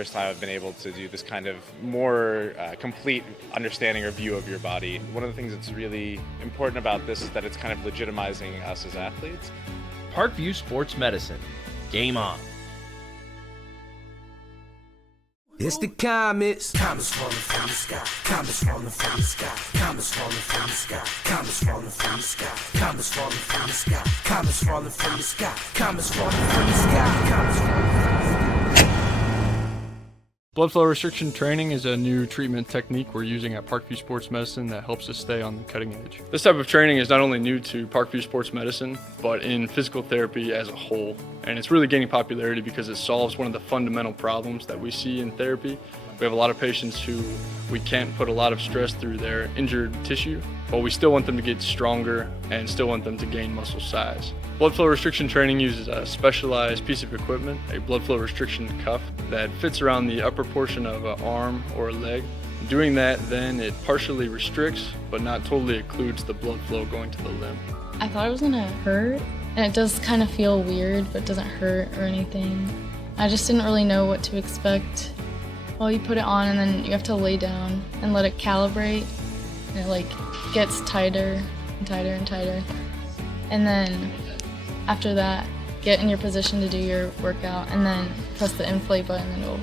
First time I've been able to do this kind of more complete understanding or view of your body. One of the things that's really important about this is that it's kind of legitimizing us as athletes. Parkview Sports Medicine. Game on. It's the comets. Comets falling from the sky. Comets falling from the sky. Comets falling from the sky. Comets falling from the sky. Comets falling from the sky. Comets falling from the sky. Comets falling from the sky. Comets falling from the sky. Blood flow restriction training is a new treatment technique we're using at Parkview Sports Medicine that helps us stay on the cutting edge. This type of training is not only new to Parkview Sports Medicine, but in physical therapy as a whole. And it's really gaining popularity because it solves one of the fundamental problems that we see in therapy. We have a lot of patients who we can't put a lot of stress through their injured tissue, but we still want them to get stronger and still want them to gain muscle size. Blood flow restriction training uses a specialized piece of equipment, a blood flow restriction cuff that fits around the upper portion of an arm or a leg. Doing that, then it partially restricts, but not totally occludes the blood flow going to the limb. I thought it was gonna hurt, and it does kind of feel weird, but doesn't hurt or anything. I just didn't really know what to expect. Well, you put it on and then you have to lay down and let it calibrate, and it gets tighter and tighter and tighter. And then after that, get in your position to do your workout, and then press the inflate button and it'll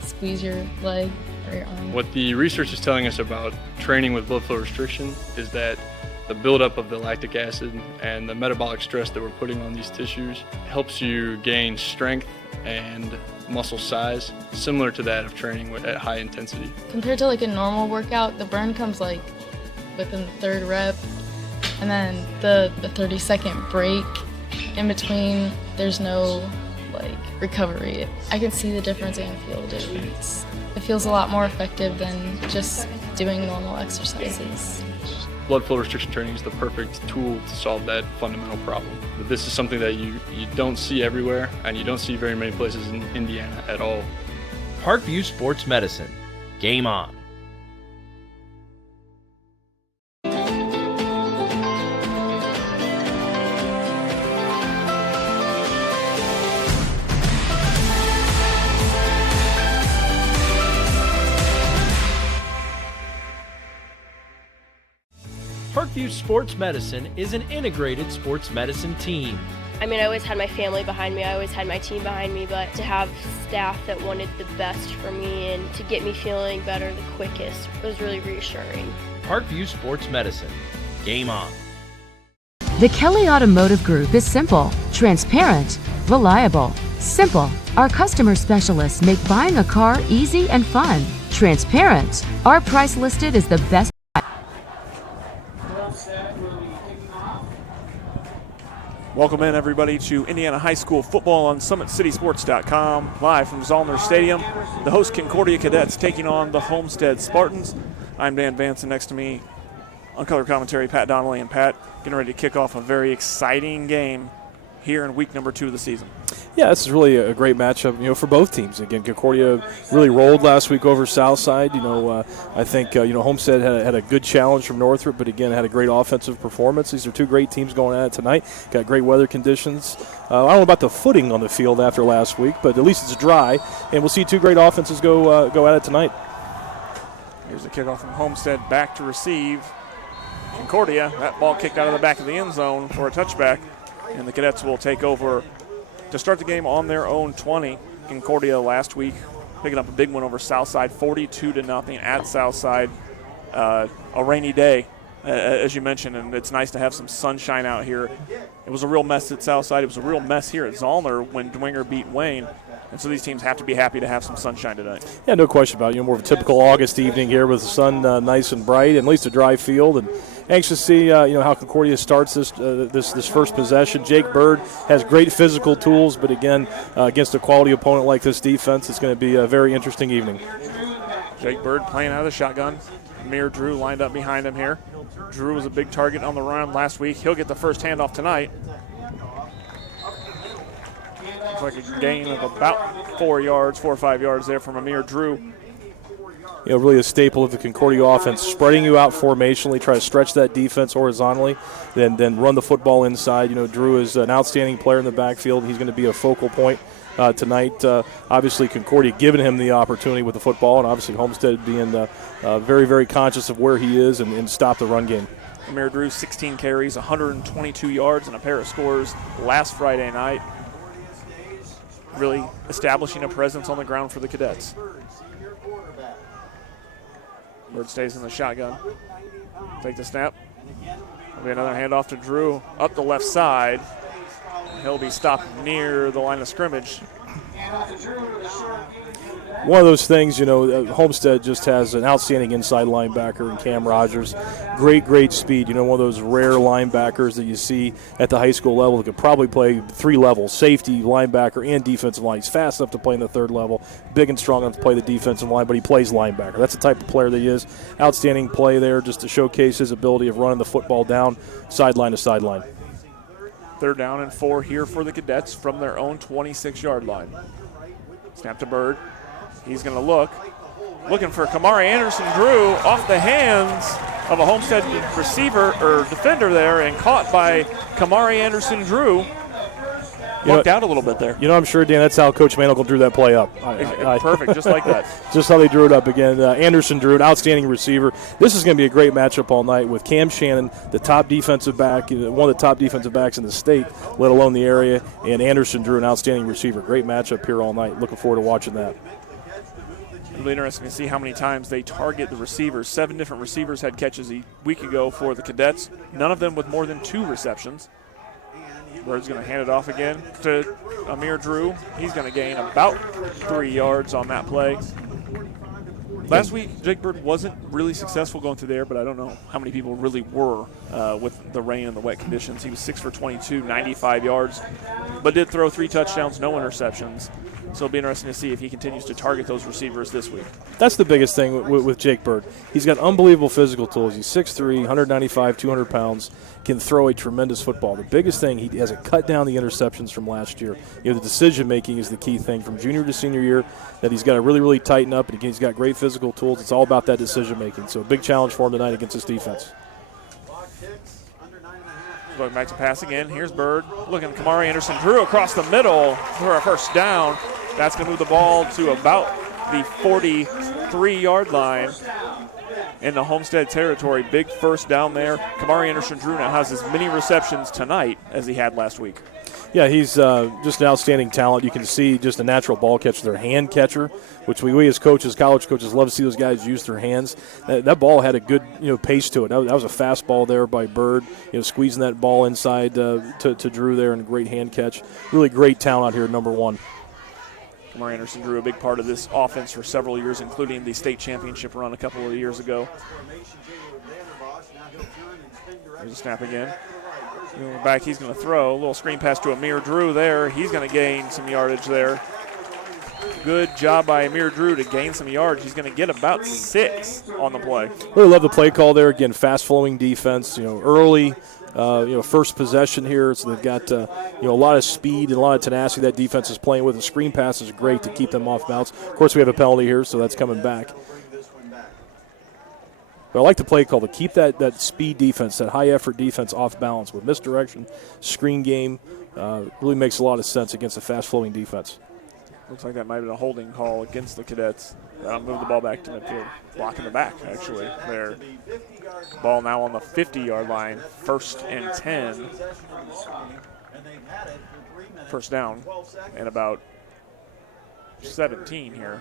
squeeze your leg or your arm. What the research is telling us about training with blood flow restriction is that the buildup of the lactic acid and the metabolic stress that we're putting on these tissues helps you gain strength and muscle size, similar to that of training at high intensity. Compared to a normal workout, the burn comes within the third rep, and then the 30-second break in between, there's no recovery. I can see the difference and feel the difference. It feels a lot more effective than just doing normal exercises. Blood flow restriction training is the perfect tool to solve that fundamental problem. But this is something that you don't see everywhere, and you don't see very many places in Indiana at all. Parkview Sports Medicine. Game on. Parkview Sports Medicine is an integrated sports medicine team. I mean, I always had my family behind me, I always had my team behind me, but to have staff that wanted the best for me and to get me feeling better the quickest was really reassuring. Parkview Sports Medicine. Game on. The Kelley Automotive Group is simple, transparent, reliable. Simple. Our customer specialists make buying a car easy and fun. Transparent. Our price listed is the best. Welcome in, everybody, to Indiana High School football on SummitCitySports.com, live from Zollner Stadium. The host Concordia Cadets taking on the Homestead Spartans. I'm Dan Vance, and next to me on color commentary, Pat Donnelly. And Pat, getting ready to kick off a very exciting game here in week number 2 of the season. Yeah, this is really a great matchup, for both teams. Again, Concordia really rolled last week over Southside. I think, Homestead had a good challenge from Northrop, but again, had a great offensive performance. These are two great teams going at it tonight. Got great weather conditions. I don't know about the footing on the field after last week, but at least it's dry, and we'll see two great offenses go at it tonight. Here's the kickoff from Homestead, back to receive. Concordia, that ball kicked out of the back of the end zone for a touchback, and the Cadets will take over to start the game on their own 20. Concordia last week picking up a big one over Southside, 42-0 at Southside. A rainy day, as you mentioned, and it's nice to have some sunshine out here. It was a real mess at Southside. It was a real mess here at Zollner when Dwenger beat Wayne. And so these teams have to be happy to have some sunshine tonight. Yeah, no question about it. More of a typical August evening here with the sun nice and bright, and at least a dry field. And anxious to see how Concordia starts this first possession. Jake Bird has great physical tools, but again, against a quality opponent like this defense, it's going to be a very interesting evening. Jake Bird playing out of the shotgun. Amir Drew lined up behind him here. Drew was a big target on the run last week. He'll get the first handoff tonight. Looks like a gain of about 4 or 5 yards there from Amir Drew. Really a staple of the Concordia offense, spreading you out formationally, try to stretch that defense horizontally, then run the football inside. Drew is an outstanding player in the backfield. He's going to be a focal point tonight. Obviously, Concordia giving him the opportunity with the football, and obviously Homestead being very, very conscious of where he is and stop the run game. Amir Drew, 16 carries, 122 yards, and a pair of scores last Friday night. Really establishing a presence on the ground for the Cadets. Bird stays in the shotgun. Take the snap. There'll be another handoff to Drew up the left side. He'll be stopped near the line of scrimmage. One of those things, Homestead just has an outstanding inside linebacker in Cam Rogers. Great speed. One of those rare linebackers that you see at the high school level that could probably play 3 levels, safety, linebacker, and defensive line. He's fast enough to play in the 3rd level, big and strong enough to play the defensive line, but he plays linebacker. That's the type of player that he is. Outstanding play there just to showcase his ability of running the football down sideline to sideline. 3rd down and 4 here for the Cadets from their own 26-yard line. Snap to Bird. He's going to looking for Kumari Henderson Drew off the hands of a Homestead receiver or defender there and caught by Kumari Henderson Drew. Lucked out a little bit there. I'm sure, Dan, that's how Coach Manacle drew that play up. Perfect, just like that. Just how they drew it up again. Anderson Drew, an outstanding receiver. This is going to be a great matchup all night with Cam Shannon, the top defensive back, one of the top defensive backs in the state, let alone the area, and Anderson Drew, an outstanding receiver. Great matchup here all night. Looking forward to watching that. It'll be interesting to see how many times they target the receivers. 7 different receivers had catches a week ago for the Cadets, none of them with more than 2 receptions. Bird's going to hand it off again to Amir Drew. He's going to gain about 3 yards on that play. Last week, Jake Bird wasn't really successful going through there, but I don't know how many people really were with the rain and the wet conditions. He was 6 for 22, 95 yards, but did throw 3 touchdowns, no interceptions. So it'll be interesting to see if he continues to target those receivers this week. That's the biggest thing with Jake Bird. He's got unbelievable physical tools. He's 6'3", 195, 200 pounds, can throw a tremendous football. The biggest thing, he has cut down the interceptions from last year. The decision-making is the key thing from junior to senior year that he's got to really, really tighten up. And again, he's got great physical tools. It's all about that decision-making. So a big challenge for him tonight against this defense. Going back to pass again. Here's Bird looking at Kumari Henderson Drew across the middle for a first down. That's going to move the ball to about the 43-yard line in the Homestead territory. Big first down there. Kumari Henderson Drew now has as many receptions tonight as he had last week. Yeah, he's just an outstanding talent. You can see just a natural ball catcher, their hand catcher, which we as coaches, college coaches, love to see those guys use their hands. That ball had a good pace to it. That was a fast ball there by Bird, squeezing that ball inside to Drew there, and a great hand catch. Really great talent out here, number 1. Kumari Henderson Drew, a big part of this offense for several years, including the state championship run a couple of years ago. There's a snap again. Back, he's going to throw. A little screen pass to Amir Drew there. He's going to gain some yardage there. Good job by Amir Drew to gain some yards. He's going to get about 6 on the play. Really love the play call there. Again, fast-flowing defense, early. First possession here, so they've got a lot of speed and a lot of tenacity that defense is playing with. The screen pass is great to keep them off bounds. Of course, we have a penalty here, so that's coming back. But I like the play call to keep that speed defense, that high-effort defense off balance with misdirection, screen game. Really makes a lot of sense against a fast-flowing defense. Looks like that might have been a holding call against the Cadets. That'll move the ball back to midfield. Block in the back, actually, there. Ball now on the 50-yard line. 1st and 10. First down and about 17 here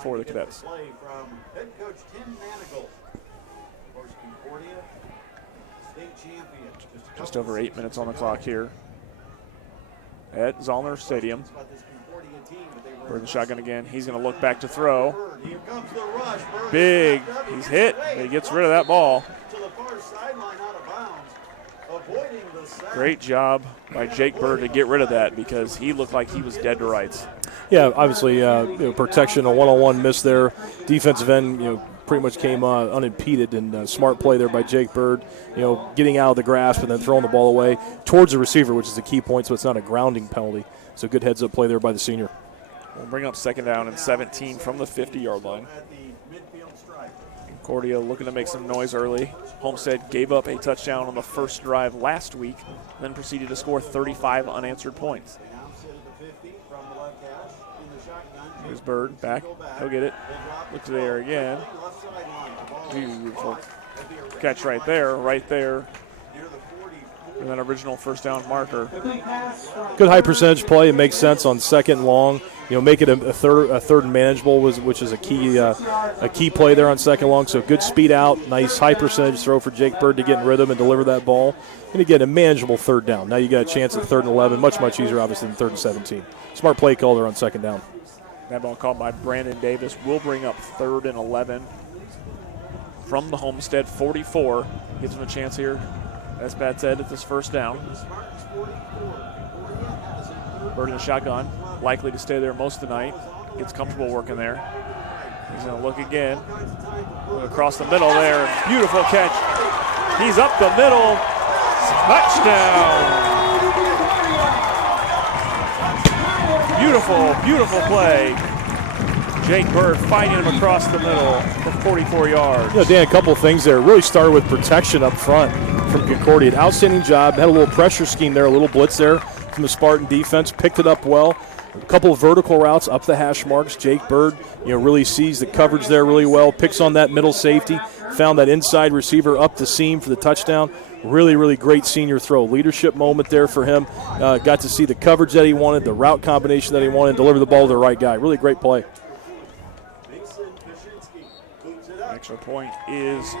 for the Cadets. Just over 8 minutes on the clock here at Zollner Stadium. Bird in the shotgun again. He's going to look back to throw. Big. He's hit. He gets rid of that ball. Great job by Jake Bird to get rid of that because he looked like he was dead to rights. Yeah, obviously, protection, a one-on-one miss there. Defensive end, pretty much came unimpeded, and smart play there by Jake Bird, getting out of the grasp and then throwing the ball away towards the receiver, which is the key point, so it's not a grounding penalty. So good heads-up play there by the senior. We'll bring up 2nd down and 17 from the 50-yard line. Concordia looking to make some noise early. Homestead gave up a touchdown on the first drive last week, then proceeded to score 35 unanswered points. Here's Bird back. He'll get it. Look to the air again. Beautiful catch right there. And then original first down marker. Good high percentage play. It makes sense on second and long. Make it a third and manageable, which is a key play there on second and long. So good speed out, nice high percentage throw for Jake Bird to get in rhythm and deliver that ball. And again, a manageable third down. Now you got a chance at 3rd and 11, much easier obviously than 3rd and 17. Smart play call there on second down. That ball called by Brandon Davis will bring up 3rd and 11 from the Homestead 44. Gives him a chance here, as Pat said, at this first down. Bird in the shotgun, likely to stay there most of the night. Gets comfortable working there. He's going to look again. Look across the middle there. Beautiful catch. He's up the middle. Touchdown. Beautiful play. Jake Bird finding him across the middle for 44 yards. Dan, a couple of things there. Really started with protection up front from Concordia. An outstanding job. Had a little pressure scheme there, a little blitz there from the Spartan defense. Picked it up well. A couple of vertical routes up the hash marks. Jake Bird, really sees the coverage there really well. Picks on that middle safety. Found that inside receiver up the seam for the touchdown. Really great senior throw. Leadership moment there for him. Got to see the coverage that he wanted, the route combination that he wanted, and deliver the ball to the right guy. Really great play. Extra point is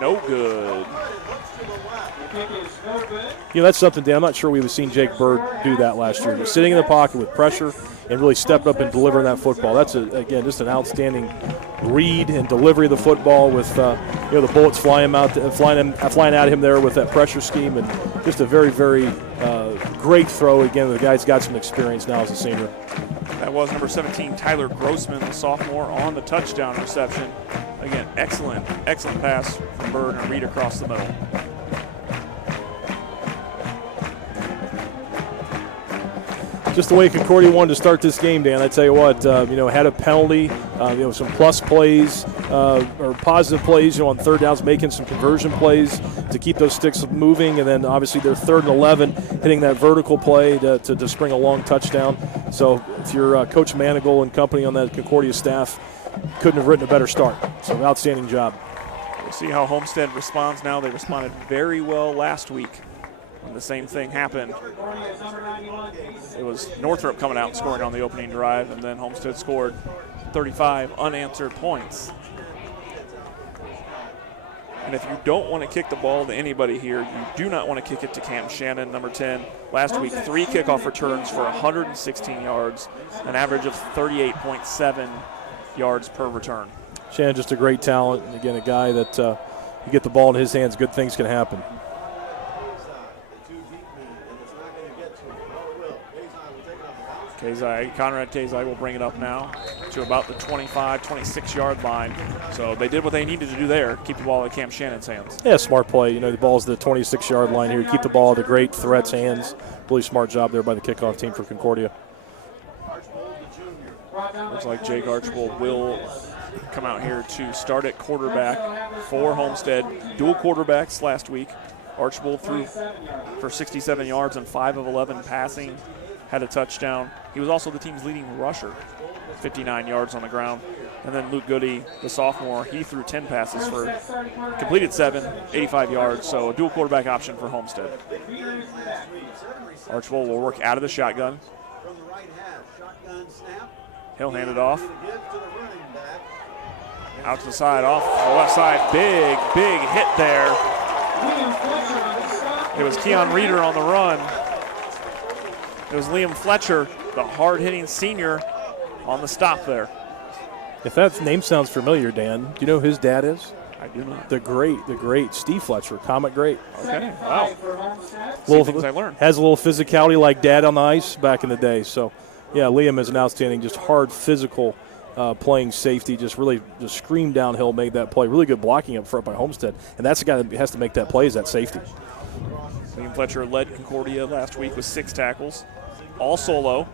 no good. That's something, Dan. I'm not sure we've seen Jake Bird do that last year. Just sitting in the pocket with pressure and really stepped up and delivering that football. That's, again, just an outstanding read and delivery of the football with, the bullets flying at him there with that pressure scheme, and just a very great throw. Again, the guy's got some experience now as a senior. That was number 17, Tyler Grossman, the sophomore, on the touchdown reception. Again, excellent pass from Bird and read across the middle. Just the way Concordia wanted to start this game, Dan. I tell you what, had a penalty, some plus plays or positive plays, on third downs, making some conversion plays to keep those sticks moving, and then obviously their 3rd and 11, hitting that vertical play to spring a long touchdown. So if you're Coach Manigal and company on that Concordia staff, couldn't have written a better start. So outstanding job. We'll see how Homestead responds now. They responded very well last week when the same thing happened. It was Northrop coming out and scoring on the opening drive, and then Homestead scored 35 unanswered points. And if you don't want to kick the ball to anybody here, you do not want to kick it to Cam Shannon, number 10. Last week, 3 kickoff returns for 116 yards, an average of 38.7 yards per return. Shannon, just a great talent, and again, a guy that you get the ball in his hands, good things can happen. Conrad Kazai will bring it up now to about the 25, 26-yard line. So they did what they needed to do there, keep the ball in Cam Shannon's hands. Yeah, smart play. The ball's the 26-yard line here. Keep the ball at the great threat's hands. Really smart job there by the kickoff team for Concordia. Looks like Jake Archibald will come out here to start at quarterback for Homestead. Dual quarterbacks last week. Archibald threw for 67 yards and 5 of 11 passing. Had a touchdown. He was also the team's leading rusher, 59 yards on the ground. And then Luke Goody, the sophomore, he threw 10 passes for completed 7, 85 yards. So a dual quarterback option for Homestead. Archibald will work out of the shotgun. He'll hand it off. Out to the side, off the left side. Big hit there. It was Keon Reeder on the run. It was Liam Fletcher, the hard-hitting senior, on the stop there. If that name sounds familiar, Dan, do you know who his dad is? I do not. The great Steve Fletcher, Comet great. Okay, wow. Things I learned. Has a little physicality like Dad on the ice back in the day. So, yeah, Liam is an outstanding, just hard, physical playing safety. Just screamed downhill, made that play. Really good blocking up front by Homestead. And that's the guy that has to make that play is that safety. Liam Fletcher led Concordia last week with 6 tackles. All solo.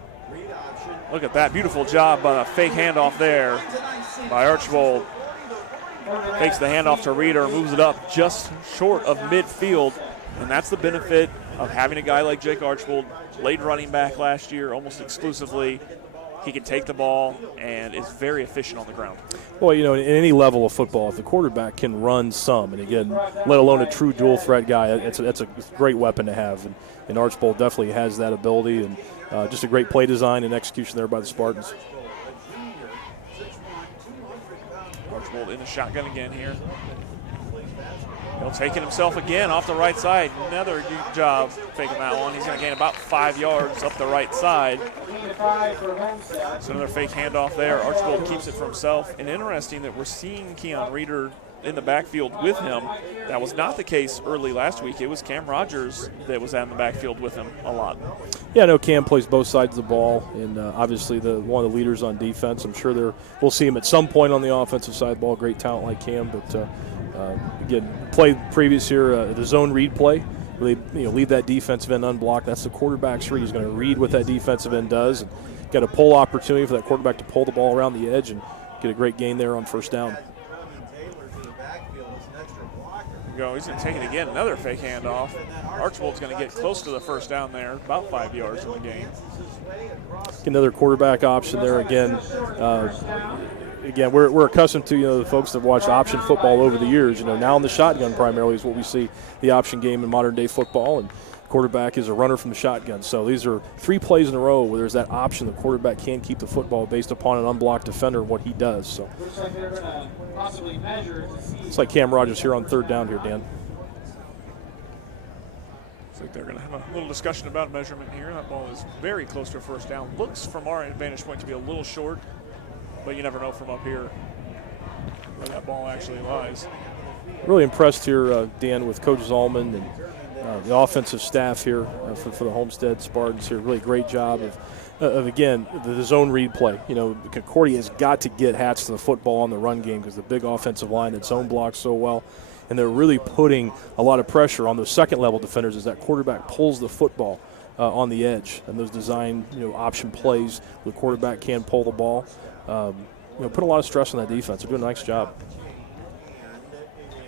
Look at that beautiful job on a fake handoff there by Archibald. Fakes the handoff to Reeder, moves it up just short of midfield. And that's the benefit of having a guy like Jake Archibald, played running back last year almost exclusively. he can take the ball and is very efficient on the ground. Well, you know, in any level of football, if the quarterback can run some, and again, let alone a true dual threat guy, that's a great weapon to have. And Archbold definitely has that ability, and just a great play design and execution there by the Spartans. Archbold in the shotgun again here. He'll take it himself again off the right side. Another good job faking that one. He's going to gain about 5 yards up the right side. So another fake handoff there. Archbold keeps it for himself. And interesting that we're seeing Keon Reeder in the backfield with him. That was not the case early last week. It was Cam Rogers that was out in the backfield with him a lot. Yeah, I know Cam plays both sides of the ball, and obviously one of the leaders on defense. I'm sure we'll see him at some point on the offensive side of the ball. Great talent like Cam, but again, played previous year the zone read play. Really, leave that defensive end unblocked. That's the quarterback's read. He's going to read what that defensive end does, and get a pull opportunity for that quarterback to pull the ball around the edge and get a great gain there on first down. He's going to take it again. Another fake handoff. Archbold's going to get close to the first down there, about 5 yards in the game. Another quarterback option there again. Again, we're accustomed to the folks that have watched option football over the years. Now in the shotgun primarily is what we see the option game in modern day football, and quarterback is a runner from the shotgun. So these are 3 plays in a row where there's that option. The quarterback can keep the football based upon an unblocked defender and what he does. So it's like Cam Rogers here on third down here, Dan. Looks like they're going to have a little discussion about measurement here. That ball is very close to a first down. Looks from our vantage point to be a little short, but you never know from up here where that ball actually lies. Really impressed here, Dan, with Coach Zalman and the offensive staff here for the Homestead Spartans here. Really great job of again, the zone read play. Concordia has got to get hats to the football on the run game because the big offensive line that zone blocks so well. And they're really putting a lot of pressure on those second-level defenders as that quarterback pulls the football on the edge. And those design, option plays where the quarterback can pull the ball. Put a lot of stress on that defense. They're doing a nice job.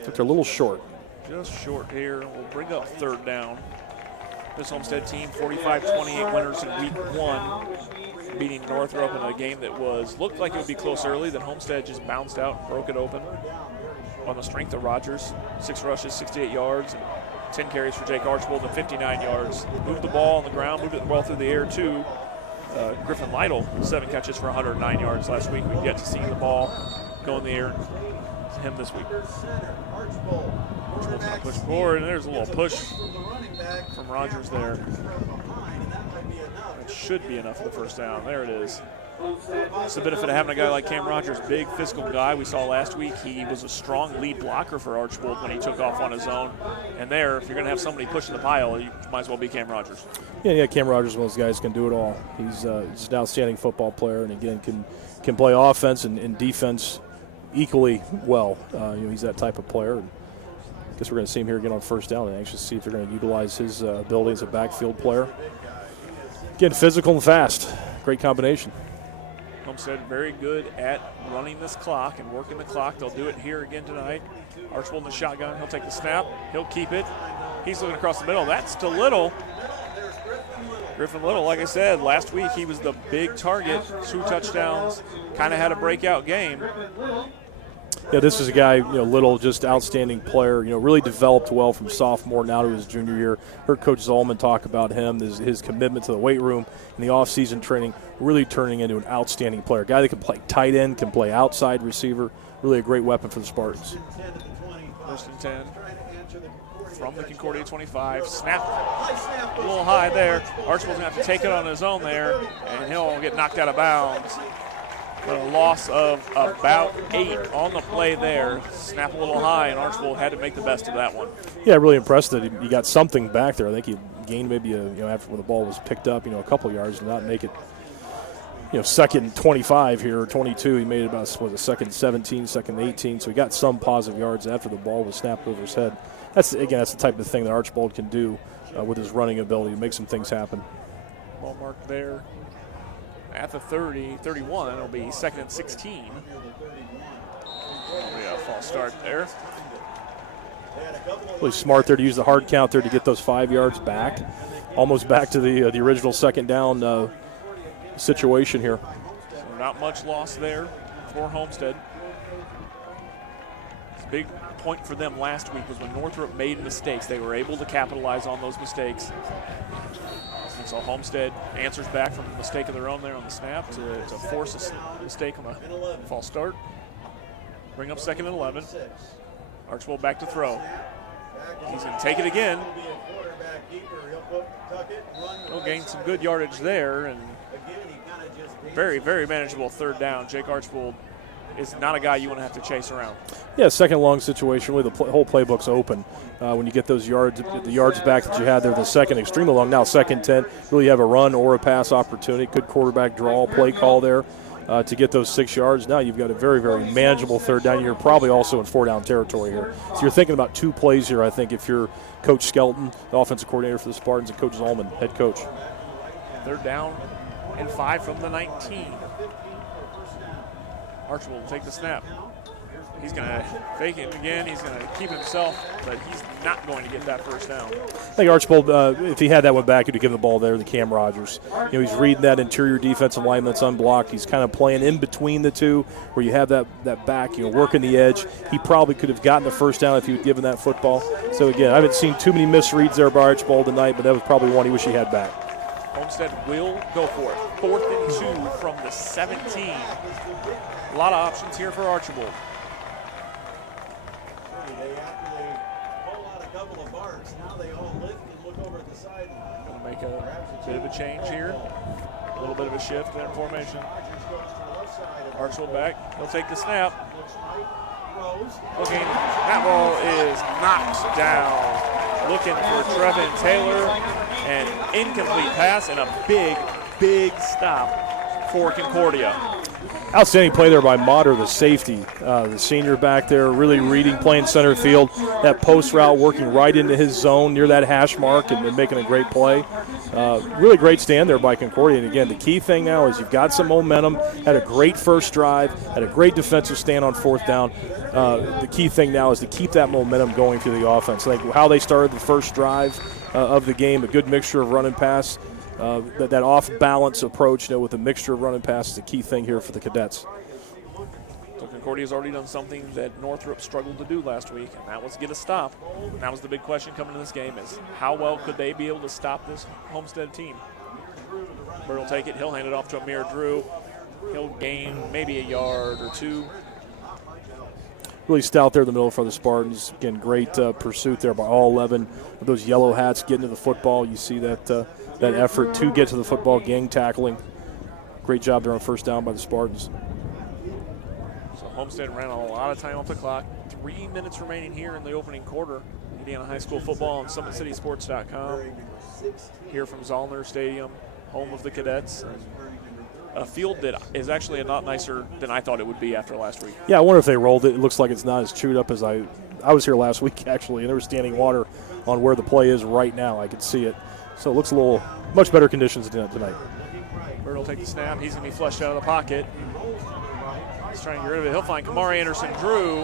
But they're a little short. Just short here. We'll bring up third down. This Homestead team, 45-28 winners in week 1, beating Northrop in a game that looked like it would be close early. Then Homestead just bounced out and broke it open on the strength of Rogers. 6 rushes, 68 yards, and 10 carries for Jake Archbold and 59 yards. Moved the ball on the ground, moved it well through the air too. Griffin Lytle, 7 catches for 109 yards last week. We've yet to see the ball go in the air to him this week. Archbold's going to push forward, and there's a little push from Rogers there. It should be enough for the first down. There it is. It's the benefit of having a guy like Cam Rogers, big physical guy. We saw last week he was a strong lead blocker for Archbold when he took off on his own. And there, if you're going to have somebody pushing the pile, you might as well be Cam Rogers. Yeah, Cam Rogers is one of those guys who can do it all. He's an outstanding football player, and again can play offense and defense equally well. He's that type of player. And I guess we're going to see him here again on first down, and anxious to see if they're going to utilize his ability as a backfield player. Again, physical and fast. Great combination. Homestead very good at running this clock and working the clock. They'll do it here again tonight. Archbold in the shotgun. He'll take the snap. He'll keep it. He's looking across the middle. That's to Little. Griffin Little, like I said, last week he was the big target. 2 touchdowns. Kind of had a breakout game. Yeah, this is a guy, Little, just outstanding player, really developed well from sophomore now to his junior year. Heard Coach Zalman talk about him, his commitment to the weight room and the off-season training, really turning into an outstanding player. A guy that can play tight end, can play outside receiver, really a great weapon for the Spartans. First and 10 from the Concordia 25. Snap a little high there. Archbold's going to have to take it on his own there, and he'll get knocked out of bounds. A loss of about 8 on the play there. Snap a little high, and Archbold had to make the best of that one. Yeah, really impressed that he got something back there. I think he gained maybe after when the ball was picked up, a couple yards, and not make it, second and 25 here, or 22. He made it about second 17, second 18. So he got some positive yards after the ball was snapped over his head. That's the type of thing that Archbold can do with his running ability, make some things happen. Ball marked there. At the 31, it'll be second and 16. That'll be a false start there. Really smart there to use the hard count there to get those 5 yards back. Almost back to the original second down situation here. not much loss there for Homestead. It's a big point for them last week was when Northrop made mistakes. They were able to capitalize on those mistakes. And so Homestead answers back from a mistake of their own there on the snap to force a mistake on a false start. Bring up 2nd and 11. Archbold back to throw. He's going to take it again. He'll gain some good yardage there, and very, very manageable 3rd down. Jake Archbold is not a guy you want to have to chase around. Yeah, second long situation. Really, the whole playbook's open. When you get those yards, the yards back that you had there, the second extremely long. Now 2nd 10, really have a run or a pass opportunity. Good quarterback draw, play call there to get those 6 yards. Now you've got a very, very manageable 3rd down. You're probably also in 4-down territory here. So you're thinking about 2 plays here, I think, if you're Coach Skelton, the offensive coordinator for the Spartans, and Coach Zalman, head coach. 3rd down and 5 from the 19. Archibald will take the snap. He's going to fake it again. He's going to keep himself, but he's not going to get that 1st down. I think Archibald, if he had that one back, he'd have given the ball there to Cam Rogers. You know, he's reading that interior defensive line that's unblocked. He's kind of playing in between the two where you have that back, working the edge. He probably could have gotten the 1st down if he was given that football. So, again, I haven't seen too many misreads there by Archibald tonight, but that was probably one he wish he had back. Homestead will go for it. 4th and 2 from the 17. A lot of options here for Archibald. Going to make a bit of a change here. A little bit of a shift in formation. Archibald back. He'll take the snap. Looking. That ball is knocked down. Looking for Trevon Taylor. An incomplete pass and a big, big stop for Concordia. Outstanding play there by Motter, the safety, the senior back there, really reading, playing center field. That post route working right into his zone near that hash mark and making a great play. Really great stand there by Concordia. And again, the key thing now is you've got some momentum, had a great first drive, had a great defensive stand on 4th down. The key thing now is to keep that momentum going through the offense. Like how they started the first drive of the game, a good mixture of run and pass. That off-balance approach, with a mixture of run and pass is the key thing here for the Cadets. So Concordia's already done something that Northrop struggled to do last week, and that was get a stop. And that was the big question coming into this game is how well could they be able to stop this Homestead team? Bird will take it. He'll hand it off to Amir Drew. He'll gain maybe a yard or 2. Really stout there in the middle for the Spartans. Again, great pursuit there by all 11 of those yellow hats getting to the football. You see that effort to get to the football, gang tackling. Great job there on 1st down by the Spartans. So Homestead ran a lot of time off the clock. 3 minutes remaining here in the opening quarter. Indiana High School football on SummitCitySports.com. Here from Zollner Stadium, home of the Cadets. A field that is actually a lot nicer than I thought it would be after last week. Yeah, I wonder if they rolled it. It looks like it's not as chewed up as I was here last week, actually, and there was standing water on where the play is right now. I could see it. So it looks much better conditions tonight. Bird will take the snap. He's going to be flushed out of the pocket. He's trying to get rid of it. He'll find Kumari Henderson Drew.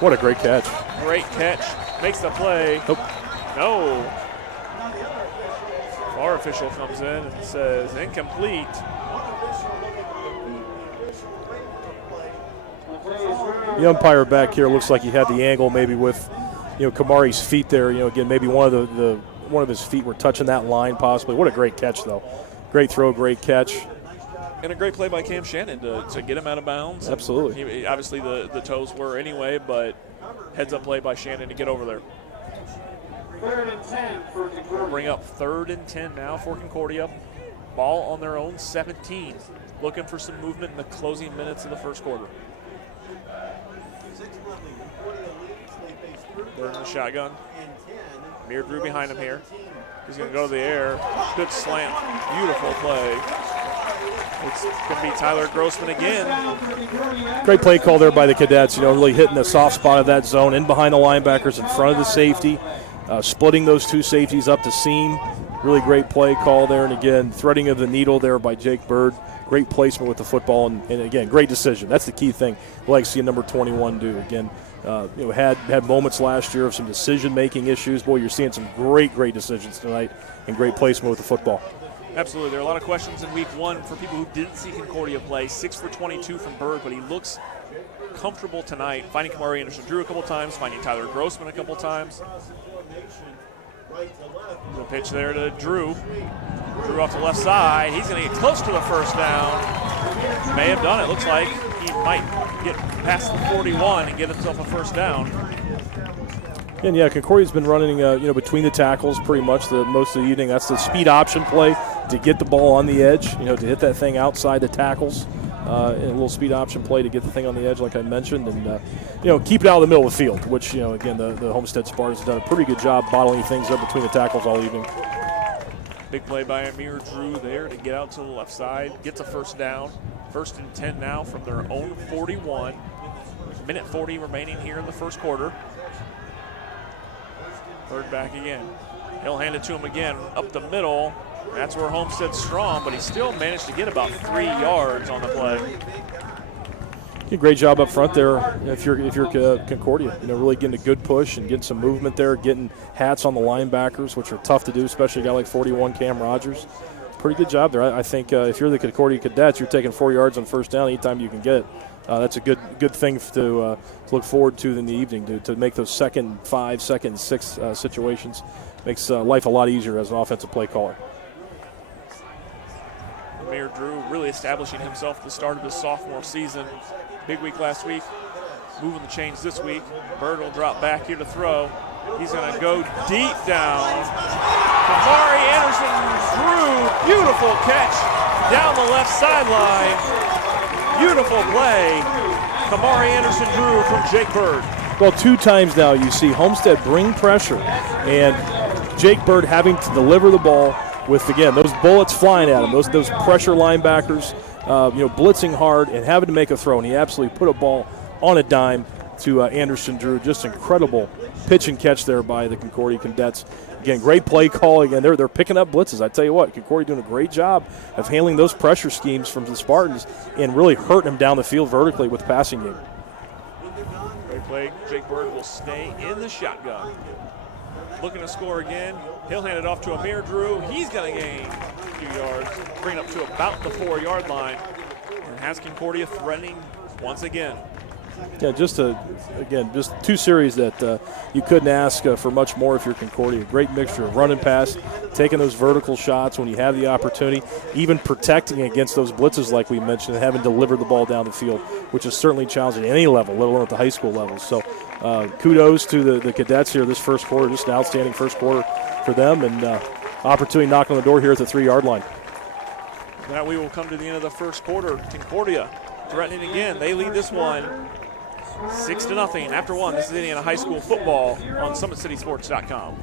What a great catch. Great catch. Makes the play. Nope. No. Our official comes in and says incomplete. The umpire back here looks like he had the angle maybe with, Kumari's feet there. Again, maybe one of his feet were touching that line possibly. What a great catch though. Great throw, great catch. And a great play by Cam Shannon to get him out of bounds. Absolutely. Obviously the toes were anyway, but heads up play by Shannon to get over there. 3rd and 10 for Concordia. We'll bring up 3rd and 10 now for Concordia. Ball on their own 17. Looking for some movement in the closing minutes of the 1st quarter. Bird in the shotgun. Amir Drew behind him here. He's going to go to the air. Good slant. Beautiful play. It's going to be Tyler Grossman again. Great play call there by the Cadets. Really hitting the soft spot of that zone in behind the linebackers in front of the safety. Splitting those 2 safeties up the seam. Really great play call there. And again, threading of the needle there by Jake Bird. Great placement with the football. And again, great decision. That's the key thing. I like seeing number 21 do. Again, had moments last year of some decision-making issues. Boy, you're seeing some great decisions tonight and great placement with the football. Absolutely. There are a lot of questions in week one for people who didn't see Concordia play. 6 for 22 from Bird, but he looks comfortable tonight, finding Kumari Henderson Drew a couple times, finding Tyler Grossman a couple times. The pitch there to Drew. Drew off the left side. He's going to get close to the first down. May have done it. Looks like he might get past the 41 and get himself a first down. And yeah, Concordia's been running, between the tackles pretty much most of the evening. That's the speed option play to get the ball on the edge, to hit that thing outside the tackles. And a little speed option play to get the thing on the edge, like I mentioned, and keep it out of the middle of the field. Which again, the Homestead Spartans have done a pretty good job bottling things up between the tackles all evening. Big play by Amir Drew there to get out to the left side, gets a first down. 1st and 10 now from their own 41. Minute 40 remaining here in the first quarter. Third back again. He'll hand it to him again up the middle. That's where Homestead's strong, but he still managed to get about 3 yards on the play. Great job up front there if you're Concordia. Really getting a good push and getting some movement there, getting hats on the linebackers, which are tough to do, especially a guy like 41 Cam Rogers. Pretty good job there. I think if you're the Concordia Cadets, you're taking 4 yards on first down anytime you can get it. That's a good thing to look forward to in the evening, to make those second 5, second 6 situations. Makes life a lot easier as an offensive play caller. Amir Drew really establishing himself at the start of his sophomore season. Big week last week, moving the chains this week. Bird will drop back here to throw. He's going to go deep down. Kumari Henderson Drew, beautiful catch down the left sideline. Beautiful play. Kumari Henderson Drew from Jake Bird. Well, 2 times now you see Homestead bring pressure and Jake Bird having to deliver the ball with, again, those bullets flying at him, those pressure linebackers, blitzing hard and having to make a throw. And he absolutely put a ball on a dime to Anderson Drew. Just incredible pitch and catch there by the Concordia Cadets. Again, great play call. Again, they're picking up blitzes. I tell you what, Concordia doing a great job of handling those pressure schemes from the Spartans and really hurting them down the field vertically with the passing game. Great play. Jake Bird will stay in the shotgun. Looking to score again. He'll hand it off to Amir Drew. He's going to gain a few yards, bring it up to about the 4-yard line, and has Concordia threatening once again. Yeah, just 2 series that you couldn't ask for much more if you're Concordia. Great mixture of running pass, taking those vertical shots when you have the opportunity, even protecting against those blitzes like we mentioned, and having delivered the ball down the field, which is certainly challenging at any level, let alone at the high school level. So kudos to the Cadets here this first quarter, just an outstanding first quarter for them, and opportunity knocking on the door here at the 3-yard line. Now we will come to the end of the first quarter. Concordia threatening again. They lead this one 6-0 after 1. This is Indiana High School football on SummitCitySports.com.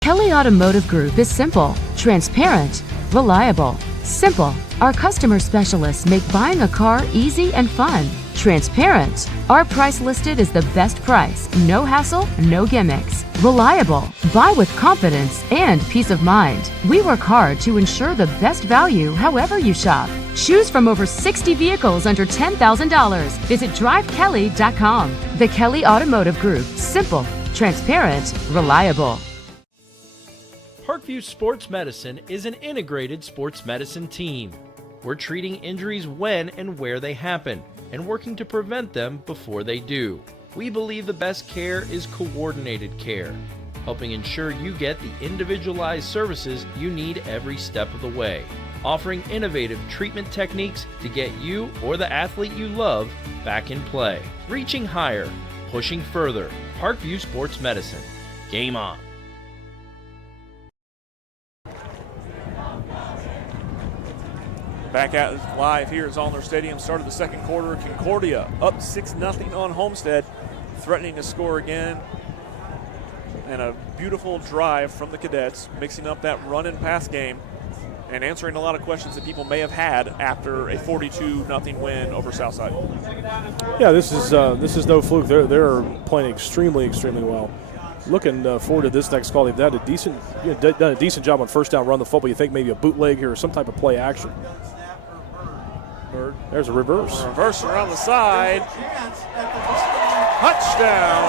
Kelley Automotive Group is simple, transparent, reliable. Simple. Our customer specialists make buying a car easy and fun. Transparent. Our price listed is the best price. No hassle, no gimmicks. Reliable. Buy with confidence and peace of mind. We work hard to ensure the best value however you shop. Choose from over 60 vehicles under $10,000. Visit drivekelley.com. The Kelley Automotive Group. Simple, transparent, reliable. Parkview Sports Medicine is an integrated sports medicine team. We're treating injuries when and where they happen and working to prevent them before they do. We believe the best care is coordinated care, helping ensure you get the individualized services you need every step of the way, offering innovative treatment techniques to get you or the athlete you love back in play. Reaching higher, pushing further. Parkview Sports Medicine. Game on. Back out live here at Zollner Stadium. Start of the second quarter. Concordia up 6-0 on Homestead, threatening to score again. And a beautiful drive from the Cadets, mixing up that run and pass game and answering a lot of questions that people may have had after a 42-0 win over Southside. Yeah, this is no fluke. They're playing extremely well. Looking forward to this next call. They've done a decent job on first down, run the football. You think maybe a bootleg here or some type of play action. There's a reverse. Reverse around the side. Touchdown.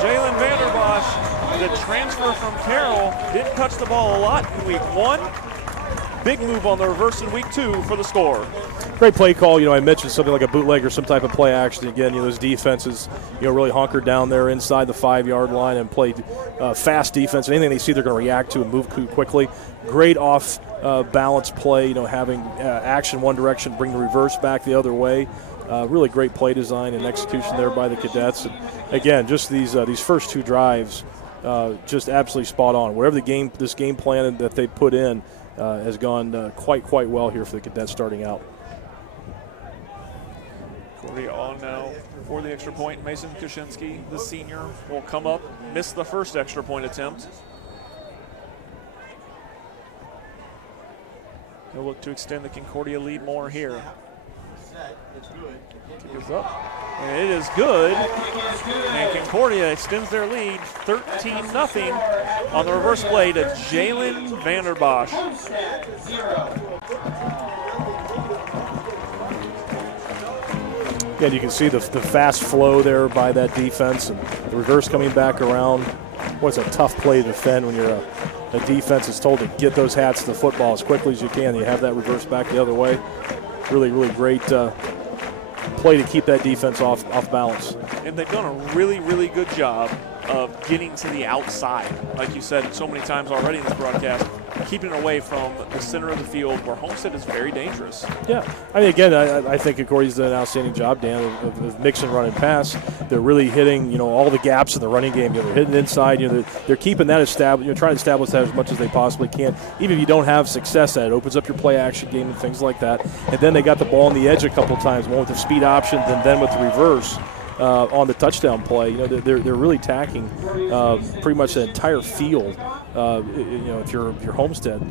Jalen Vanderbosch the transfer from Carroll didn't touch the ball a lot in week 1. Big move on the reverse in week 2 for the score. Great play call. I mentioned something like a bootleg or some type of play action. Again, those defenses, really hunkered down there inside the 5-yard line and played fast defense. Anything they see, they're going to react to and move quickly. Great off balance play. Having action one direction, bring the reverse back the other way. Really great play design and execution there by the Cadets. And again, just these first 2 drives, just absolutely spot on. Whatever this game plan that they put in has gone quite well here for the Cadets starting out. Concordia on now for the extra point. Mason Kuczynski, the senior, will come up, miss the first extra point attempt. He'll look to extend the Concordia lead more here. Kick is up, and it is good. And Concordia extends their lead 13-0 on the reverse play to Jalen Vanderbosch. Again, you can see the fast flow there by that defense and the reverse coming back around. What's a tough play to defend when you're a defense is told to get those hats to the football as quickly as you can. You have that reverse back the other way. Really great play to keep that defense off balance. And they've done a really good job of getting to the outside. Like you said so many times already in this broadcast, keeping it away from the center of the field where Homestead is very dangerous. Yeah, again, I think Concordia's done an outstanding job, Dan, of mix and run and pass. They're really hitting, all the gaps in the running game. They're hitting inside. They're keeping that established. Trying to establish that as much as they possibly can. Even if you don't have success at it, opens up your play action game and things like that. And then they got the ball on the edge a couple times, one with the speed options and then with the reverse. On the touchdown play, they're really attacking pretty much the entire field. If you're Homestead, you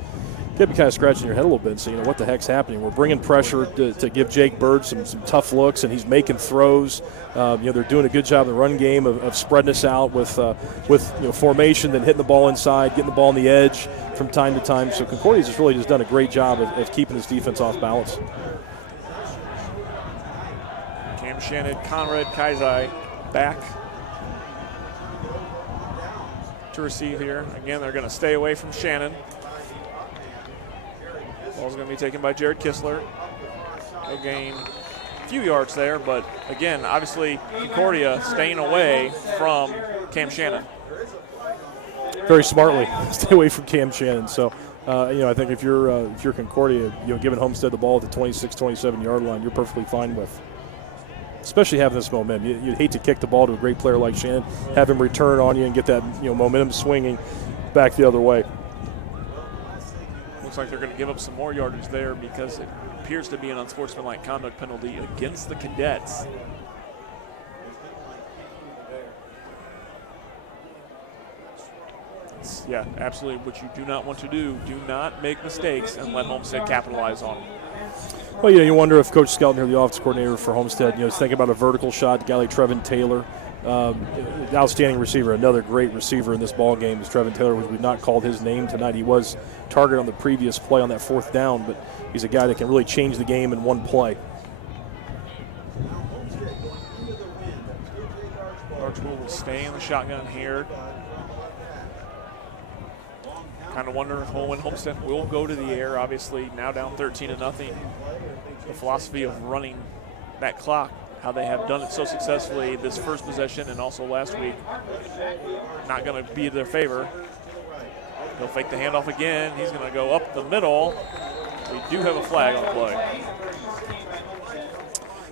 got to be kind of scratching your head a little bit and saying, what the heck's happening? We're bringing pressure to give Jake Bird some tough looks, and he's making throws. They're doing a good job in the run game of spreading us out with formation, then hitting the ball inside, getting the ball on the edge from time to time. So Concordia's just really done a great job of keeping this defense off balance. Cam Shannon, Conrad Kaizai back to receive here. Again, they're going to stay away from Shannon. Ball's going to be taken by Jared Kistler. He'll gain a few yards there, but again, obviously Concordia staying away from Cam Shannon. Very smartly, stay away from Cam Shannon. So, I think if you're Concordia, giving Homestead the ball at the 26, 27-yard line, you're perfectly fine with. Especially having this momentum. You'd hate to kick the ball to a great player like Shannon, have him return on you and get that momentum swinging back the other way. Looks like they're going to give up some more yardage there because it appears to be an unsportsmanlike conduct penalty against the Cadets. Yeah, absolutely what you do not want to do. Do not make mistakes and let Homestead capitalize on them. Well, you wonder if Coach Skelton here, the offensive coordinator for Homestead, is thinking about a vertical shot. A guy like Trevon Taylor, outstanding receiver, another great receiver in this ball game is Trevon Taylor, which we've not called his name tonight. He was targeted on the previous play on that 4th down, but he's a guy that can really change the game in one play. Archibald will stay in the shotgun here. Kind of wonder if Homestead will go to the air. Obviously, now down 13-0. The philosophy of running that clock, how they have done it so successfully this first possession and also last week, not going to be in their favor. He'll fake the handoff again. He's going to go up the middle. We do have a flag on the play.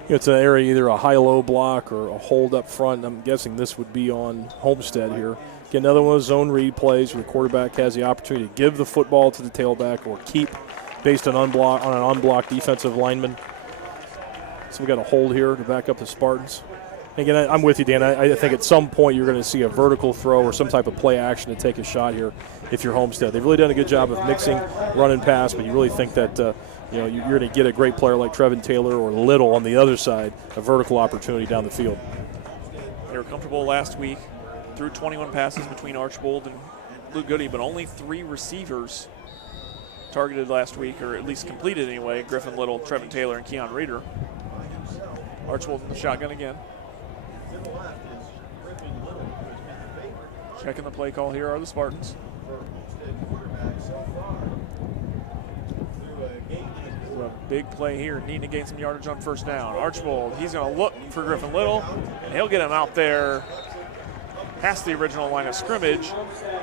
It's an area, either a high-low block or a hold up front. I'm guessing this would be on Homestead here. Again, another one of those zone read plays where the quarterback has the opportunity to give the football to the tailback or keep based on an unblocked defensive lineman. So we got a hold here to back up the Spartans. Again, I'm with you, Dan. I think at some point you're going to see a vertical throw or some type of play action to take a shot here if you're Homestead. They've really done a good job of mixing run and pass, but you really think that you're going to get a great player like Trevon Taylor or Little on the other side, a vertical opportunity down the field. They were comfortable last week. Threw 21 passes between Archibald and Luke Goody, but only 3 receivers targeted last week, or at least completed anyway. Griffin Little, Trevon Taylor, and Keon Reeder. Archibald in the shotgun again. Checking the play call here are the Spartans. A big play here, needing to gain some yardage on first down. Archibald, he's going to look for Griffin Little, and he'll get him out there past the original line of scrimmage,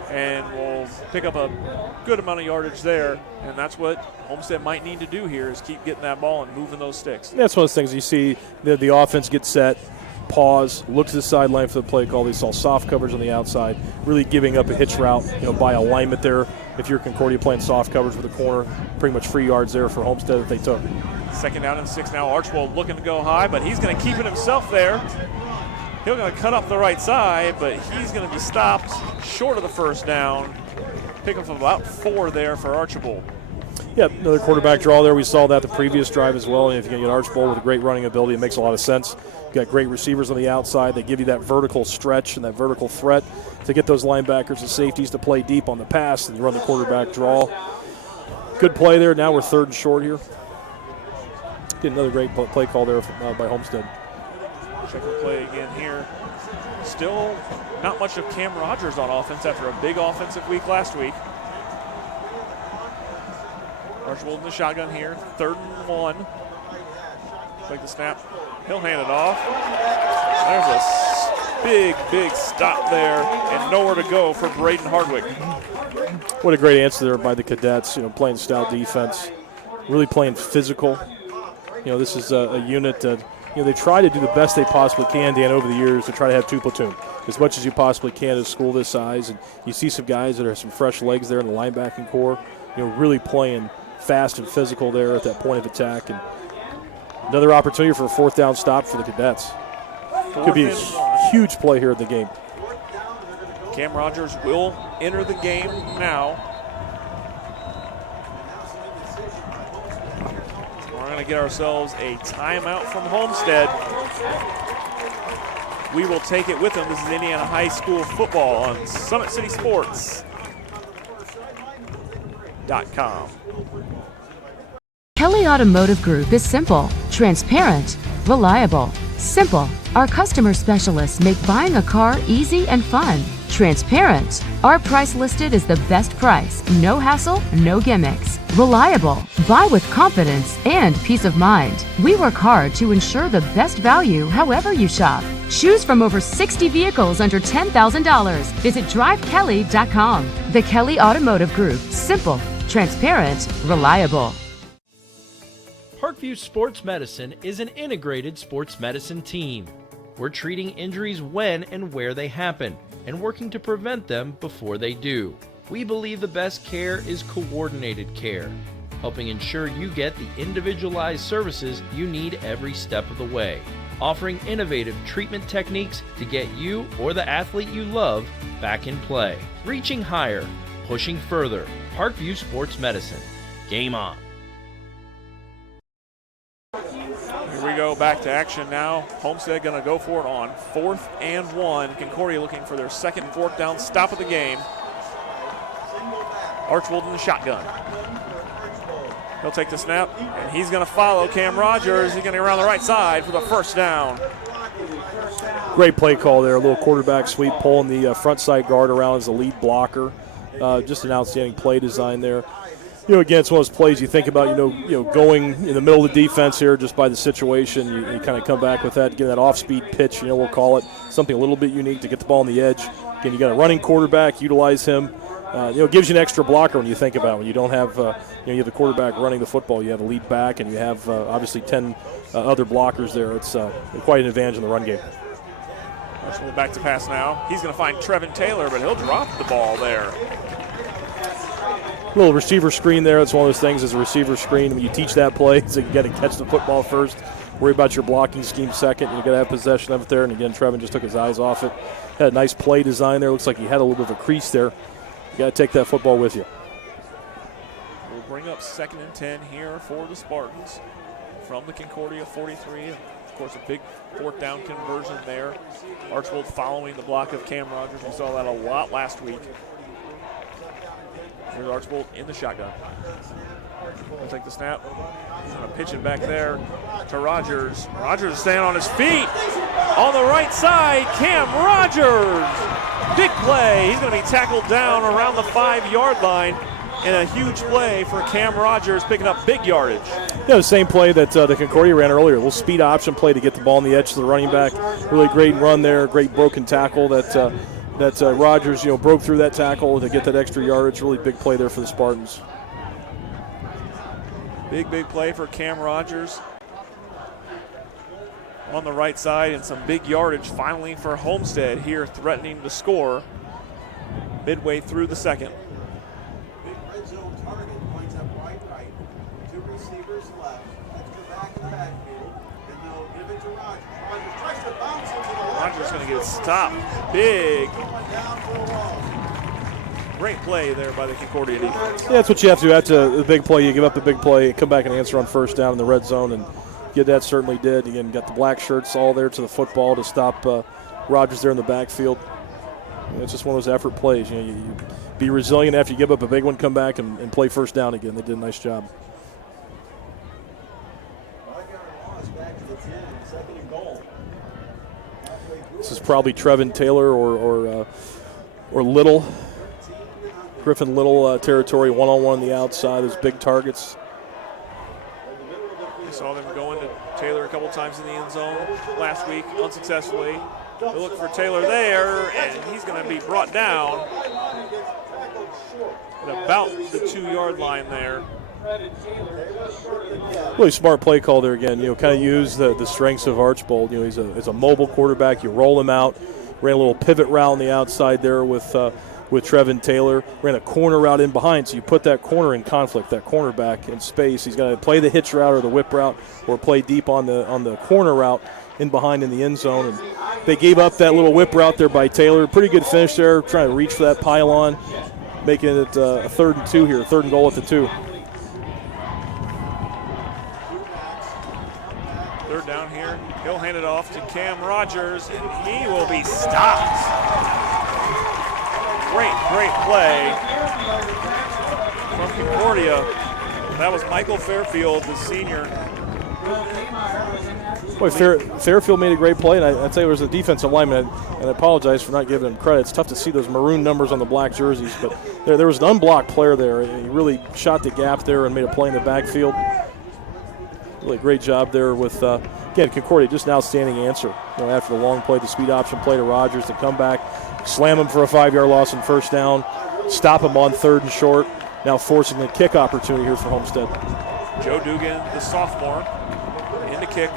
and will pick up a good amount of yardage there. And that's what Homestead might need to do here, is keep getting that ball and moving those sticks. That's one of those things you see the offense get set, pause, look to the sideline for the play call. They saw soft coverage on the outside, really giving up a hitch route, by alignment there. If you're Concordia playing soft coverage with a corner, pretty much free yards there for Homestead if they took. 2nd down and 6 now. Archibald looking to go high, but he's going to keep it himself there. He's going to cut up the right side, but he's going to be stopped short of the first down. Pick up about 4 there for Archibald. Yeah, another quarterback draw there. We saw that the previous drive as well. And if you can get Archibald with a great running ability, it makes a lot of sense. You got great receivers on the outside. They give you that vertical stretch and that vertical threat to get those linebackers and safeties to play deep on the pass, and you run the quarterback draw. Good play there. Now we're 3rd and short here. Get another great play call there by Homestead. Check the play again here. Still not much of Cam Rogers on offense after a big offensive week last week. Archibald in the shotgun here, 3rd and 1. Take the snap. He'll hand it off. There's a big stop there, and nowhere to go for Braden Hardwick. What a great answer there by the Cadets, playing stout defense, really playing physical. This is a unit that, they try to do the best they possibly can, Dan, over the years to try to have 2 platoon as much as you possibly can at a school this size. And you see some guys that are some fresh legs there in the linebacking core, really playing fast and physical there at that point of attack. And another opportunity for a 4th down stop for the Cadets. Could be a huge play here in the game. Cam Rogers will enter the game now. We're going to get ourselves a timeout from Homestead. We will take it with them. This is Indiana High School football on SummitCitySports.com. Kelley Automotive Group is simple, transparent, reliable. Simple. Our customer specialists make buying a car easy and fun. Transparent. Our price listed is the best price. No hassle, no gimmicks. Reliable. Buy with confidence and peace of mind. We work hard to ensure the best value however you shop. Choose from over 60 vehicles under $10,000. Visit drivekelley.com. The Kelley Automotive Group. Simple, transparent, reliable. Parkview Sports Medicine is an integrated sports medicine team. We're treating injuries when and where they happen and working to prevent them before they do. We believe the best care is coordinated care, helping ensure you get the individualized services you need every step of the way, offering innovative treatment techniques to get you or the athlete you love back in play. Reaching higher, pushing further. Parkview Sports Medicine. Game on. Here we go, back to action now. Homestead going to go for it on 4th and 1. Concordia looking for their 2nd and 4th down stop of the game. Archibald in the shotgun. He'll take the snap, and he's going to follow Cam Rogers. He's going to go around the right side for the 1st down. Great play call there. A little quarterback sweep, pulling the front side guard around as the lead blocker. Just an outstanding play design there. Again, it's one of those plays you think about, going in the middle of the defense here just by the situation. You kind of come back with that, get that off-speed pitch, we'll call it something a little bit unique to get the ball on the edge. Again, you got a running quarterback, utilize him. It gives you an extra blocker when you think about it. When you don't have, you have the quarterback running the football, you have a lead back, and you have obviously 10 other blockers there. It's quite an advantage in the run game. Archibald back to pass now. He's going to find Trevon Taylor, but he'll drop the ball there. Little receiver screen there. It's one of those things as a receiver screen. When you teach that play, so you got to catch the football first, worry about your blocking scheme second. You got to have possession of it there. And again, Trevon just took his eyes off it. Had a nice play design there. Looks like he had a little bit of a crease there. You got to take that football with you. We'll bring up 2nd and 10 here for the Spartans from the Concordia 43. And of course, a big 4th down conversion there. Archibald following the block of Cam Rogers. We saw that a lot last week. Here's Archibald in the shotgun. He'll take the snap. He's going to pitch it back there to Rogers. Rogers is staying on his feet. On the right side, Cam Rogers Big play. He's going to be tackled down around the 5-yard line. And a huge play for Cam Rogers, picking up big yardage. Yeah, the same play that the Concordia ran earlier. A little speed option play to get the ball on the edge to the running back. Really great run there. Great broken tackle that Rogers, broke through that tackle to get that extra yardage. Really big play there for the Spartans. Big play for Cam Rogers on the right side, and some big yardage finally for Homestead here, threatening to score midway through the second. Rogers going to get stopped. Big. Great play there by the Concordia defense. Yeah, that's what you have to do. That's a big play. You give up the big play, come back and answer on first down in the red zone, and that certainly did. Again, got the black shirts all there to the football to stop Rogers there in the backfield. It's just one of those effort plays. You be resilient after you give up a big one, come back and play first down again. They did a nice job. This is probably Trevon Taylor or Little. Griffin Little territory, one-on-one on the outside. Those big targets. We saw them go into Taylor a couple times in the end zone last week, unsuccessfully. They look for Taylor there, and he's going to be brought down at about the 2-yard line there. Really smart play call there again. Kind of use the strengths of Archbold. He's a mobile quarterback. You roll him out. Ran a little pivot route on the outside there with Trevon Taylor. Ran a corner route in behind, so you put that corner in conflict, that cornerback in space. He's got to play the hitch route or the whip route, or play deep on the corner route in behind in the end zone. And they gave up that little whip route there by Taylor. Pretty good finish there, trying to reach for that pylon, making it a 3rd and 2 here, 3rd and goal at the 2. Third down here. He'll hand it off to Cam Rogers, and he will be stopped. Great play from Concordia. That was Michael Fairfield, the senior. Boy, Fairfield made a great play, and I'd say it was a defensive lineman, and I apologize for not giving him credit. It's tough to see those maroon numbers on the black jerseys, but there was an unblocked player there. He really shot the gap there and made a play in the backfield. Really great job there with, again, Concordia, just an outstanding answer. After the long play, the speed option play to Rogers to come back, slam him for a 5-yard loss and first down, stop him on 3rd and short, now forcing the kick opportunity here for Homestead. Joe Dugan, the sophomore, in the kick.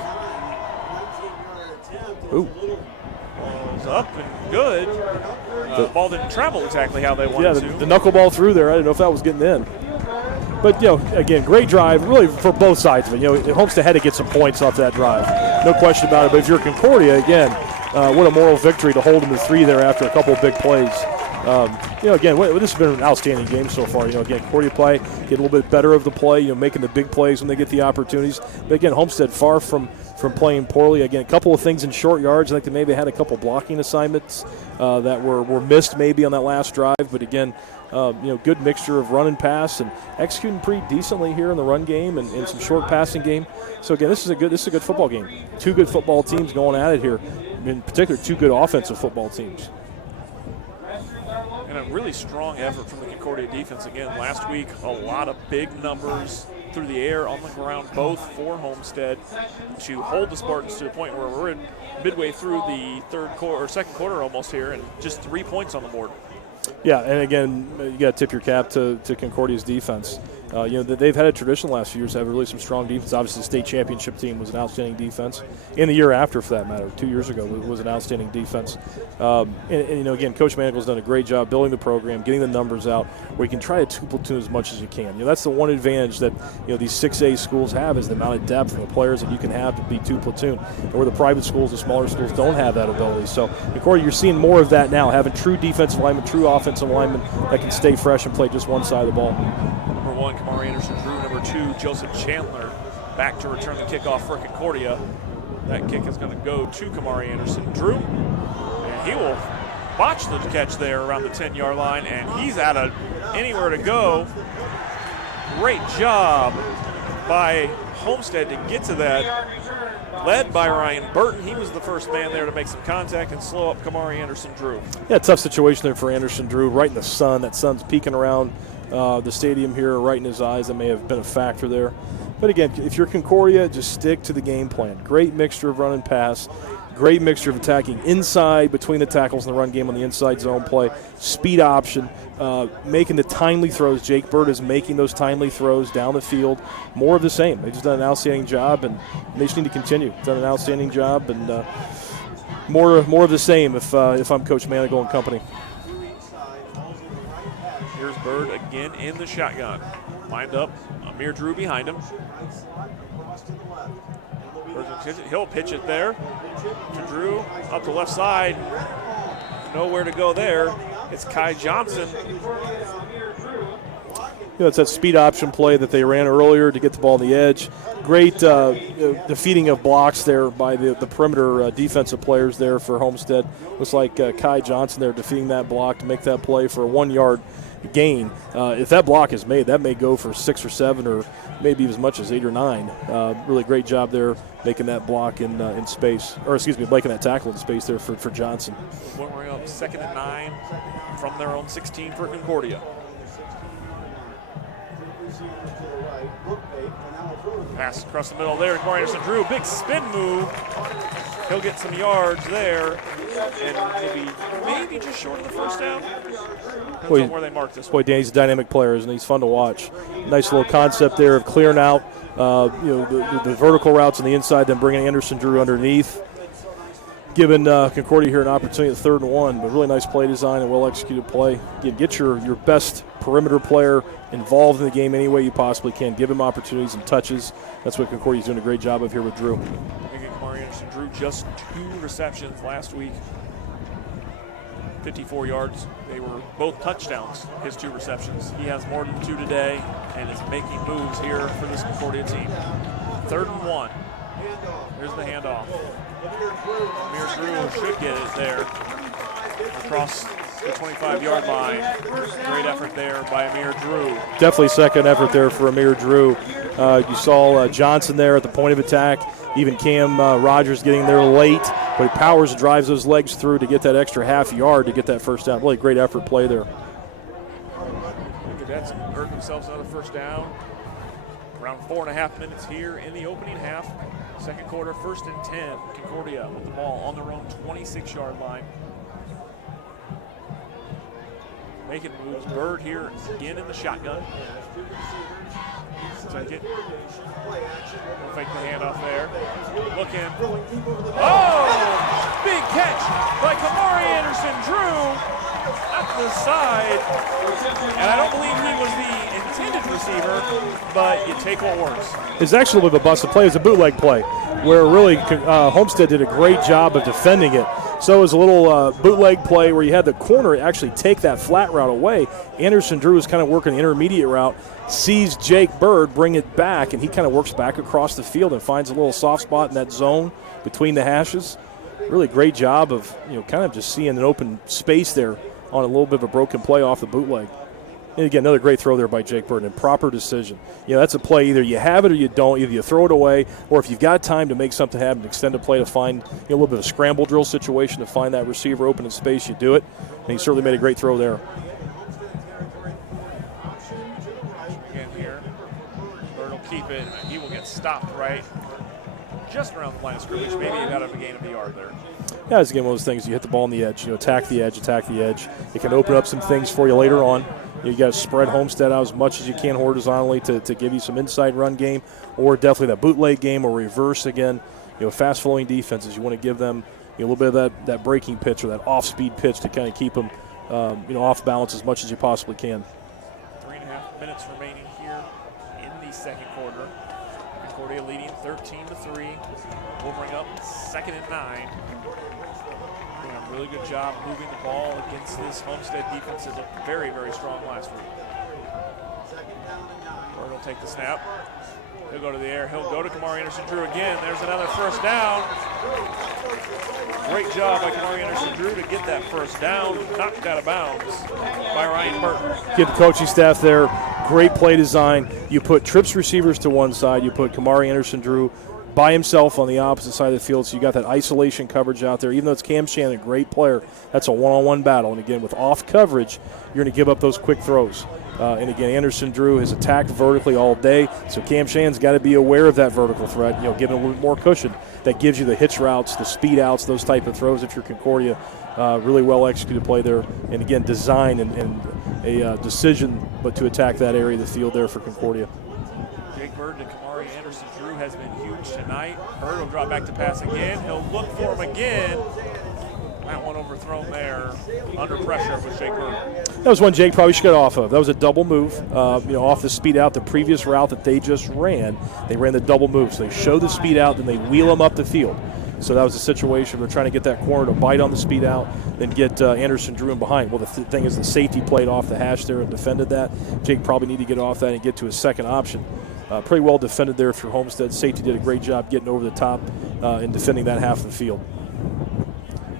Ooh. Ball's up and good. The ball didn't travel exactly how they wanted to. The knuckleball through there. I didn't know if that was getting in. But, again, great drive, really for both sides of it. Homestead had to get some points off that drive. No question about it. But if you're Concordia, again, what a moral victory to hold them to 3 there after a couple of big plays. Again, this has been an outstanding game so far. Again, Concordia play, get a little bit better of the play, making the big plays when they get the opportunities. But, again, Homestead far from playing poorly. Again, a couple of things in short yards. I think they maybe had a couple blocking assignments that were missed maybe on that last drive. But, again, good mixture of run and pass and executing pretty decently here in the run game and some short passing game. So, again, this is a good football game. 2 good football teams going at it here. In particular, 2 good offensive football teams. And a really strong effort from the Concordia defense again. Last week, a lot of big numbers through the air, on the ground, both for Homestead, to hold the Spartans to a point where we're midway through the second quarter almost here, and just 3 points on the board. Yeah, and again, you got to tip your cap to Concordia's defense. They've had a tradition the last few years to have really some strong defense. Obviously, the state championship team was an outstanding defense. And the year after, for that matter, 2 years ago, was an outstanding defense. Again, Coach Manacle's done a great job building the program, getting the numbers out, where you can try to 2 platoon as much as you can. That's the one advantage that these 6A schools have, is the amount of depth and the players that you can have to be 2 platoon. And where the private schools, the smaller schools, don't have that ability. So, Concordia, you're seeing more of that now, having true defensive linemen, true offensive linemen that can stay fresh and play just one side of the ball. Number 1, Kumari Henderson drew. Number 2, Joseph Chandler, back to return the kickoff for Concordia. That kick is going to go to Kumari Henderson. Drew, and he will botch the catch there around the 10-yard line, and he's out of anywhere to go. Great job by Homestead to get to that led by Ryan Burton. He was the first man there to make some contact and slow up Kumari Henderson-Drew. Yeah, tough situation there for Anderson-Drew, right in the sun. That sun's peeking around the stadium here, right in his eyes. That may have been a factor there. But again, if you're Concordia, just stick to the game plan. Great mixture of run and pass. Great mixture of attacking inside between the tackles and the run game on the inside zone play. Speed option, making the timely throws. Jake Bird is making those timely throws down the field. More of the same. They've just done an outstanding job, and they just need to continue. Done an outstanding job, and more of the same if I'm Coach Manigault and company. Here's Bird again in the shotgun. Lined up, Amir Drew behind him. He'll pitch it there to Drew, up the left side. Nowhere to go there. It's Kai Johnson. It's that speed option play that they ran earlier to get the ball on the edge. Great defeating of blocks there by the perimeter defensive players there for Homestead. Looks like Kai Johnson there defeating that block to make that play for a 1-yard gain. If that block is made, that may go for 6 or 7 or maybe as much as 8 or 9. Really great job there making that block in space, or excuse me, making that tackle in space there for Johnson. We're up 2nd and 9 from their own 16 for Concordia. Pass across the middle there. Kumari Henderson-Drew, big spin move. He'll get some yards there, and maybe just short of the first down. Depends on where they mark this one. Boy, Danny's a dynamic player, and he's fun to watch. Nice little concept there of clearing out, the vertical routes on the inside, then bringing Anderson-Drew underneath, giving Concordia here an opportunity at 3rd and 1. But really nice play design and well-executed play. Again, get your best perimeter player involved in the game any way you possibly can. Give him opportunities and touches. That's what Concordia's doing a great job of here with Drew. Kumari Henderson-Drew just 2 receptions last week. 54 yards. They were both touchdowns, his 2 receptions. He has more than 2 today and is making moves here for this Concordia team. 3rd and 1. Here's the handoff. Amir Drew should get it there across the 25-yard line. Great effort there by Amir Drew. Definitely second effort there for Amir Drew. You saw Johnson there at the point of attack. Even Cam Rogers getting there late, but he powers and drives those legs through to get that extra half yard to get that first down. Really great effort play there. The Cadets earned themselves another first down. Around 4.5 minutes here in the opening half. Second quarter, 1st and 10. Concordia with the ball on their own 26-yard line. Making moves. Bird here again in the shotgun. Take it. We'll fake the handoff there. Looking. Oh! Big catch by Kumari Henderson-Drew at the side. And I don't believe he was the intended receiver, but you take what works. It's actually a little bit of a busted play. It was a bootleg play where really Homestead did a great job of defending it. So it was a little bootleg play where you had the corner actually take that flat route away. Anderson-Drew was kind of working the intermediate route, sees Jake Bird bring it back, and he kind of works back across the field and finds a little soft spot in that zone between the hashes. Really great job of kind of just seeing an open space there on a little bit of a broken play off the bootleg. And again, another great throw there by Jake Burton, and proper decision. That's a play, either you have it or you don't. Either you throw it away, or if you've got time to make something happen, extend a play to find a little bit of a scramble drill situation to find that receiver open in space, you do it. And he certainly made a great throw there. Again here, Bird will keep it. He will get stopped right just around the line of scrimmage. Maybe he got up a gain of a yard there. Yeah, it's again one of those things. You hit the ball on the edge, attack the edge, attack the edge. It can open up some things for you later on. You got to spread Homestead out as much as you can horizontally to give you some inside run game, or definitely that bootleg game, or reverse again. Fast-flowing defenses, you want to give them a little bit of that breaking pitch or that off-speed pitch to kind of keep them off balance as much as you possibly can. 3.5 minutes remaining here in the second quarter. Concordia leading 13-3. We'll bring up 2nd and 9. Doing a really good job moving the ball against this Homestead defense that looked very, very strong last week. Bird will take the snap. He'll go to the air. He'll go to Kumari Henderson-Drew again. There's another first down. Great job by Kumari Henderson-Drew to get that first down. Knocked out of bounds by Ryan Burton. Get the coaching staff there. Great play design. You put trips receivers to one side. You put Kumari Henderson-Drew by himself on the opposite side of the field, so you got that isolation coverage out there. Even though it's Cam Shannon, a great player, that's a one-on-one battle. And again, with off coverage, you're going to give up those quick throws. And again, Anderson Drew has attacked vertically all day, so Cam Shannon's got to be aware of that vertical threat, giving a little bit more cushion. That gives you the hitch routes, the speed outs, those type of throws if you're Concordia. Really well executed play there. And again, design and a decision but to attack that area of the field there for Concordia. Jake Bird to Kumari Henderson. Drew has been huge tonight. Bird will drop back to pass again. He'll look for him again. That one overthrown there under pressure with Jake Bird. That was one Jake probably should get off of. That was a double move, off the speed out. The previous route that they just ran, they ran the double move. So they show the speed out, then they wheel them up the field. So that was a situation where they're trying to get that corner to bite on the speed out, then get Anderson Drew in behind. Well, the thing is the safety played off the hash there and defended that. Jake probably need to get off that and get to his second option. Pretty well defended there for Homestead. Safety did a great job getting over the top and defending that half of the field.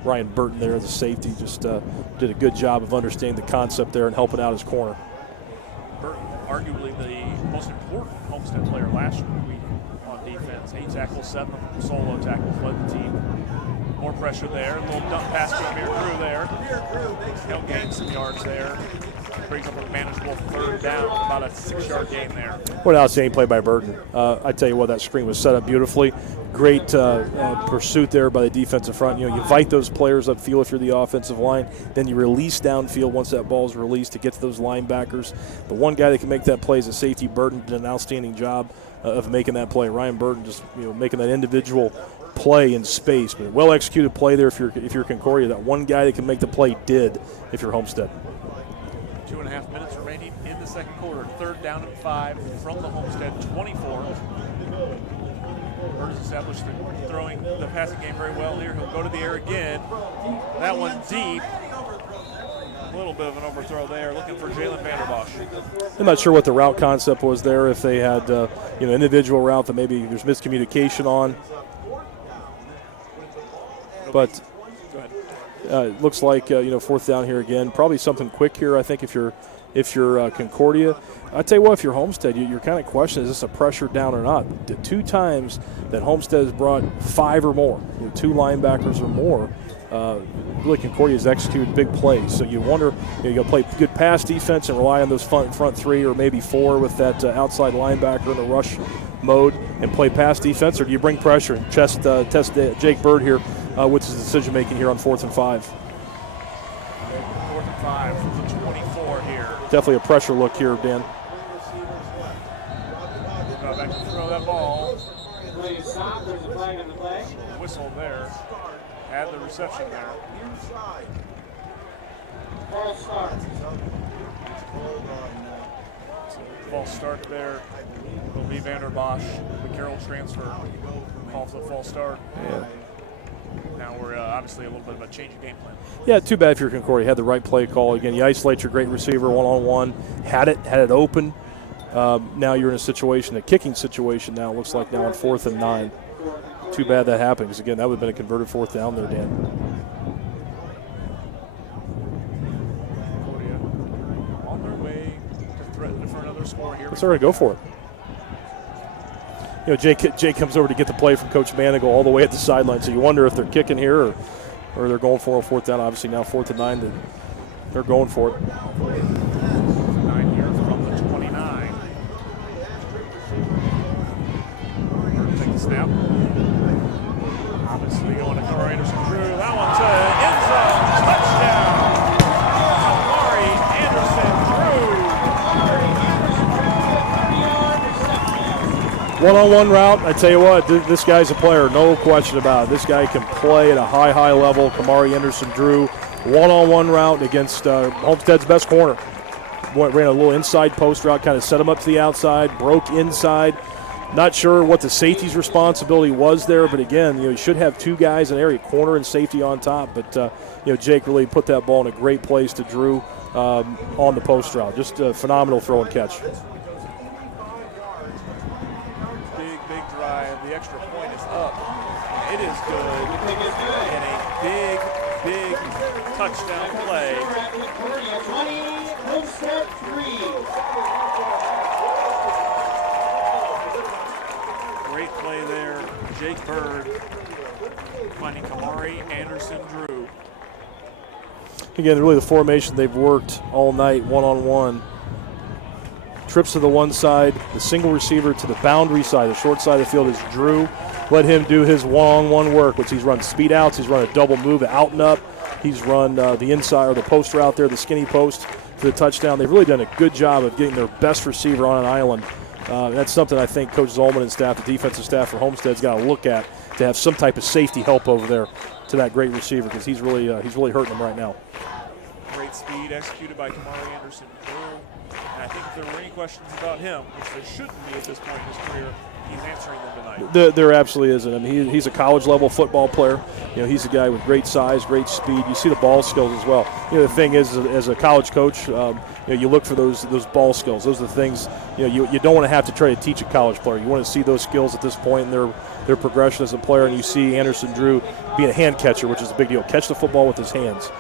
Ryan Burton there as a safety just did a good job of understanding the concept there and helping out his corner. Burton, arguably the most important Homestead player last week on defense. 8 tackles, 7 solo tackles led the team. More pressure there. A little dump pass to Amir Crew there. He'll gain some yards there. Brings up a manageable third down, about a 6-yard gain there. What an outstanding play by Burton. I tell you what, that screen was set up beautifully. Great pursuit there by the defensive front. You invite those players upfield if you're the offensive line. Then you release downfield once that ball is released to get to those linebackers. The one guy that can make that play is a safety. Burton did an outstanding job of making that play. Ryan Burton just making that individual play in space. But well executed play there if you're Concordia. That one guy that can make the play did if you're Homestead. 2.5 minutes remaining in the second quarter. 3rd down and 5 from the Homestead 24. Bird has established throwing the passing game very well here. He'll go to the air again. That one deep. A little bit of an overthrow there. Looking for Jalen Vanderbosch. I'm not sure what the route concept was there. If they had individual route that maybe there's miscommunication on. But it looks like 4th down here again. Probably something quick here. I think if you're Concordia, I tell you what, if you're Homestead, you're kind of questioning, is this a pressure down or not? The 2 times that Homestead has brought 5 or more, 2 linebackers or more, really Concordia's executed big plays. So you wonder, you'll play good pass defense and rely on those front 3 or maybe 4 with that outside linebacker in the rush mode and play pass defense, or do you bring pressure and test Jake Bird here with his decision making here on 4th and 5? 4th and 5 from the 24 here. Definitely a pressure look here, Dan. Go back to throw that ball. Whistle there. Had the reception there. False start there. Will be Vanderbosch. The Carroll transfer. Call for the false start. Yeah. Now we're obviously a little bit of a change of game plan. Yeah, too bad if you're Concordia. Had the right play call. Again, you isolate your great receiver one-on-one. Had it open. Now you're in a situation, a kicking situation now. It looks like now on 4th and 9. Too bad that happened because, again, that would have been a converted 4th down there, Dan. Concordia on their way to threaten for another score here. Let's going to go for it. Jake comes over to get the play from Coach Manigal all the way at the sideline. So you wonder if they're kicking here or they're going for a 4th down. Obviously now 4th and 9, they're going for it. 9 here from the 29. Take the snap. Obviously going to Kumari Henderson Drew. That one's end zone. Touchdown. Kumari Henderson Drew. One-on-one route, I tell you what, this guy's a player, no question about it. This guy can play at a high level. Kumari Henderson Drew, one-on-one route against Homestead's best corner. Ran a little inside post route, kind of set him up to the outside, broke inside. Not sure what the safety's responsibility was there, but again, you should have 2 guys in area, corner and safety on top. But Jake really put that ball in a great place to Drew on the post route. Just a phenomenal throw and catch. Big drive. The extra point is up. It is good. And a big touchdown play. Great play there. Jake Bird finding Kumari Henderson Drew. Again, really the formation they've worked all night, one-on-one. Trips to the one side, the single receiver to the boundary side, the short side of the field is Drew. Let him do his one-on-one work, which he's run speed outs, he's run a double move out and up, he's run the inside or the post route there, the skinny post for the touchdown. They've really done a good job of getting their best receiver on an island. That's something I think Coach Zolman and staff, the defensive staff for Homestead's got to look at to have some type of safety help over there to that great receiver, because he's really hurting them right now. Great speed executed by Kumari Henderson. And I think if there were any questions about him, which there shouldn't be at this point in his career, he's answering them tonight. There absolutely isn't. I mean, he's a college-level football player. He's a guy with great size, great speed. You see the ball skills as well. The thing is, as a college coach, you look for those ball skills. Those are the things you don't want to have to try to teach a college player. You want to see those skills at this point in their progression as a player. And you see Anderson Drew being a hand catcher, which is a big deal. Catch the football with his hands.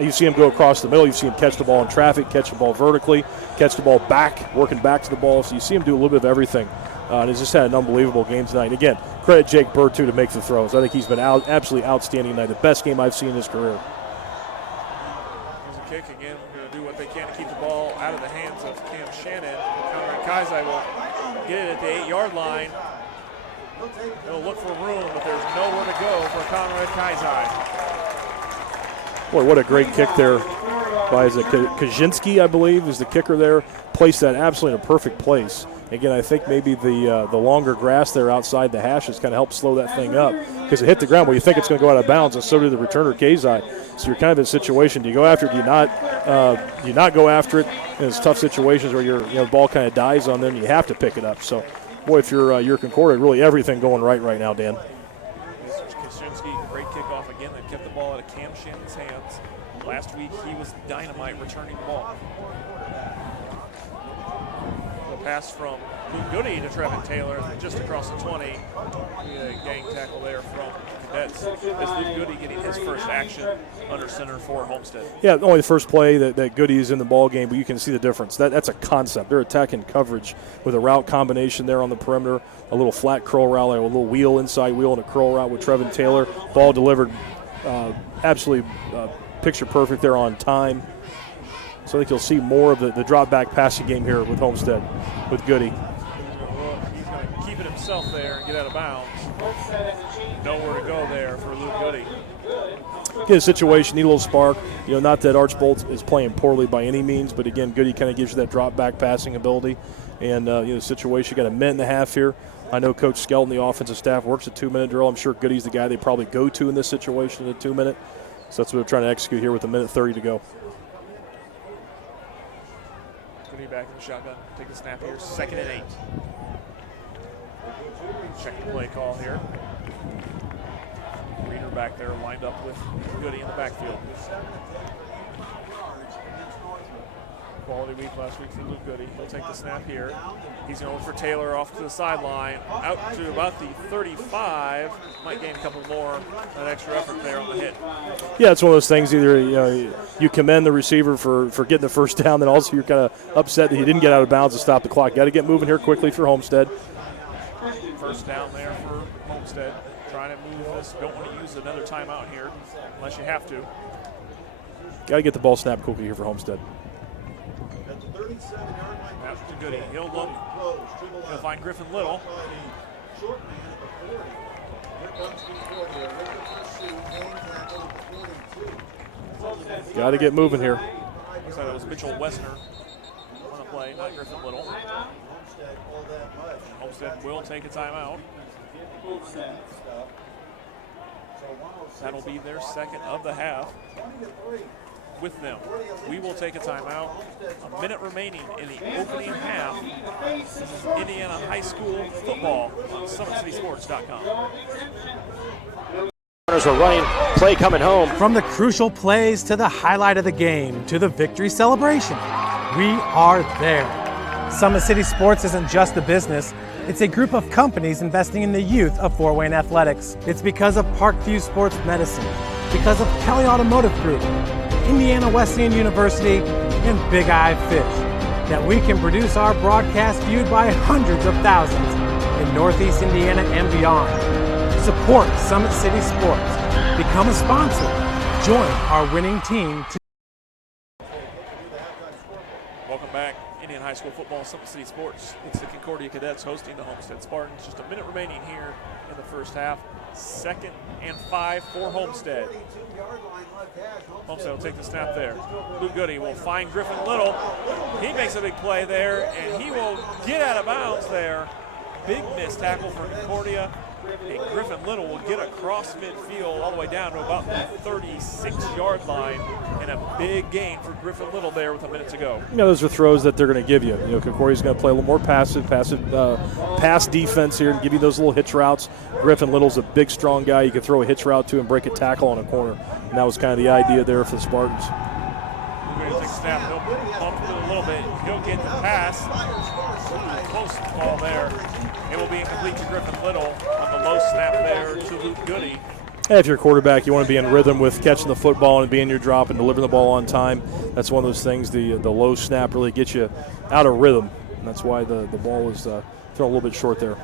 You see him go across the middle. You see him catch the ball in traffic, catch the ball vertically, catch the ball back, working back to the ball. So you see him do a little bit of everything. And he's just had an unbelievable game tonight. And again, credit Jake Bird, too, to make the throws. I think he's been absolutely outstanding tonight. The best game I've seen in his career. Here's a kick again. We're going to do what they can to keep the ball out of the hands of Cam Shannon. Conrad Kaizai will get it at the 8-yard line. He'll look for room, but there's nowhere to go for Conrad Kaizai. Boy, what a great kick there by Kaczynski, I believe, is the kicker there. Placed that absolutely in a perfect place. Again, I think maybe the longer grass there outside the hashes kind of helped slow that thing up, because it hit the ground where you think it's going to go out of bounds, and so did the returner Kaizai. So you're kind of in a situation: do you go after it? Do you not go after it? And it's tough situations where the ball kind of dies on them. You have to pick it up. So, boy, if you're Concordia, really everything going right now, Dan. Kaczynski, great kickoff again that kept the ball out of Cam Shannon's hands. Last week he was dynamite returning the ball. Pass from Luke Goody to Trevon Taylor just across the 20. A gang tackle there from Cadets. As Luke Goody getting his first action under center for Homestead. Yeah, only the first play that Goody is in the ball game, but you can see the difference. That's a concept. They're attacking coverage with a route combination there on the perimeter, a little flat curl route, a little wheel, inside wheel, and a curl route with Trevon Taylor. Ball delivered absolutely picture perfect there on time. So I think you'll see more of the drop-back passing game here with Homestead, with Goody. He's going to keep it himself there and get out of bounds. Nowhere to go there for Luke Goody. Get a situation, need a little spark. Not that Archbold is playing poorly by any means, but again, Goody kind of gives you that drop-back passing ability. And the situation, you got a minute and a half here. I know Coach Skelton, the offensive staff, works a 2-minute drill. I'm sure Goody's the guy they probably go to in this situation in a 2-minute. So that's what they're trying to execute here with a minute 30 to go. Back in the shotgun, take the snap here, 2nd and 8. Check the play call here. Reader back there lined up with Goody in the backfield. Quality week last week for Luke Goody. He'll take the snap here. He's going to look for Taylor off to the sideline, out to about the 35. Might gain a couple more, that extra effort there on the hit. Yeah, it's one of those things. Either you commend the receiver for getting the first down, then also you're kind of upset that he didn't get out of bounds to stop the clock. Got to get moving here quickly for Homestead. First down there for Homestead. Trying to move this. Don't want to use another timeout here unless you have to. Got to get the ball snapped quickly here for Homestead. Out to Goody. He'll look. He'll find Griffin Little. Got to get moving here. Looks like it was Mitchell Wessner on the play, not Griffin Little. Homestead will take a timeout. That'll be their second of the half. With them, we will take a timeout. A minute remaining in the opening half. This is Indiana High School football on SummitCitySports.com. Runners are running, play coming home. From the crucial plays to the highlight of the game to the victory celebration, we are there. Summit City Sports isn't just a business. It's a group of companies investing in the youth of Fort Wayne athletics. It's because of Parkview Sports Medicine, because of Kelley Automotive Group, Indiana Wesleyan University, and Big Eye Fish, that we can produce our broadcast viewed by hundreds of thousands in Northeast Indiana and beyond. Support Summit City Sports. Become a sponsor. Join our winning team today. Welcome back. Indiana High School football, Summit City Sports. It's the Concordia Cadets hosting the Homestead Spartans. Just a minute remaining here in the first half. 2nd and 5 for Homestead. Homestead will take the snap there. Luke Goody will find Griffin Little. He makes a big play there, and he will get out of bounds there. Big missed tackle for Concordia. And Griffin Little will get across midfield all the way down to about the 36-yard line, and a big gain for Griffin Little there with a minute to go. You know, those are throws that they're going to give you. You know, Concordia's going to play a little more pass defense here and give you those little hitch routes. Griffin Little's a big, strong guy you can throw a hitch route to and break a tackle on a corner. And that was kind of the idea there for the Spartans. We're going to take a snap. He'll bump it a little bit. He'll get the pass. Close ball there. It will be incomplete to Griffin Little on the low snap there to Luke Goody. Hey, if you're a quarterback, you want to be in rhythm with catching the football and being your drop and delivering the ball on time. That's one of those things. The low snap really gets you out of rhythm. And that's why the ball was thrown a little bit short there.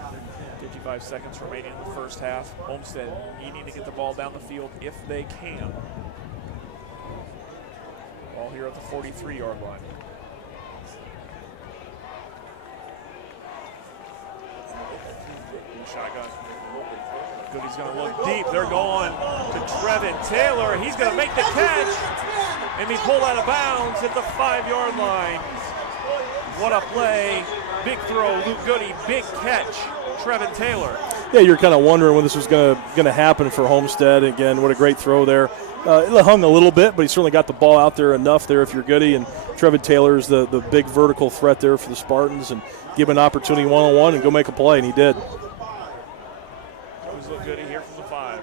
55 seconds remaining in the first half. Homestead needing to get the ball down the field if they can. Ball here at the 43-yard line. Shotgun. Goody's going to look deep. They're going to Trevon Taylor. He's going to make the catch and be pulled out of bounds at the 5-yard line. What a play. Big throw, Luke Goody. Big catch, Trevon Taylor. Yeah, you're kind of wondering when this was going to happen for Homestead. Again, what a great throw there. It hung a little bit, but he certainly got the ball out there enough there if you're Goody. And Trevon Taylor is the big vertical threat there for the Spartans, and give him an opportunity one-on-one and go make a play, and he did. Luke Goody here from the 5.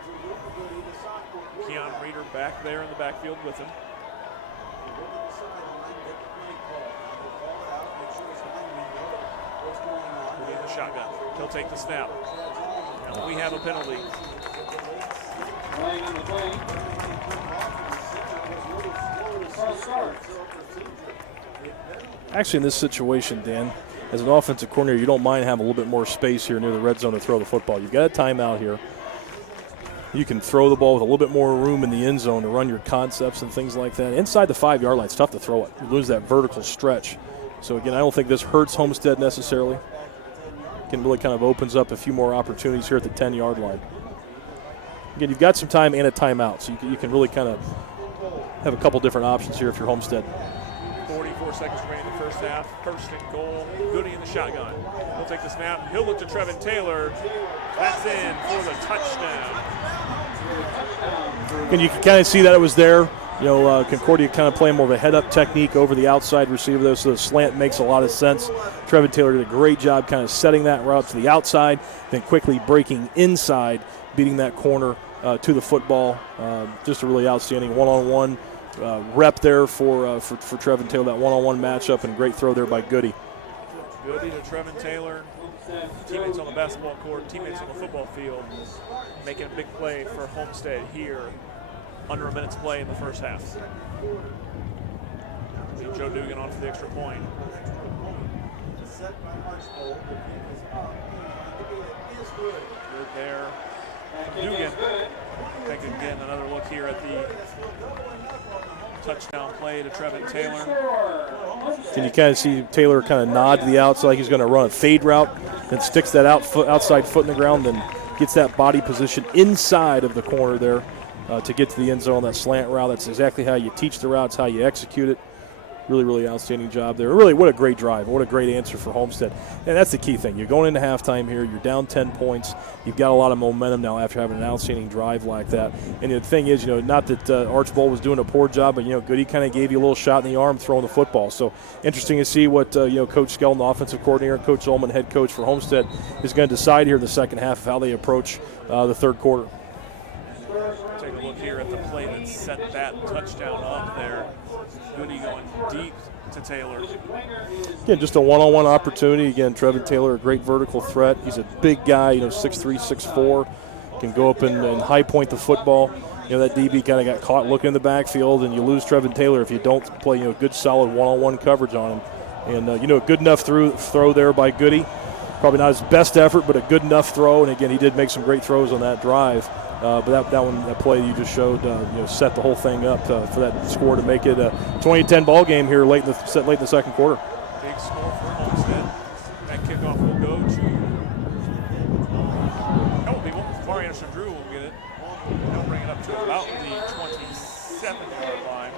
Keon Reeder back there in the backfield with him. Goody in the shotgun. He'll take the snap. Now we have a penalty. Actually, in this situation, Dan, as an offensive coordinator, you don't mind having a little bit more space here near the red zone to throw the football. You've got a timeout here. You can throw the ball with a little bit more room in the end zone to run your concepts and things like that. Inside the 5-yard line, it's tough to throw it. You lose that vertical stretch. So, again, I don't think this hurts Homestead necessarily. It really kind of opens up a few more opportunities here at the 10-yard line. Again, you've got some time and a timeout, so you can really kind of have a couple different options here if you're Homestead. 44 seconds remaining in the first half. First and goal. Goody in the shotgun. He'll take the snap. He'll look to Trevon Taylor. That's in for the touchdown. And you can kind of see that it was there. You know, Concordia kind of playing more of a head-up technique over the outside receiver there, so the slant makes a lot of sense. Trevon Taylor did a great job kind of setting that route to the outside, then quickly breaking inside, beating that corner to the football. Just a really outstanding one-on-one rep there for Trevon Taylor, that one-on-one matchup, and great throw there by Goody. Goody to Trevon Taylor. Teammates on the basketball court, teammates on the football field, making a big play for Homestead here. Under a minute's play in the first half. Joe Dugan on for the extra point. Good there. Dugan. Take again another look here at the touchdown play to Trevon Taylor. Can you kind of see Taylor kind of nod to the outside like he's going to run a fade route, then sticks that outside foot in the ground, then gets that body position inside of the corner there. To get to the end zone, that slant route. That's exactly how you teach the routes, how you execute it. Really, really outstanding job there. Really, what a great drive. What a great answer for Homestead. And that's the key thing. You're going into halftime here. You're down 10 points. You've got a lot of momentum now after having an outstanding drive like that. And the thing is, not that Archibald was doing a poor job, but, Goody kind of gave you a little shot in the arm throwing the football. So interesting to see what, Coach Skelton, the offensive coordinator, and Coach Ullman, head coach for Homestead, is going to decide here in the second half of how they approach the third quarter. Take a look here at the play that set that touchdown up there. Goody going deep to Taylor. Again, just a one-on-one opportunity. Again, Trevon Taylor, a great vertical threat. He's a big guy, 6'3", 6'4", can go up and high point the football. That DB kind of got caught looking in the backfield, and you lose Trevon Taylor if you don't play, good solid one-on-one coverage on him. And, a good enough throw there by Goody. probably not his best effort, but a good enough throw. And again, he did make some great throws on that drive. But that play you just showed, set the whole thing up for that score to make it a 20-10 ball game here late in the second quarter. Big score for Homestead. That kickoff will go to Kumari Henderson. Drew will get it. He'll bring it up to about the 27-yard line.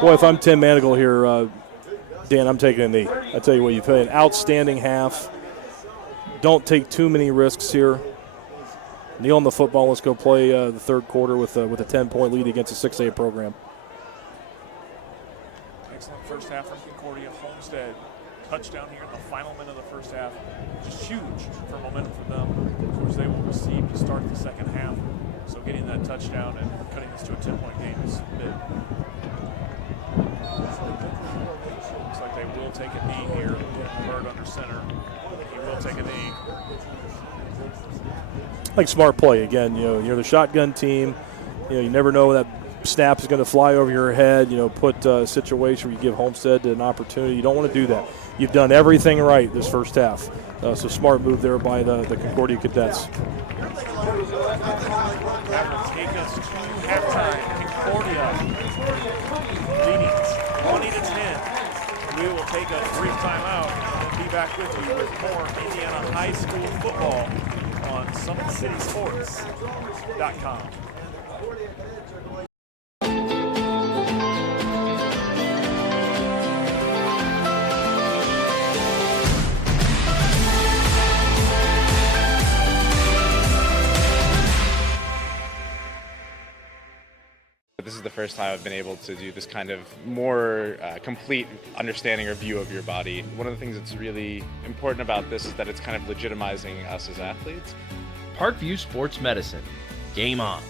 Boy, if I'm Tim Manigal here, Dan, I'm taking a knee. I tell you what, you've played an outstanding half. Don't take too many risks here. Kneel on the football. Let's go play the third quarter with a 10-point lead against a 6A program. Excellent first half from Concordia. Homestead touchdown here in the final minute of the first half. Just huge for momentum for them. Of course, they will receive to start the second half. So getting that touchdown and cutting this to a 10-point game is big. Looks like they will take a knee here. Bird under center. He will take a knee. Like smart play again. You're the shotgun team. You never know that snap is going to fly over your head. Put a situation where you give Homestead an opportunity. You don't want to do that. You've done everything right this first half. So smart move there by the Concordia cadets. That will take us to halftime. Concordia leading 20-10. We will take a brief timeout and be back with you with more Indiana high school football on SummitCitySports.com. This is the first time I've been able to do this kind of more complete understanding or view of your body. One of the things that's really important about this is that it's kind of legitimizing us as athletes. Parkview Sports Medicine. Game on.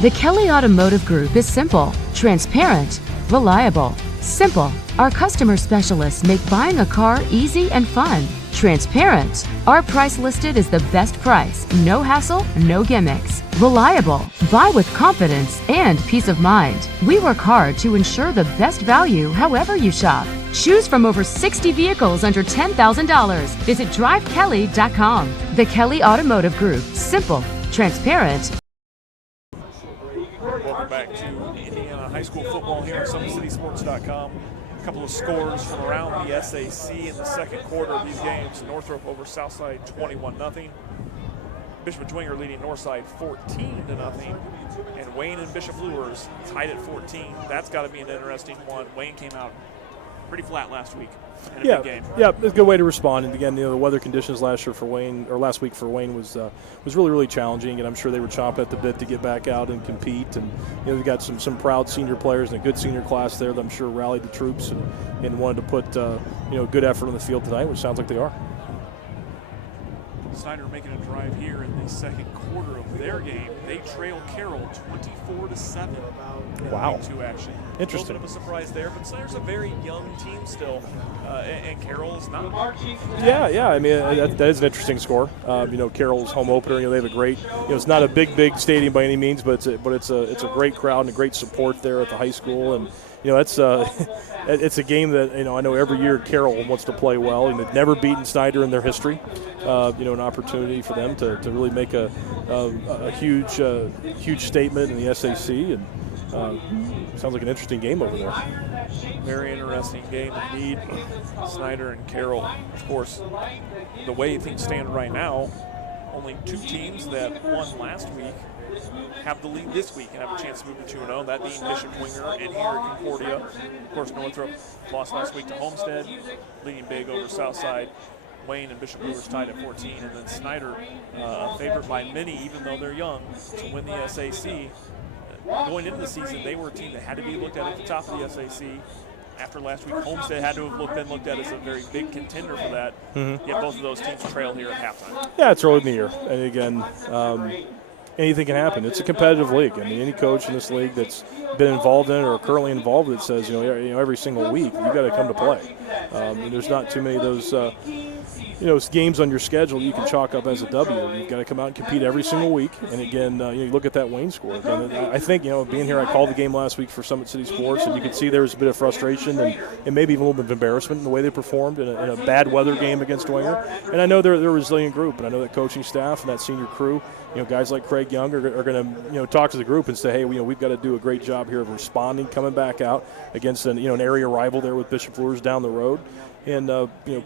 The Kelley Automotive Group is simple, transparent, reliable. Simple. Our customer specialists make buying a car easy and fun. Transparent. Our price listed is the best price. No hassle, no gimmicks. Reliable. Buy with confidence and peace of mind. We work hard to ensure the best value however you shop. Choose from over 60 vehicles under $10,000. Visit drivekelley.com. The Kelley Automotive Group. Simple, transparent. Welcome back to Indiana high school football here on SummitCitySports.com. A couple of scores from around the SAC in the second quarter of these games. Northrop over Southside 21-0. Bishop and Dwenger leading Northside 14-0. And Wayne and Bishop Luers tied at 14. That's got to be an interesting one. Wayne came out pretty flat last week in a big game. Yeah, it's a good way to respond. And again, the weather conditions last week for Wayne was really, really challenging. And I'm sure they were chomping at the bit to get back out and compete. And we've got some proud senior players and a good senior class there that I'm sure rallied the troops and wanted to put good effort on the field tonight, which sounds like they are. Snyder making a drive here in the second quarter of their game. They trail Carroll 24-7. Wow. Two action. Interesting. A little bit of a surprise there, but Snyder's a very young team still, and Carroll is not. Yeah. I mean, that is an interesting score. Carroll's home opener. They have a great. It's not a big stadium by any means, but it's a great crowd and a great support there at the high school, and it's a game that I know every year Carroll wants to play well, and they've never beaten Snyder in their history. An opportunity for them to really make a huge statement in the SAC, and sounds like an interesting game over there. Very interesting game indeed. Snyder and Carroll, of course, the way things stand right now, only two teams that won last week have the lead this week and have a chance to move to 2-0, that being Bishop Dwenger and here at Concordia. Of course, Northrop lost last week to Homestead, leading big over Southside. Wayne and Bishop Luers tied at 14, and then Snyder, a favorite by many, even though they're young, to win the SAC. Going into the season, they were a team that had to be looked at the top of the SAC. After last week, Homestead had to have been looked at as a very big contender for that. Yet both of those teams trail here at halftime. Yeah, it's early in the year, and again, anything can happen. It's a competitive league. I mean, any coach in this league that's been involved in it or currently involved in it says, every single week you got to come to play. There's not too many of those games on your schedule you can chalk up as a W. You've got to come out and compete every single week. And again, you look at that Wayne score. Again, I think, being here, I called the game last week for Summit City Sports, and you could see there was a bit of frustration and maybe even a little bit of embarrassment in the way they performed in a bad weather game against Winger. And I know they're a resilient group, and I know that coaching staff and that senior crew, guys like Craig Young are going to, talk to the group and say, hey, we've got to do a great job here of responding, coming back out against an area rival there with Bishop Fluors down the road, and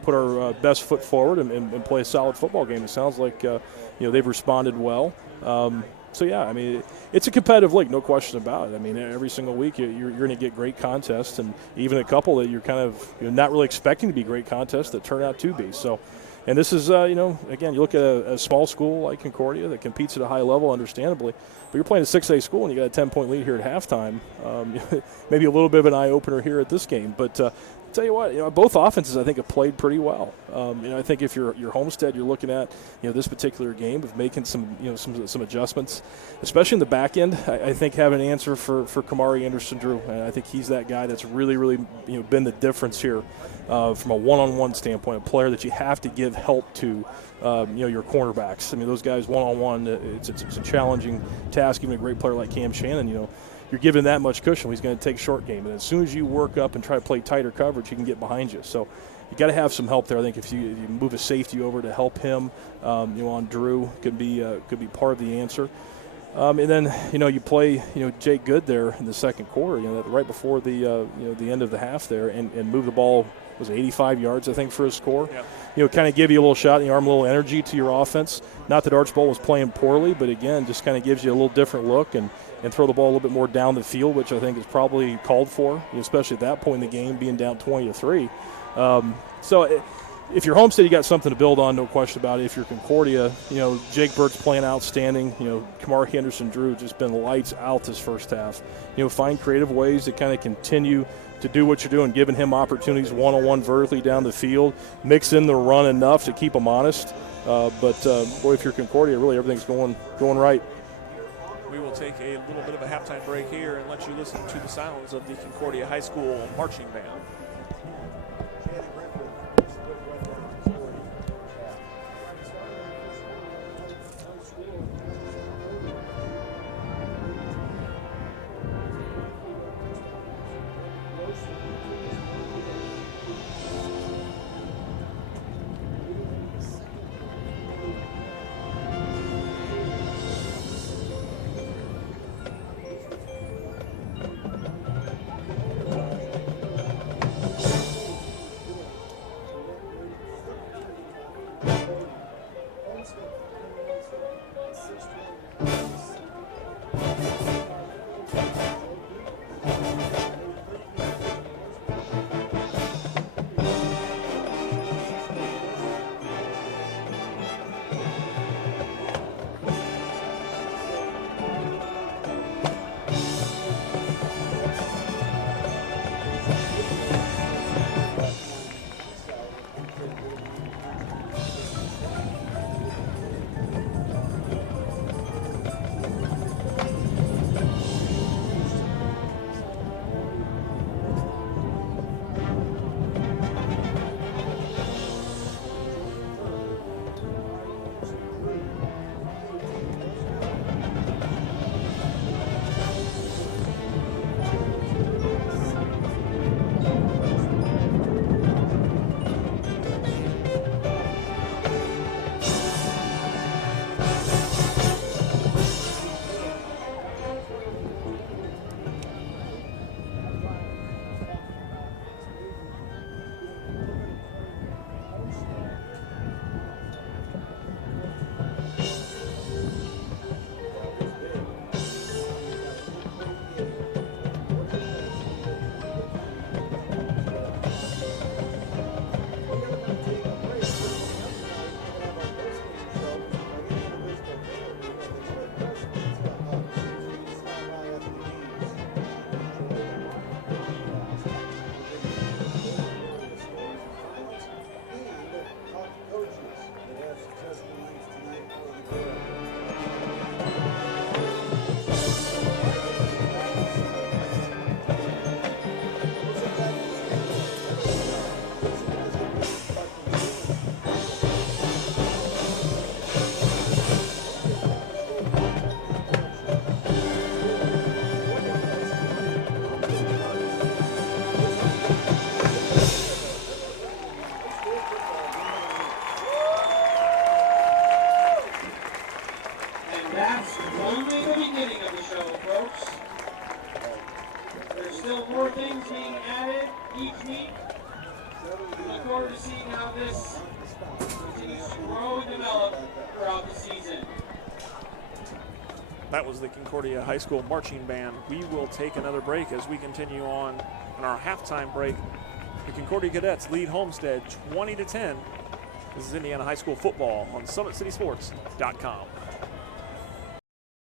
put our best foot forward and play a solid football game. It sounds like they've responded well. So yeah, I mean, it's a competitive league, no question about it. I mean, every single week you're going to get great contests, and even a couple that you're kind of not really expecting to be great contests that turn out to be. So. And this is, again, you look at a small school like Concordia that competes at a high level, understandably, but you're playing a 6A school and you got a 10-point lead here at halftime. Maybe a little bit of an eye-opener here at this game. But I'll tell you what, both offenses, I think, have played pretty well. I think if you're Homestead, you're looking at, this particular game of making some adjustments, especially in the back end. I think having an answer for Kumari Henderson, Drew. And I think he's that guy that's really, really, been the difference here. From a one-on-one standpoint, a player that you have to give help to, your cornerbacks. I mean, those guys one-on-one, it's a challenging task. Even a great player like Cam Shannon, you're giving that much cushion. He's going to take short game, and as soon as you work up and try to play tighter coverage, he can get behind you. So you got to have some help there. I think if you move a safety over to help him, on Drew, could be part of the answer. And then you play Jake Good there in the second quarter, right before the end of the half there, and move the ball. Was 85 yards, I think, for his score. Yeah. Kind of give you a little shot in the arm, a little energy to your offense. Not that Archbold was playing poorly, but again, just kind of gives you a little different look and throw the ball a little bit more down the field, which I think is probably called for, especially at that point in the game, being down 20-3. So if you're Homestead, you got something to build on, no question about it. If you're Concordia, Jake Burt's playing outstanding. Kumari Henderson, Drew, just been lights out this first half. Find creative ways to kind of continue to do what you're doing, giving him opportunities one-on-one vertically down the field, mix in the run enough to keep him honest. But if you're Concordia, really everything's going right. We will take a little bit of a halftime break here and let you listen to the sounds of the Concordia High School marching band. games being added each week. We look forward to seeing how this continues to grow and develop throughout the season. That was the Concordia High School Marching Band. We will take another break as we continue on in our halftime break. The Concordia Cadets lead Homestead 20-10. This is Indiana High School football on SummitCitySports.com.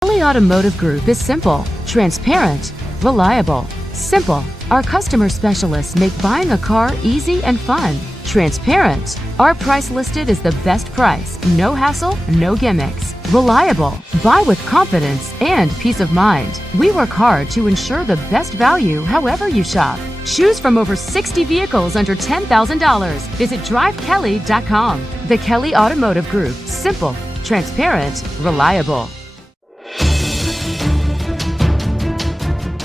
Kelley Automotive Group is simple, transparent, reliable. Simple. Our customer specialists make buying a car easy and fun. Transparent. Our price listed is the best price. No hassle, no gimmicks. Reliable. Buy with confidence and peace of mind. We work hard to ensure the best value however you shop. Choose from over 60 vehicles under $10,000. Visit drivekelley.com. The Kelley Automotive Group. Simple, transparent, reliable.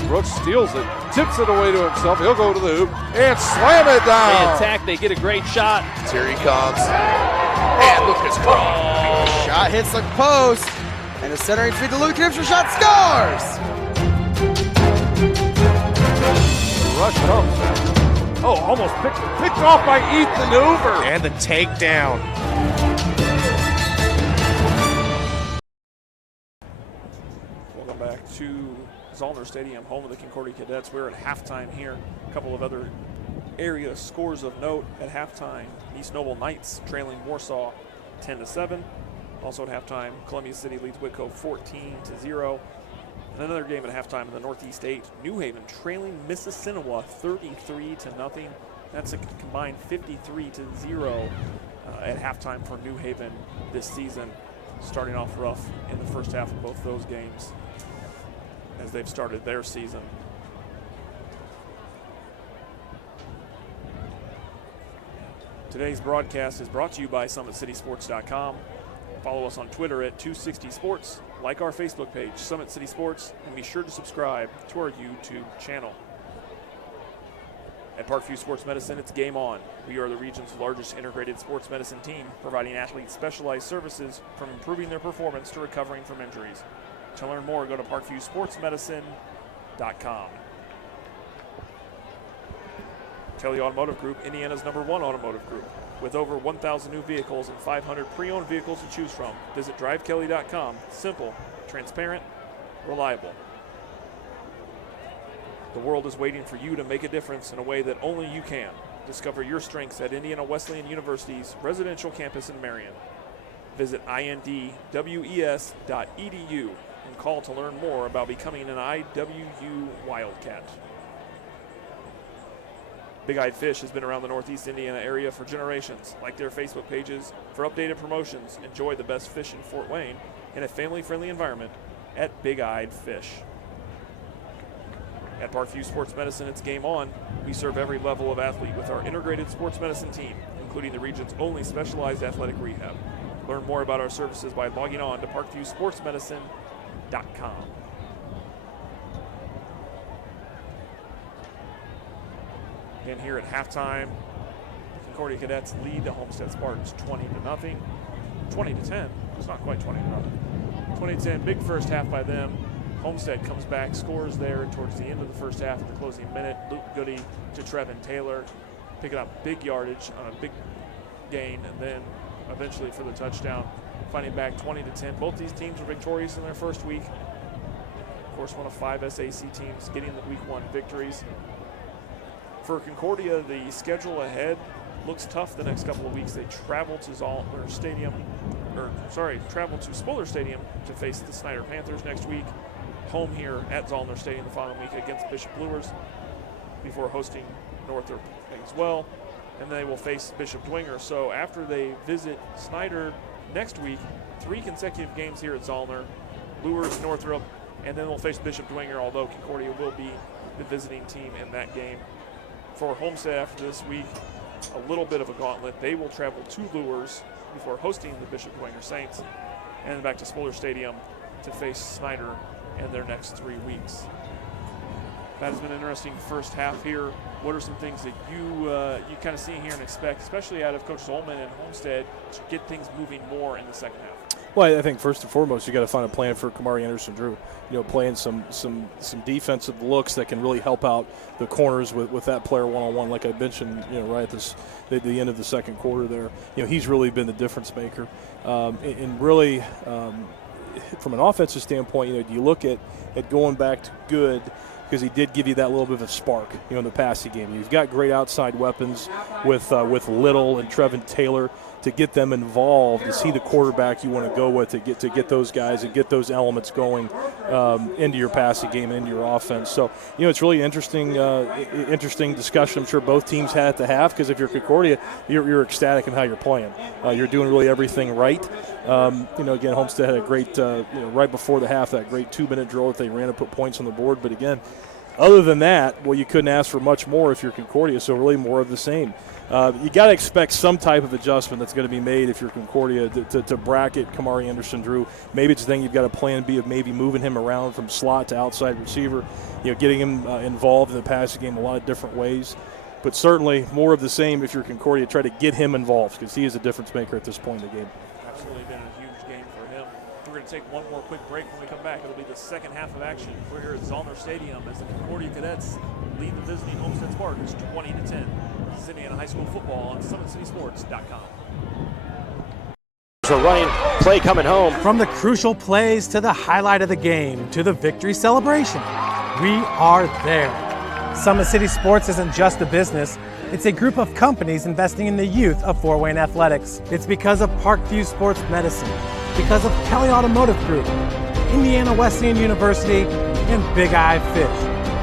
Brooks steals it, tips it away to himself. He'll go to the hoop and slam it down. They attack, they get a great shot. Here he comes. And Lucas Craw. Shot hits the post. And the centering feed to Luke Gibson. Shot scores. The rush comes. Oh, almost picked off by Ethan Hoover. And the takedown. Welcome back to Zollner Stadium, home of the Concordia Cadets. We're at halftime here. A couple of other area scores of note at halftime. East Noble Knights trailing Warsaw 10-7. Also at halftime, Columbia City leads Whitco 14-0. And another game at halftime in the Northeast 8. New Haven trailing Mississinewa 33-0. That's a combined 53-0 at halftime for New Haven this season. Starting off rough in the first half of both those games as they've started their season. Today's broadcast is brought to you by SummitCitySports.com. Follow us on Twitter at 260sports, like our Facebook page, Summit City Sports, and be sure to subscribe to our YouTube channel. At Parkview Sports Medicine, it's game on. We are the region's largest integrated sports medicine team, providing athletes specialized services from improving their performance to recovering from injuries. To learn more, go to parkviewsportsmedicine.com. Kelley Automotive Group, Indiana's #1 automotive group. With over 1,000 new vehicles and 500 pre-owned vehicles to choose from, visit drivekelley.com. Simple, transparent, reliable. The world is waiting for you to make a difference in a way that only you can. Discover your strengths at Indiana Wesleyan University's residential campus in Marion. Visit indwes.edu and call to learn more about becoming an IWU Wildcat. Big Eyed Fish has been around the Northeast Indiana area for generations. Like their Facebook pages for updated promotions. Enjoy the best fish in Fort Wayne in a family-friendly environment at Big Eyed Fish. At Parkview Sports Medicine, it's game on. We serve every level of athlete with our integrated sports medicine team, including the region's only specialized athletic rehab. Learn more about our services by logging on to parkviewsportsmedicine.com. Again, here at halftime, the Concordia Cadets lead the Homestead Spartans 20-0. 20-10. It's not quite 20-0. 20-10, big first half by them. Homestead comes back, scores there towards the end of the first half at the closing minute. Luke Goody to Trevon Taylor, picking up big yardage on a big gain, and then eventually for the touchdown, finding back 20-10. Both these teams were victorious in their first week. Of course, one of 5 SAC teams getting the week 1 victories. For Concordia, the schedule ahead looks tough the next couple of weeks. They travel to Spoiler Stadium to face the Snyder Panthers next week. Home here at Zollner Stadium the following week against Bishop Luers before hosting Northrop as well. And they will face Bishop Dwenger. So after they visit Snyder next week, 3 consecutive games here at Zollner, Luers, Northrop, and then they'll face Bishop Dwenger, although Concordia will be the visiting team in that game. For Homestead after this week, a little bit of a gauntlet. They will travel to Luers before hosting the Bishop Dwenger Saints, and then back to Spoiler Stadium to face Snyder in their next 3 weeks. That has been an interesting first half here. What are some things that you kind of see here and expect, especially out of Coach Zolman and Homestead, to get things moving more in the second half? Well, I think first and foremost, you got to find a plan for Kumari Henderson, Drew. Playing some defensive looks that can really help out the corners with that player one-on-one. Like I mentioned, right at the end of the second quarter there, he's really been the difference maker. And really, from an offensive standpoint, you look at going back to good, because he did give you that little bit of a spark, in the passing game. You've got great outside weapons with Little and Trevon Taylor to get them involved. Is he the quarterback you want to go with to get those guys and get those elements going into your passing game and into your offense? So, it's really interesting discussion I'm sure both teams had to have, because if you're Concordia, you're ecstatic in how you're playing. You're doing really everything right. Again, Homestead had a great, right before the half, that great 2-minute drill that they ran to put points on the board. But again, other than that, well, you couldn't ask for much more if you're Concordia, so really more of the same. You got to expect some type of adjustment that's going to be made if you're Concordia to bracket Kumari Henderson, Drew. Maybe it's a thing you've got a plan B of maybe moving him around from slot to outside receiver, getting him involved in the passing game a lot of different ways. But certainly more of the same if you're Concordia. Try to get him involved, because he is a difference maker at this point in the game. Absolutely been a huge game for him. We're going to take one more quick break. When we come back, it'll be the second half of action. We're here at Zollner Stadium as the Concordia Cadets lead the visiting Homestead Spartans 20-10. This is Indiana High School football on SummitCitySports.com. A running play coming home. From the crucial plays to the highlight of the game to the victory celebration, we are there. Summit City Sports isn't just a business. It's a group of companies investing in the youth of Fort Wayne athletics. It's because of Parkview Sports Medicine, because of Kelley Automotive Group, Indiana Wesleyan University, and Big Eye Fish,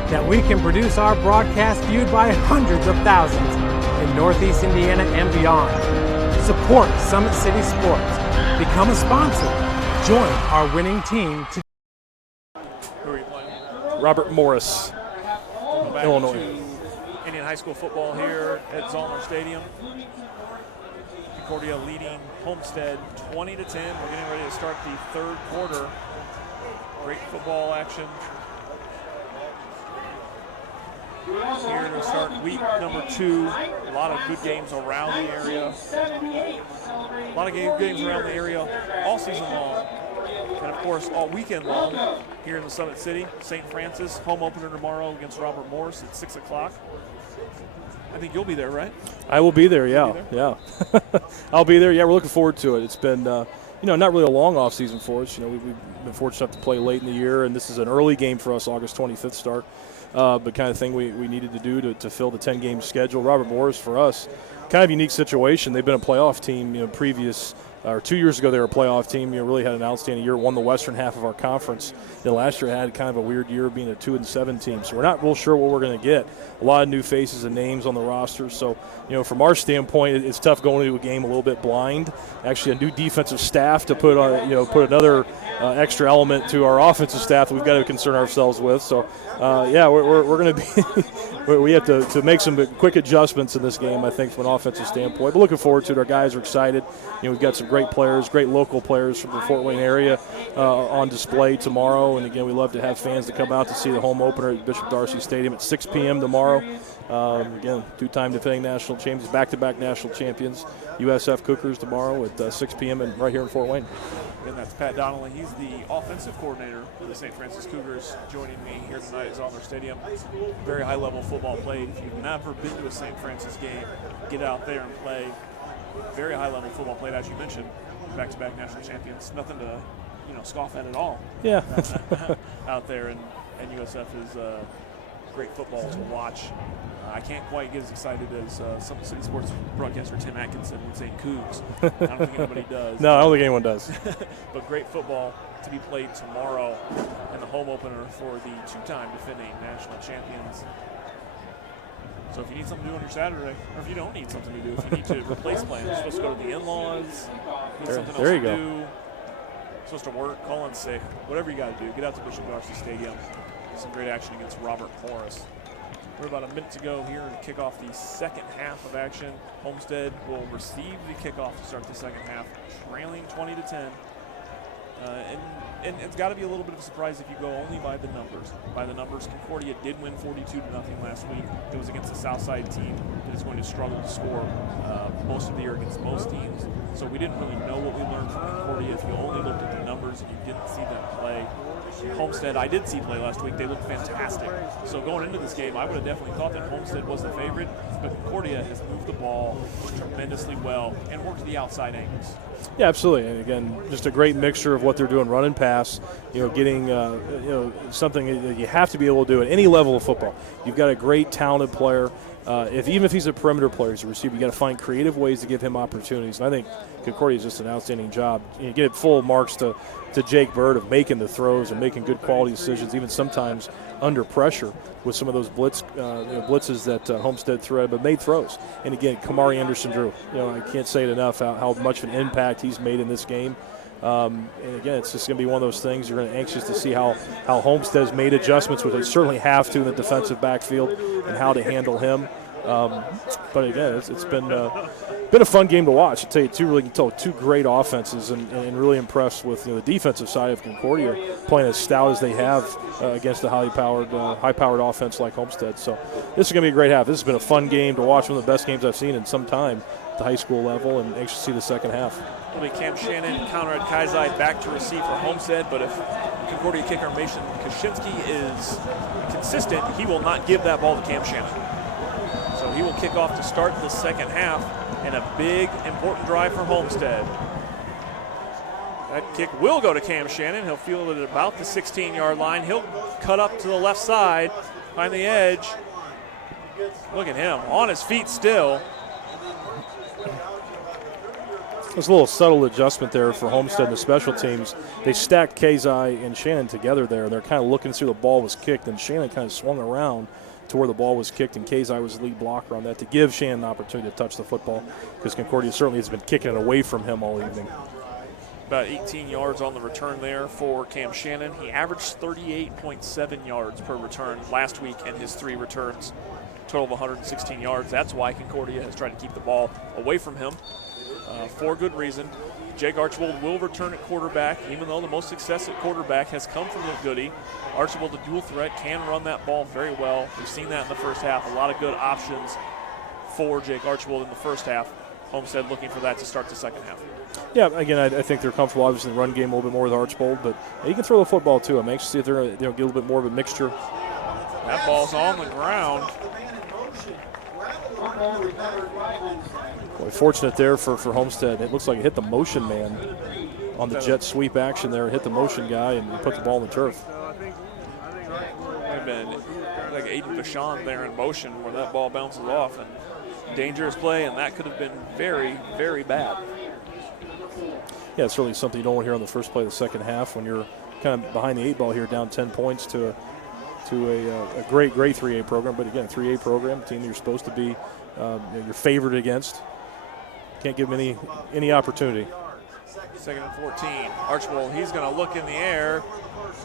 that we can produce our broadcast viewed by hundreds of thousands in Northeast Indiana and beyond. Support Summit City Sports. Become a sponsor. Join our winning team today. Who are you playing? Robert Morris, Illinois. Indian high school football here at Zollner Stadium. Concordia leading Homestead 20-10. We're getting ready to start the third quarter. Great football action here to start week number 2. A lot of good games around the area. A lot of good games around the area all season long. And, of course, all weekend long here in the Summit City. St. Francis, home opener tomorrow against Robert Morris at 6 o'clock. I think you'll be there, right? I will be there, yeah. I'll be there. Yeah, we're looking forward to it. It's been, not really a long off season for us. We've been fortunate enough to play late in the year, and this is an early game for us, August 25th start. But kind of thing we needed to do to fill the 10-game schedule. Robert Morris, for us, kind of unique situation. They've been a playoff team, previous – or 2 years ago they were a playoff team. Really had an outstanding year, won the western half of our conference. Then last year had kind of a weird year being a 2-7 team. So we're not real sure what we're going to get. A lot of new faces and names on the roster. So, from our standpoint, it's tough going into a game a little bit blind. Actually, a new defensive staff to put on, put another extra element to our offensive staff that we've got to concern ourselves with. So, we're going to be we have to make some quick adjustments in this game, I think, from an offensive standpoint. But looking forward to it. Our guys are excited. We've got some great players, great local players from the Fort Wayne area on display tomorrow. And, again, we love to have fans to come out to see the home opener at Bishop Darcy Stadium at 6 p.m. tomorrow. Again, 2-time defending national champions, back-to-back national champions, USF Cougars tomorrow at 6 p.m. and right here in Fort Wayne. And that's Pat Donnelly. He's the offensive coordinator for the St. Francis Cougars, joining me here tonight at Zollner Stadium. Very high-level football played. If you've never been to a St. Francis game, get out there and play. Very high-level football played, as you mentioned. Back-to-back national champions. Nothing to, scoff at all. Yeah. Out there, and USF is great football to watch. I can't quite get as excited as Summit City Sports broadcaster Tim Atkinson would say Cougs. I don't think anybody does. No, I don't think anyone does. But great football to be played tomorrow, and the home opener for the 2-time defending national champions. So if you need something to do on your Saturday, or if you don't need something to do, if you need to replace plans, you're supposed to go to the in-laws, need something else to do, supposed to work, call in sick, whatever you got to do, get out to Bishop Darcy Stadium. Some great action against Robert Morris. We're about a minute to go here to kick off the second half of action. Homestead will receive the kickoff to start the second half, trailing 20-10. And it's got to be a little bit of a surprise if you go only by the numbers. By the numbers, Concordia did win 42-0 last week. It was against a Southside team that is going to struggle to score most of the year against most teams. So we didn't really know what we learned from Concordia if you only looked at the numbers and you didn't see them play. Homestead, I did see play last week. They looked fantastic. So going into this game, I would have definitely thought that Homestead was the favorite, but Concordia has moved the ball tremendously well and worked the outside angles. Yeah, absolutely. And again, just a great mixture of what they're doing, run and pass. Getting something that you have to be able to do at any level of football. You've got a great, talented player. Even if he's a perimeter player, he's a receiver, you got to find creative ways to give him opportunities. And I think Concordia is just an outstanding job. You get full marks to Jake Bird of making the throws and making good quality decisions, even sometimes under pressure with some of those blitzes that Homestead threw, but made throws. And again, Kumari Henderson drew. I can't say it enough how much of an impact he's made in this game. And again, it's just going to be one of those things. You're going to be anxious to see how Homestead's made adjustments, which they certainly have to in the defensive backfield, and how to handle him. But again, it's been a fun game to watch. I tell you, two great offenses, and really impressed with the defensive side of Concordia playing as stout as they have against a high-powered offense like Homestead. So this is going to be a great half. This has been a fun game to watch, one of the best games I've seen in some time at the high school level, and anxious to see the second half. It'll be Cam Shannon and Conrad Kaizai back to receive for Homestead, but if Concordia kicker Mason Kaczynski is consistent, he will not give that ball to Cam Shannon. So he will kick off to start the second half, and a big, important drive for Homestead. That kick will go to Cam Shannon. He'll field it at about the 16-yard line. He'll cut up to the left side, find the edge. Look at him, on his feet still. There's a little subtle adjustment there for Homestead and the special teams. They stacked Kaizai and Shannon together there, and they're kind of looking to see where the ball was kicked, and Shannon kind of swung around to where the ball was kicked, and Kaizai was the lead blocker on that to give Shannon an opportunity to touch the football, because Concordia certainly has been kicking it away from him all evening. About 18 yards on the return there for Cam Shannon. He averaged 38.7 yards per return last week in his 3 returns, total of 116 yards. That's why Concordia has tried to keep the ball away from him. For good reason. Jake Archibald will return at quarterback, even though the most success at quarterback has come from the Goody. Archibald, the dual threat, can run that ball very well. We've seen that in the first half. A lot of good options for Jake Archibald in the first half. Homestead looking for that to start the second half. Yeah, again, I think they're comfortable, obviously, in the run game a little bit more with Archibald, but he can throw the football too. I'm anxious to see if they're going to get a little bit more of a mixture. That ball's on the ground. Boy, fortunate there for Homestead. It looks like it hit the motion man on the jet sweep action there. It hit the motion guy and put the ball in the turf. Might have been like Aiden Vachon there in motion where that ball bounces off. And dangerous play, and that could have been very, very bad. Yeah, it's really something you don't want to hear on the first play of the second half when you're kind of behind the 8 ball here, down 10 points to a great 3A program. But again, a 3A program, a team you're supposed to be you're favored against. Can't give them any opportunity. Second and 14. Archibald, he's going to look in the air.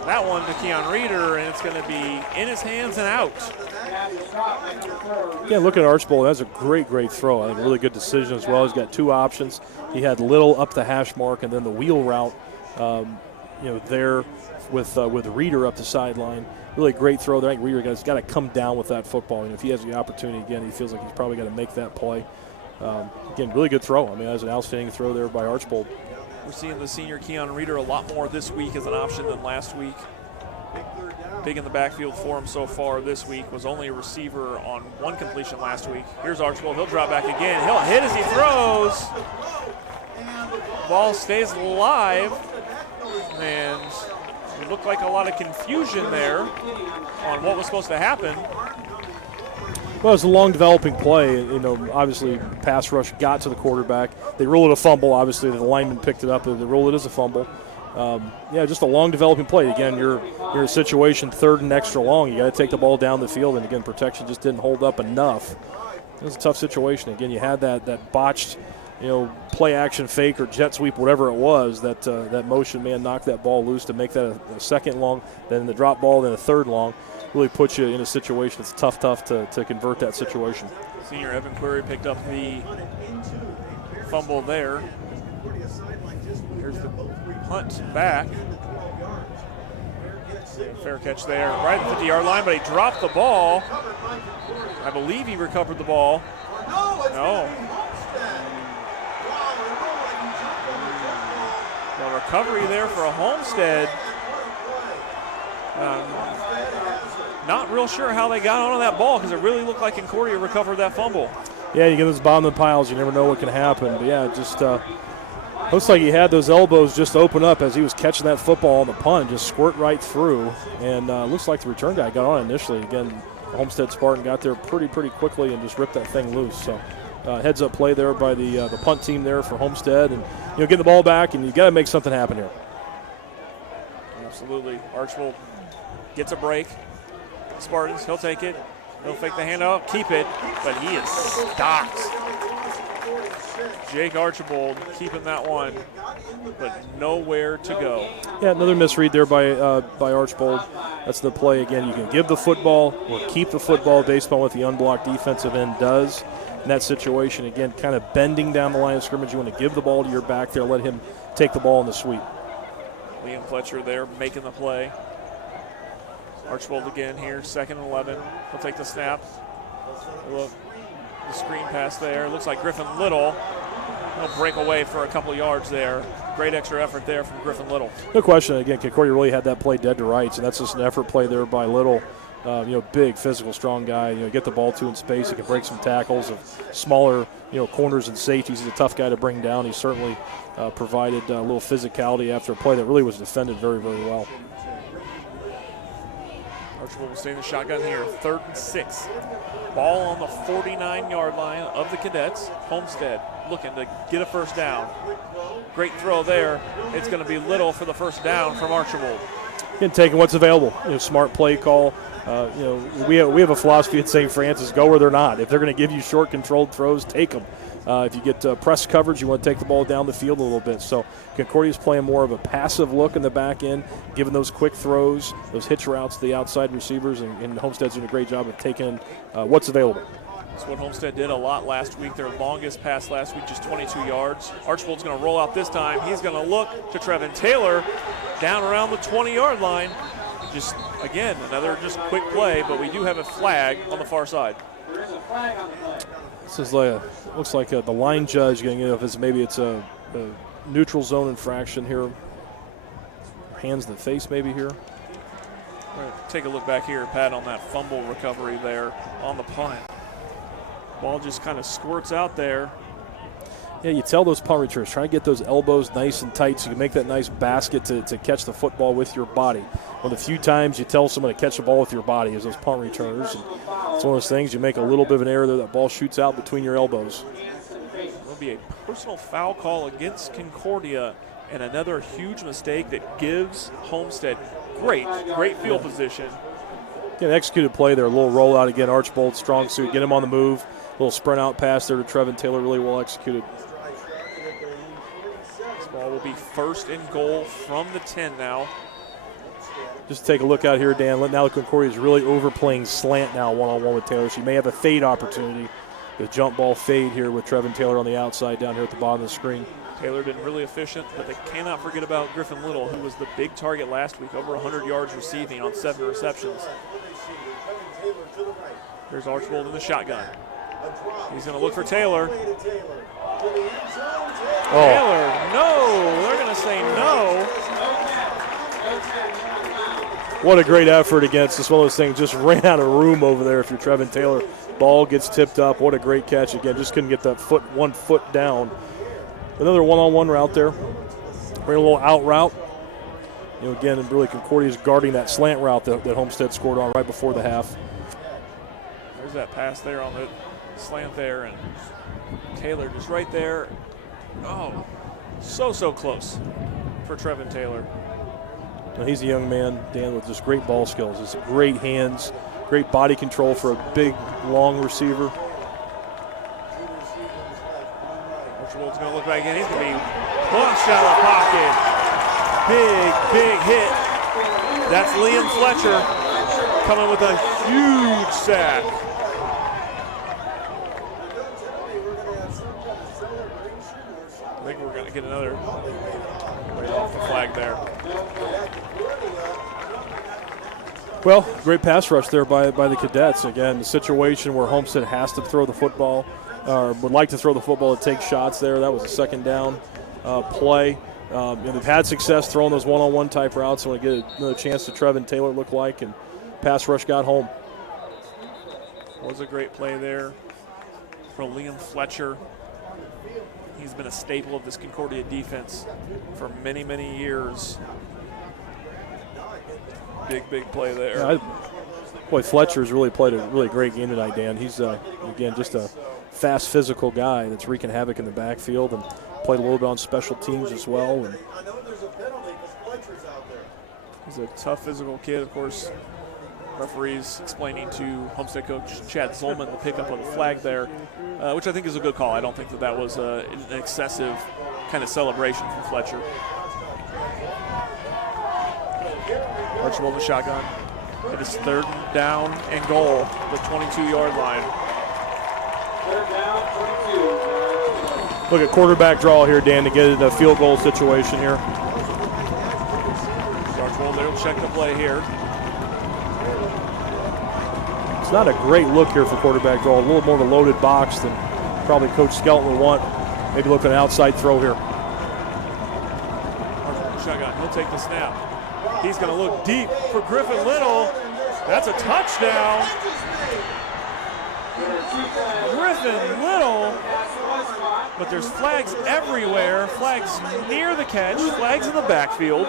That one to Keon Reeder, and it's going to be in his hands and out. Yeah, look at Archibald. That's a great throw. I think a really good decision as well. He's got 2 options. He had Little up the hash mark and then the wheel route, there with Reeder up the sideline. Really great throw there. I think Reeder has got to come down with that football. And if he has the opportunity again, he feels like he's probably got to make that play. Again, really good throw. I mean, that was an outstanding throw there by Archibald. We're seeing the senior Keon Reeder a lot more this week as an option than last week. Big in the backfield for him so far this week. Was only a receiver on 1 completion last week. Here's Archibald. He'll drop back again. He'll hit as he throws. Ball stays alive. And it looked like a lot of confusion there on what was supposed to happen. Well, it's a long developing play. Obviously, pass rush got to the quarterback. They ruled it a fumble. Obviously, the lineman picked it up. They ruled it as a fumble. Just a long developing play. Again, you're in a situation 3rd and extra long. You got to take the ball down the field, and again, protection just didn't hold up enough. It was a tough situation. Again, you had that botched, play action fake or jet sweep, whatever it was. That motion man knocked that ball loose to make that a 2nd long, then the drop ball, then a 3rd long. Really puts you in a situation that's tough to convert that situation. Senior Evan Query picked up the fumble there. Here's the punt back. Fair catch there, right at the 50-yard line, but he dropped the ball. I believe he recovered the ball. No. recovery there for a Homestead. Not real sure how they got onto that ball because it really looked like Concordia recovered that fumble. Yeah, you get those bottom of the piles, you never know what can happen. But yeah, just looks like he had those elbows just open up as he was catching that football on the punt, just squirt right through. And looks like the return guy got on initially. Again, Homestead Spartan got there pretty quickly and just ripped that thing loose. So heads up play there by the punt team there for Homestead, and get the ball back, and you got to make something happen here. Absolutely. Archibald gets a break. Spartans, he'll take it. He'll fake the handout, keep it, but he is stopped. Jake Archibald keeping that one, but nowhere to go. Yeah, another misread there by Archibald. That's the play again. You can give the football or keep the football based on what the unblocked defensive end does. In that situation, again, kind of bending down the line of scrimmage. You want to give the ball to your back there, let him take the ball in the sweep. Liam Fletcher there making the play. Archibald again here, 2nd and 11. He'll take the snap. Look, the screen pass there. Looks like Griffin Little. He'll break away for a couple yards there. Great extra effort there from Griffin Little. No question. Again, Concordia really had that play dead to rights, and that's just an effort play there by Little. Big, physical, strong guy. Get the ball to in space. He can break some tackles of smaller, corners and safeties. He's a tough guy to bring down. He certainly provided a little physicality after a play that really was defended very, very well. Archibald will stay in the shotgun here. 3rd and 6. Ball on the 49-yard line of the Cadets. Homestead looking to get a first down. Great throw there. It's going to be Little for the first down from Archibald. And taking what's available. Smart play call. We have a philosophy at St. Francis: go where they're not. If they're going to give you short, controlled throws, take them. If you get press coverage, you want to take the ball down the field a little bit. So Concordia's playing more of a passive look in the back end, giving those quick throws, those hitch routes to the outside receivers, and Homestead's doing a great job of taking what's available. That's what Homestead did a lot last week. Their longest pass last week, just 22 yards. Archibald's going to roll out this time. He's going to look to Trevon Taylor down around the 20-yard line. Just, again, another just quick play, but we do have a flag on the far side. This is looks like the line judge getting if maybe it's a neutral zone infraction here. Hands to the face maybe here. Take a look back here, Pat, on that fumble recovery there on the punt. Ball just kind of squirts out there. Yeah, you tell those punt returners, try to get those elbows nice and tight so you can make that nice basket to catch the football with your body. One of the few times you tell someone to catch the ball with your body is those punt returners. And it's one of those things, you make a little bit of an error there, that ball shoots out between your elbows. There'll be a personal foul call against Concordia and another huge mistake that gives Homestead great field position. Yeah, an executed play there, a little rollout again, Archibald, strong suit, get him on the move. A little sprint out pass there to Trevon Taylor, really well executed. This ball will be 1st and goal from the 10 now. Just take a look out here, Dan. Now Concordia is really overplaying slant now one-on-one with Taylor. So you may have a fade opportunity. The jump ball fade here with Trevon Taylor on the outside down here at the bottom of the screen. Taylor been really efficient, but they cannot forget about Griffin Little, who was the big target last week, over 100 yards receiving on 7 receptions. There's Archibald in the shotgun. He's going to look for Taylor. Taylor, no. They're going to say no. What a great effort against this. One of those things just ran out of room over there if you're Trevon Taylor. Ball gets tipped up. What a great catch. Again, just couldn't get that 1 foot down. Another one-on-one route there. Very little out route. Again, really Concordia's guarding that slant route that Homestead scored on right before the half. There's that pass there on the slant there, and Taylor just right there. Oh, so close for Trevon Taylor. Now he's a young man, Dan, with just great ball skills. Just great hands, great body control for a big, long receiver. Archibald's going to look back in. He's going to be punched out of the pocket. Big hit. That's Liam Fletcher coming with a huge sack. I think we're going to get another right off the flag there. Well, great pass rush there by the Cadets. Again, the situation where Homestead has to throw the football, or would like to throw the football to take shots there. That was a 2nd down play. They've had success throwing those one-on-one type routes. I want to get another chance to Trevon Taylor look like, and pass rush got home. Was a great play there for Liam Fletcher. He's been a staple of this Concordia defense for many, many years. Big play there. Yeah, boy, Fletcher's really played a really great game tonight, Dan. He's, again, just a fast, physical guy that's wreaking havoc in the backfield and played a little bit on special teams as well. And he's a tough, physical kid, of course. Referees explaining to Homestead coach Chad Zolman the pickup of the flag there, which I think is a good call. I don't think that was an excessive kind of celebration from Fletcher. Archibald in the shotgun. It is 3rd down and goal, the 22-yard line. 3rd down, 22. Look at quarterback draw here, Dan, to get it a field goal situation here. Archibald there will check the play here. It's not a great look here for quarterback draw. A little more of a loaded box than probably Coach Skelton would want. Maybe look at an outside throw here. Shotgun, he'll take the snap. He's going to look deep for Griffin Little. That's a touchdown. Griffin Little. But there's flags everywhere. Flags near the catch. Flags in the backfield.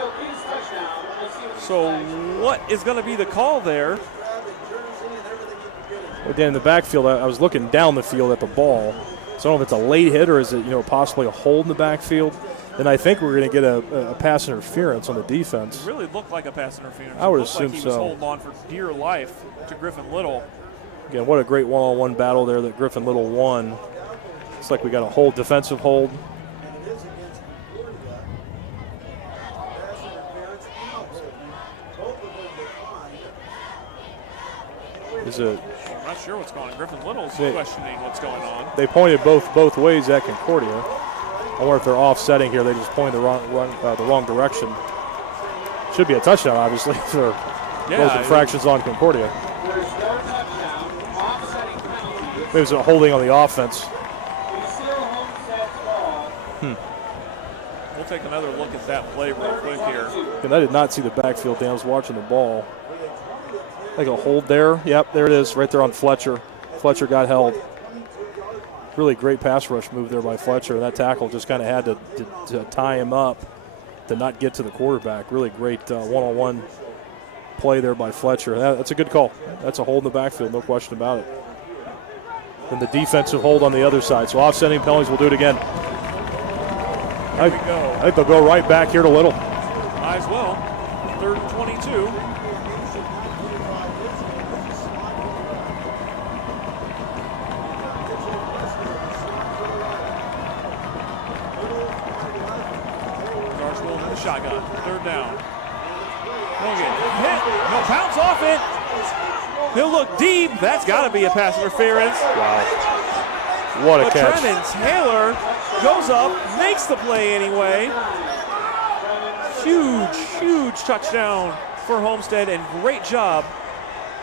So what is going to be the call there? Well, Dan, in the backfield, I was looking down the field at the ball. So I don't know if it's a late hit or is it, possibly a hold in the backfield. Then I think we're going to get a pass interference on the defense. It really looked like a pass interference. I would it assume like he so. was holding on for dear life to Griffin Little. Again, what a great one-on-one battle there that Griffin Little won. It's like we got a hold, defensive hold. Is it? I'm not sure what's going on. Griffin Little's questioning what's going on. They pointed both ways at Concordia. I wonder if they're offsetting here. They just pointed the wrong direction. Should be a touchdown, obviously, for both infractions on Concordia. Maybe it's a holding on the offense. We'll take another look at that play real quick here. And I did not see the backfield, Dan. I was watching the ball. Like a hold there. Yep, there it is, right there on Fletcher. Fletcher got held. Really great pass rush move there by Fletcher. That tackle just kind of had to tie him up to not get to the quarterback. Really great one-on-one play there by Fletcher. That's a good call. That's a hold in the backfield, no question about it. And the defensive hold on the other side. So offsetting penalties, we'll do it again. Here we go. I think they'll go right back here to Little. Might as well. 3rd and 22. Archibald in the shotgun. 3rd down. Won't get hit. No, bounce off it. He'll look deep. That's got to be a pass interference. Wow. What a catch. Trevon Taylor goes up, makes the play anyway. Huge touchdown for Homestead, and great job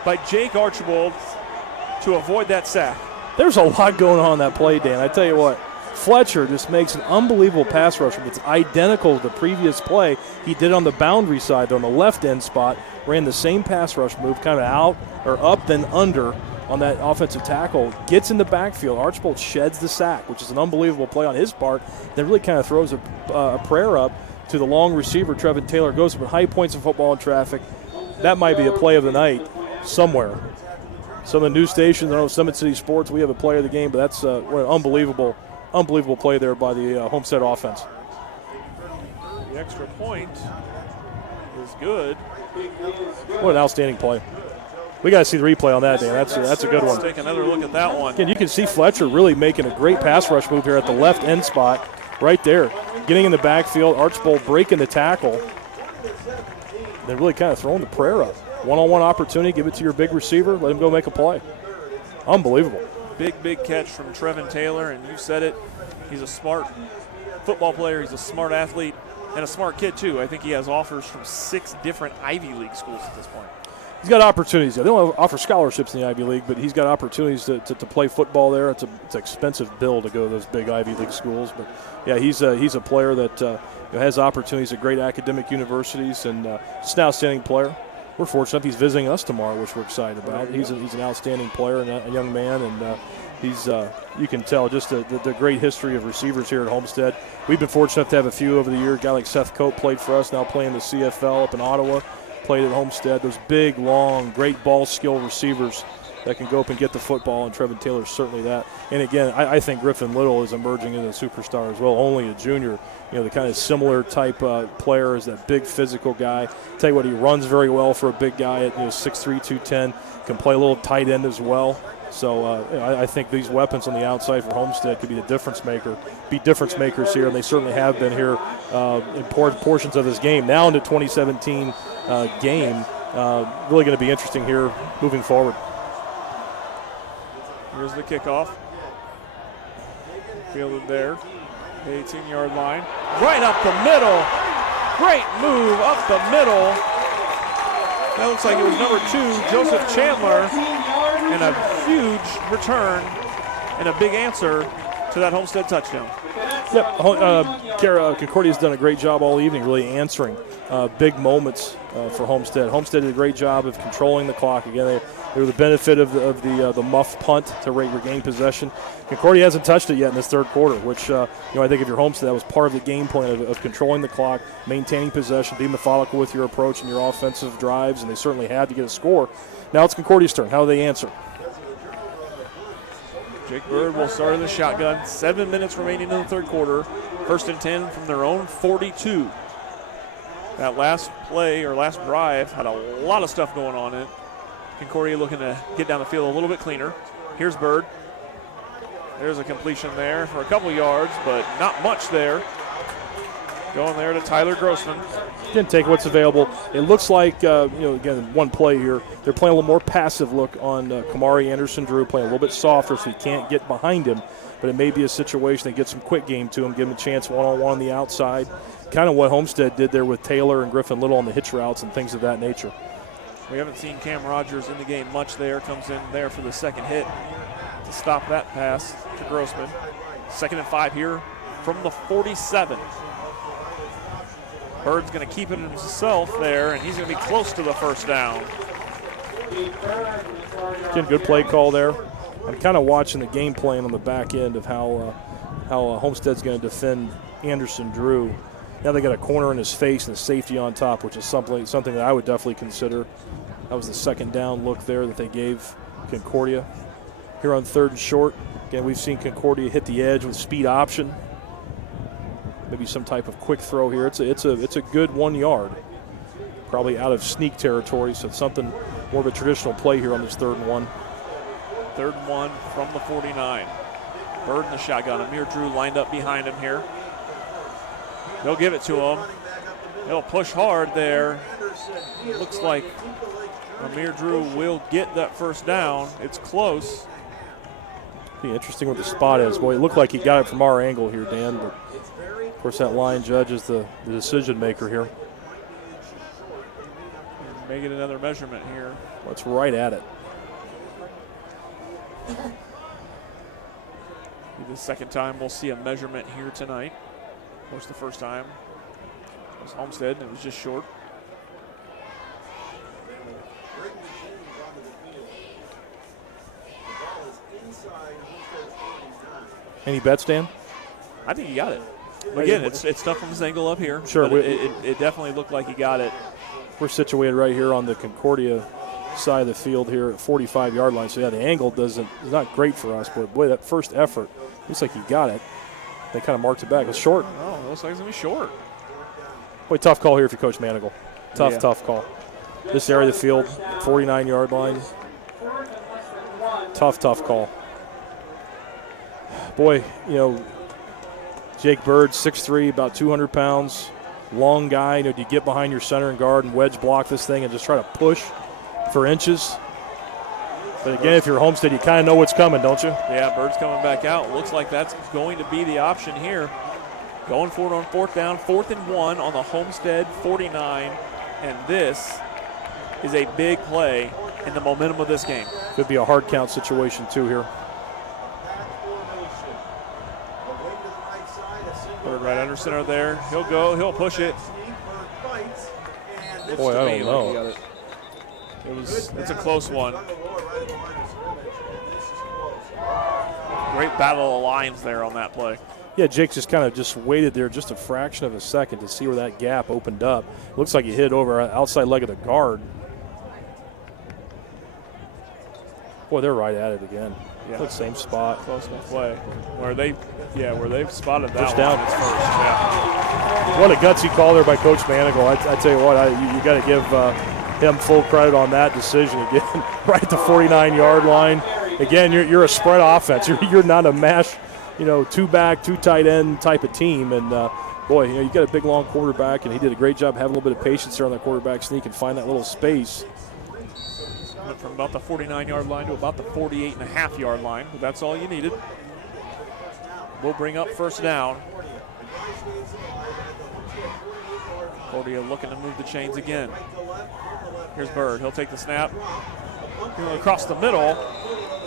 by Jake Archibald to avoid that sack. There's a lot going on that play, Dan. I tell you what, Fletcher just makes an unbelievable pass rush. It's identical to the previous play he did on the boundary side, on the left end spot. Ran the same pass rush move, kind of out or up then under on that offensive tackle. Gets in the backfield. Archibald sheds the sack, which is an unbelievable play on his part. Then really kind of throws a prayer up to the long receiver, Trevon Taylor. Goes from high points of football in traffic. That might be a play of the night somewhere. Some of the news stations, I know Summit City Sports, we have a play of the game, but that's what an unbelievable play there by the Homestead offense. The extra point is good. What an outstanding play. We got to see the replay on that, Dan. That's a good one. Let's take another look at that one. Again, you can see Fletcher really making a great pass rush move here at the left end spot right there. Getting in the backfield, Archibald breaking the tackle. Then really kind of throwing the prayer up. One-on-one opportunity, give it to your big receiver, let him go make a play. Unbelievable. Big catch from Trevon Taylor, and you said it. He's a smart football player. He's a smart athlete and a smart kid, too. I think he has offers from 6 different Ivy League schools at this point. He's got opportunities. They don't offer scholarships in the Ivy League, but he's got opportunities to play football there. It's an expensive bill to go to those big Ivy League schools. But, yeah, he's a player that has opportunities at great academic universities and just an outstanding player. We're fortunate he's visiting us tomorrow, which we're excited about. He's an outstanding player and a young man, and he's you can tell just the great history of receivers here at Homestead. We've been fortunate to have a few over the year. A guy like Seth Koch played for us, now playing the CFL up in Ottawa. Played at Homestead. Those big, long, great ball skill receivers that can go up and get the football, and Trevon Taylor is certainly that. And again, I think Griffin Little is emerging into a superstar as well, only a junior. The kind of similar type player as that big physical guy. Tell you what, he runs very well for a big guy at 6'3", 210, can play a little tight end as well. So I think these weapons on the outside for Homestead could be the difference maker, be difference makers here, and they certainly have been here in portions of this game. Now into 2017 game, really going to be interesting here moving forward. Here's the kickoff. Fielded there, the 18-yard line. Right up the middle. Great move up the middle. That looks like it was number 2, Joseph Chandler. And a huge return and a big answer to that Homestead touchdown. Yep, Concordia's done a great job all evening really answering big moments for Homestead. Homestead did a great job of controlling the clock. Again, they were the benefit of the muff punt to regain possession. Concordia hasn't touched it yet in this third quarter, which I think if you're Homestead, that was part of the game plan of controlling the clock, maintaining possession, being methodical with your approach and your offensive drives, and they certainly had to get a score. Now it's Concordia's turn. How do they answer? Jake Bird will start in the shotgun. 7 minutes remaining in the third quarter. 1st and 10 from their own 42. That last play or last drive had a lot of stuff going on in it. Concordia looking to get down the field a little bit cleaner. Here's Bird. There's a completion there for a couple yards, but not much there. Going there to Tyler Grossman. Didn't take what's available. It looks like, again, one play here. They're playing a little more passive look on Kumari Henderson. Drew playing a little bit softer so he can't get behind him. But it may be a situation that gets some quick game to him, give him a chance one-on-one on the outside. Kind of what Homestead did there with Taylor and Griffin Little on the hitch routes and things of that nature. We haven't seen Cam Rogers in the game much there. Comes in there for the second hit to stop that pass to Grossman. 2nd and 5 here from the 47. Bird's going to keep it himself there, and he's going to be close to the first down. Again, good play call there. I'm kind of watching the game plan on the back end of how Homestead's going to defend Anderson Drew. Now they got a corner in his face and a safety on top, which is something that I would definitely consider. That was the 2nd down look there that they gave Concordia. Here on 3rd and short, again, we've seen Concordia hit the edge with speed option. Maybe some type of quick throw here. It's a good 1 yard. Probably out of sneak territory, so it's something more of a traditional play here on this 3rd and 1. 3rd and 1 from the 49. Bird in the shotgun. Amir Drew lined up behind him here. They'll give it to him. They'll push hard there. Looks like Amir Drew will get that first down. It's close. Be interesting what the spot is. Boy, it looked like he got it from our angle here, Dan, but of course that line judge is the decision maker here. Making another measurement here. That's right at it. Be the second time we'll see a measurement here tonight. Of course, the first time was Homestead, and it was just short. Any bets, Dan? I think he got it. Again, it's tough from this angle up here. Sure. But it definitely looked like he got it. We're situated right here on the Concordia side of the field here at 45-yard line. So, yeah, the angle is not great for us. But, boy, that first effort, looks like he got it. They kind of marked it back. It's short. Oh, it looks like it's going to be short. Boy, tough call here if you coach Manigal. Tough call. This area of the field, 49-yard line. Tough call. Boy, Jake Bird, 6'3", about 200 pounds, long guy. Do you get behind your center and guard and wedge block this thing and just try to push for inches? But again, if you're Homestead, you kind of know what's coming, don't you? Yeah, Bird's coming back out. Looks like that's going to be the option here. Going for it on 4th down, 4th and 1 on the Homestead 49. And this is a big play in the momentum of this game. Could be a hard count situation too here. Bird right under center there. He'll go. He'll push it. Boy, I don't know. It's a close one. Great battle of lines there on that play. Yeah, Jake just kind of just waited there just a fraction of a second to see where that gap opened up. Looks like he hit it over outside leg of the guard. Boy, they're right at it again. Yeah. Look, same spot. Close enough play. Where they've spotted that First down. line is first. Yeah. What a gutsy call there by Coach Manigal. I tell you what, you got to give him full credit on that decision again. Right at the 49-yard line. Again, you're a spread offense. You're not a mash, two back, two tight end type of team. And boy, you got a big long quarterback, and he did a great job having a little bit of patience there on that quarterback sneak and find that little space. Went from about the 49-yard line to about the 48.5-yard line, but that's all you needed. We'll bring up first down. Concordia looking to move the chains again. Here's Bird. He'll take the snap. Across the middle.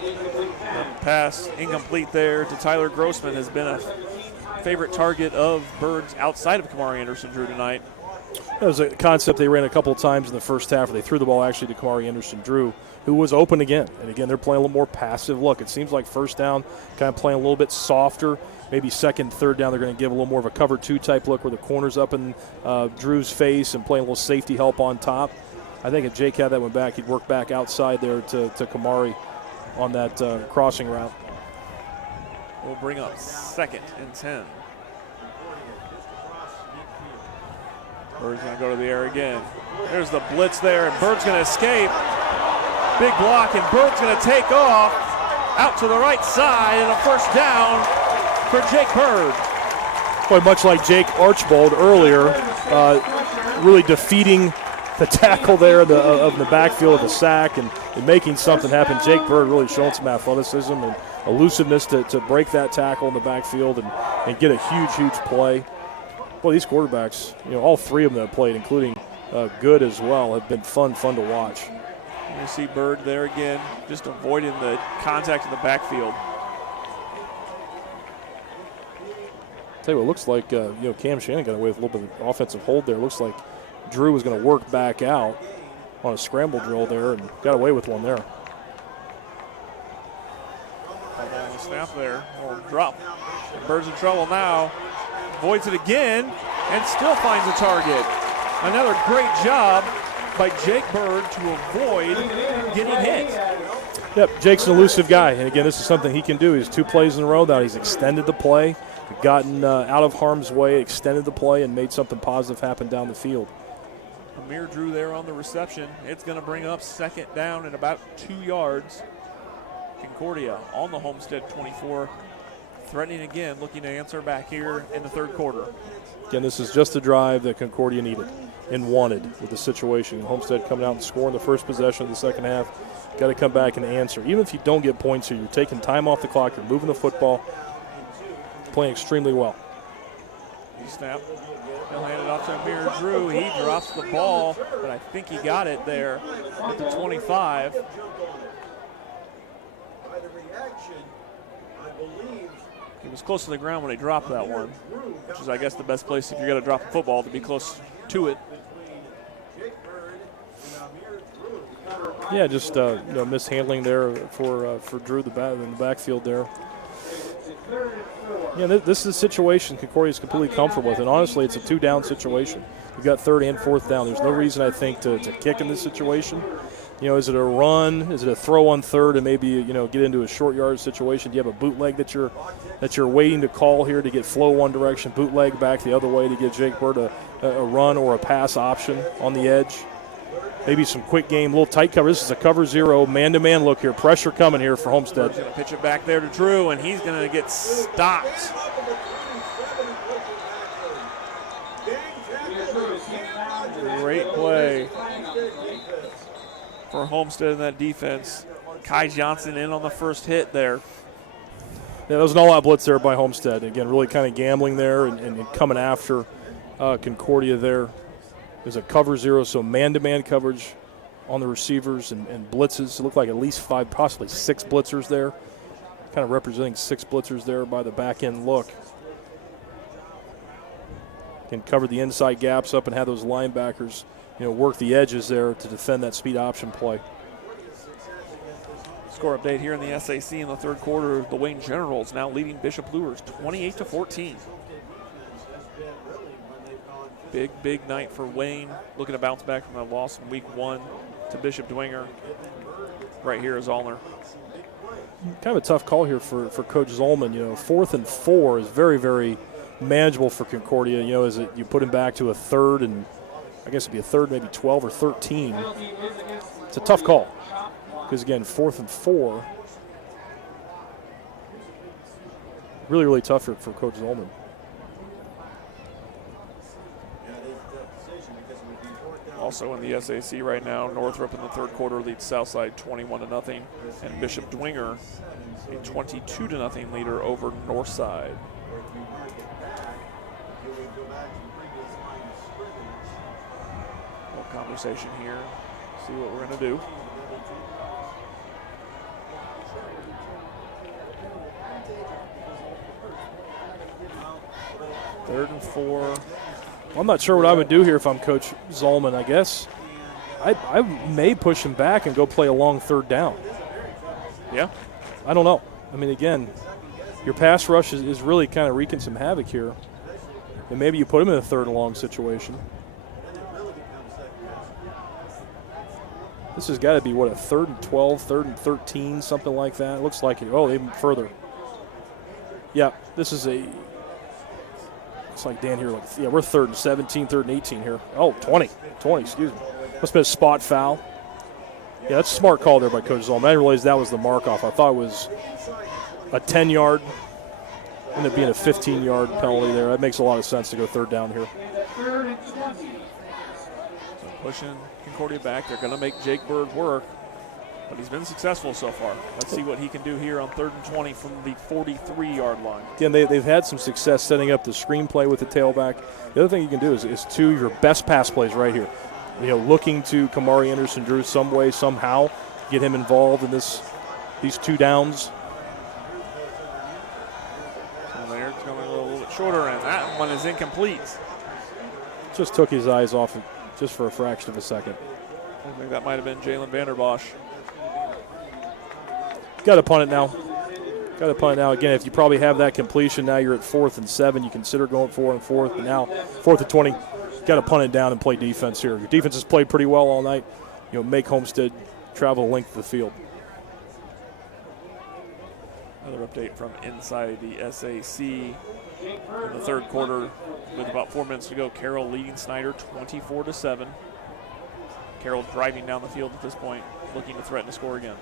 And pass incomplete there to Tyler Grossman has been a favorite target of Bird's outside of Kumari Henderson Drew tonight. That was a concept they ran a couple of times in the first half where they threw the ball actually to Kumari Henderson Drew, who was open again. And again, they're playing a little more passive look. It seems like first down, kind of playing a little bit softer. Maybe second, third down, they're going to give a little more of a cover two type look where the corner's up in Drew's face and playing a little safety help on top. I think if Jake had that one back, he'd work back outside there to Kumari on that crossing route. We'll bring up 2nd and 10. Bird's going to go to the air again. There's the blitz there, and Bird's going to escape. Big block, and Bird's going to take off out to the right side, and a first down for Jake Bird. Boy, much like Jake Archbold earlier, really defeating the tackle there of the backfield of the sack and making something happen. Jake Bird really showing some athleticism and elusiveness to break that tackle in the backfield and get a huge play. Boy, these quarterbacks, all three of them that have played, including Good as well, have been fun to watch. You see Bird there again, just avoiding the contact in the backfield. Tell you what, it looks like Cam Shannon got away with a little bit of offensive hold there. Looks like Drew was going to work back out on a scramble drill there and got away with one there. On the snap there, drop. Bird's in trouble now. Avoids it again and still finds a target. Another great job by Jake Bird to avoid getting hit. Yep, Jake's an elusive guy, and again, this is something he can do. He's 2 plays in a row now. He's extended the play, gotten out of harm's way, extended the play, and made something positive happen down the field. Amir Drew there on the reception. It's going to bring up 2nd down and about 2 yards. Concordia on the Homestead 24. Threatening again, looking to answer back here in the 3rd quarter. Again, this is just the drive that Concordia needed and wanted with the situation. Homestead coming out and scoring the first possession of the second half. Got to come back and answer. Even if you don't get points here, you're taking time off the clock, you're moving the football, playing extremely well. Snap. He'll hand it off to Amir Drew. He drops the ball, but I think he got it there at the 25. He was close to the ground when he dropped that one, which is, I guess, the best place if you're going to drop a football, to be close to it. Yeah, just mishandling there for Drew in the backfield there. Yeah, this is a situation Concordia is completely comfortable with, and honestly, it's a 2-down situation. You've got 3rd and 4th down. There's no reason, I think, to kick in this situation. Is it a run? Is it a throw on 3rd and maybe get into a short yard situation? Do you have a bootleg that you're waiting to call here to get flow one direction, bootleg back the other way to give Jake Bird a run or a pass option on the edge? Maybe some quick game, little tight cover. This is a cover 0, man-to-man look here. Pressure coming here for Homestead. He's going to pitch it back there to Drew, and he's going to get stopped. Great play for Homestead in that defense. Kai Johnson in on the first hit there. Yeah, that was an all-out blitz there by Homestead. Again, really kind of gambling there and coming after Concordia there. There's a cover 0, so man-to-man coverage on the receivers and blitzes. It looked like at least 5, possibly 6 blitzers there. Kind of representing 6 blitzers there by the back end look. Can cover the inside gaps up and have those linebackers, work the edges there to defend that speed option play. Score update here in the SAC in the third quarter. The Wayne Generals now leading Bishop Luers 28-14. Big night for Wayne. Looking to bounce back from a loss in week 1 to Bishop Dwenger. Right here is Allner. Kind of a tough call here for Coach Zollman. 4th and 4 is very, very manageable for Concordia. As you put him back to a third, and I guess it'd be a third, maybe 12 or 13. It's a tough call. Because, again, 4th and 4, really, really tough for Coach Zollman. Also in the SAC right now, Northrop in the third quarter leads Southside 21-0, and Bishop Dwenger a 22-0 leader over Northside. Little conversation here, see what we're going to do. Third and 4. I'm not sure what I would do here if I'm Coach Zollman. I guess I may push him back and go play a long third down. Yeah. I don't know. I mean, again, your pass rush is really kind of wreaking some havoc here. And maybe you put him in a third and long situation. This has got to be, what, a 3rd and 12, 3rd and 13, something like that. It looks like it. Oh, even further. Yeah, this is a – it's like Dan here, we're 3rd and 17, 3rd and 18 here. Oh, 20, excuse me. Must have been a spot foul. Yeah, that's a smart call there by Coach Zollman. I didn't realize that was the mark-off. I thought it was a 10-yard, ended up being a 15-yard penalty there. That makes a lot of sense to go third down here. So pushing Concordia back. They're going to make Jake Bird work, but he's been successful so far. Let's see what he can do here on 3rd and 20 from the 43-yard line. Again, they've had some success setting up the screenplay with the tailback. The other thing you can do is 2 of your best pass plays right here. Looking to Kumari Henderson Drew some way, somehow, get him involved in these 2 downs. So they're going a little bit shorter, and that one is incomplete. Just took his eyes off it just for a fraction of a second. I think that might have been Jalen Vanderbosch. Got to punt it now. Again, if you probably have that completion, now you're at 4th and 7. You consider going 4 and 4th, but now 4th and 20. Got to punt it down and play defense here. Your defense has played pretty well all night. Make Homestead travel the length of the field. Another update from inside the SAC. In the third quarter, with about 4 minutes to go, Carroll leading Snyder 24-7. Carroll driving down the field at this point, looking to threaten to score again.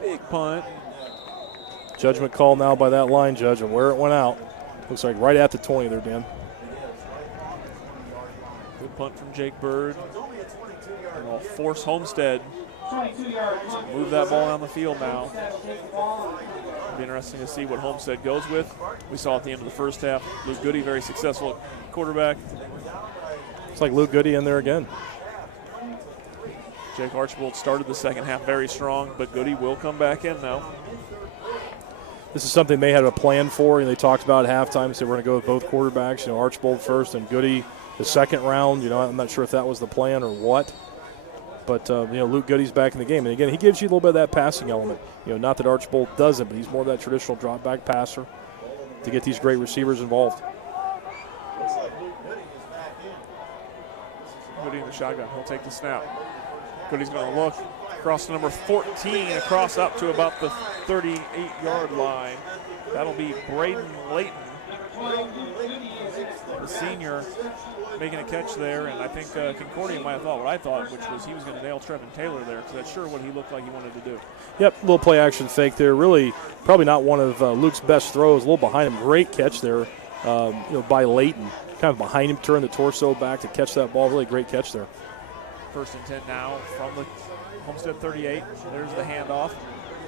Big punt. Judgment call now by that line judge and where it went out. Looks like right at the 20 there, Dan. Good punt from Jake Bird. And will force Homestead to move that ball down the field now. It'll be interesting to see what Homestead goes with. We saw at the end of the first half, Luke Goody very successful at quarterback. It's like Luke Goody in there again. Jake Archibald started the second half very strong, but Goody will come back in now. This is something they had a plan for, and they talked about at halftime. Said we're going to go with both quarterbacks. Archibald first and Goody the second round. I'm not sure if that was the plan or what. But Luke Goody's back in the game, and again, he gives you a little bit of that passing element. Not that Archibald doesn't, but he's more of that traditional drop back passer to get these great receivers involved. Goody in the shotgun. He'll take the snap. Goody's going to look across to number 14, across up to about the 38-yard line. That'll be Braden Layton, the senior, making a catch there. And I think Concordia might have thought what I thought, which was he was going to nail Trevon Taylor there, because that's sure what he looked like he wanted to do. Yep, little play action fake there. Really, probably not one of Luke's best throws. A little behind him. Great catch there, by Layton. Kind of behind him, turn the torso back to catch that ball. Really great catch there. 1st and 10 now from the Homestead 38. There's the handoff.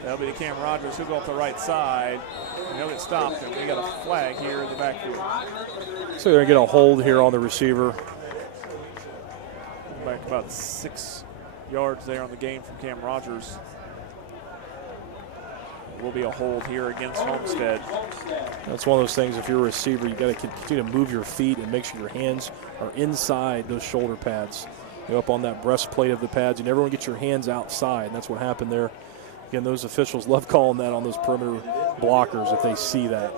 That'll be to Cam Rogers. He'll go up the right side. And he'll get stopped, and we got a flag here in the backfield. So they're going to get a hold here on the receiver. Back about 6 yards there on the gain from Cam Rogers. Will be a hold here against Homestead. That's one of those things, if you're a receiver, you got to continue to move your feet and make sure your hands are inside those shoulder pads. You're up on that breastplate of the pads. You never want to get your hands outside, and that's what happened there. Again, those officials love calling that on those perimeter blockers if they see that.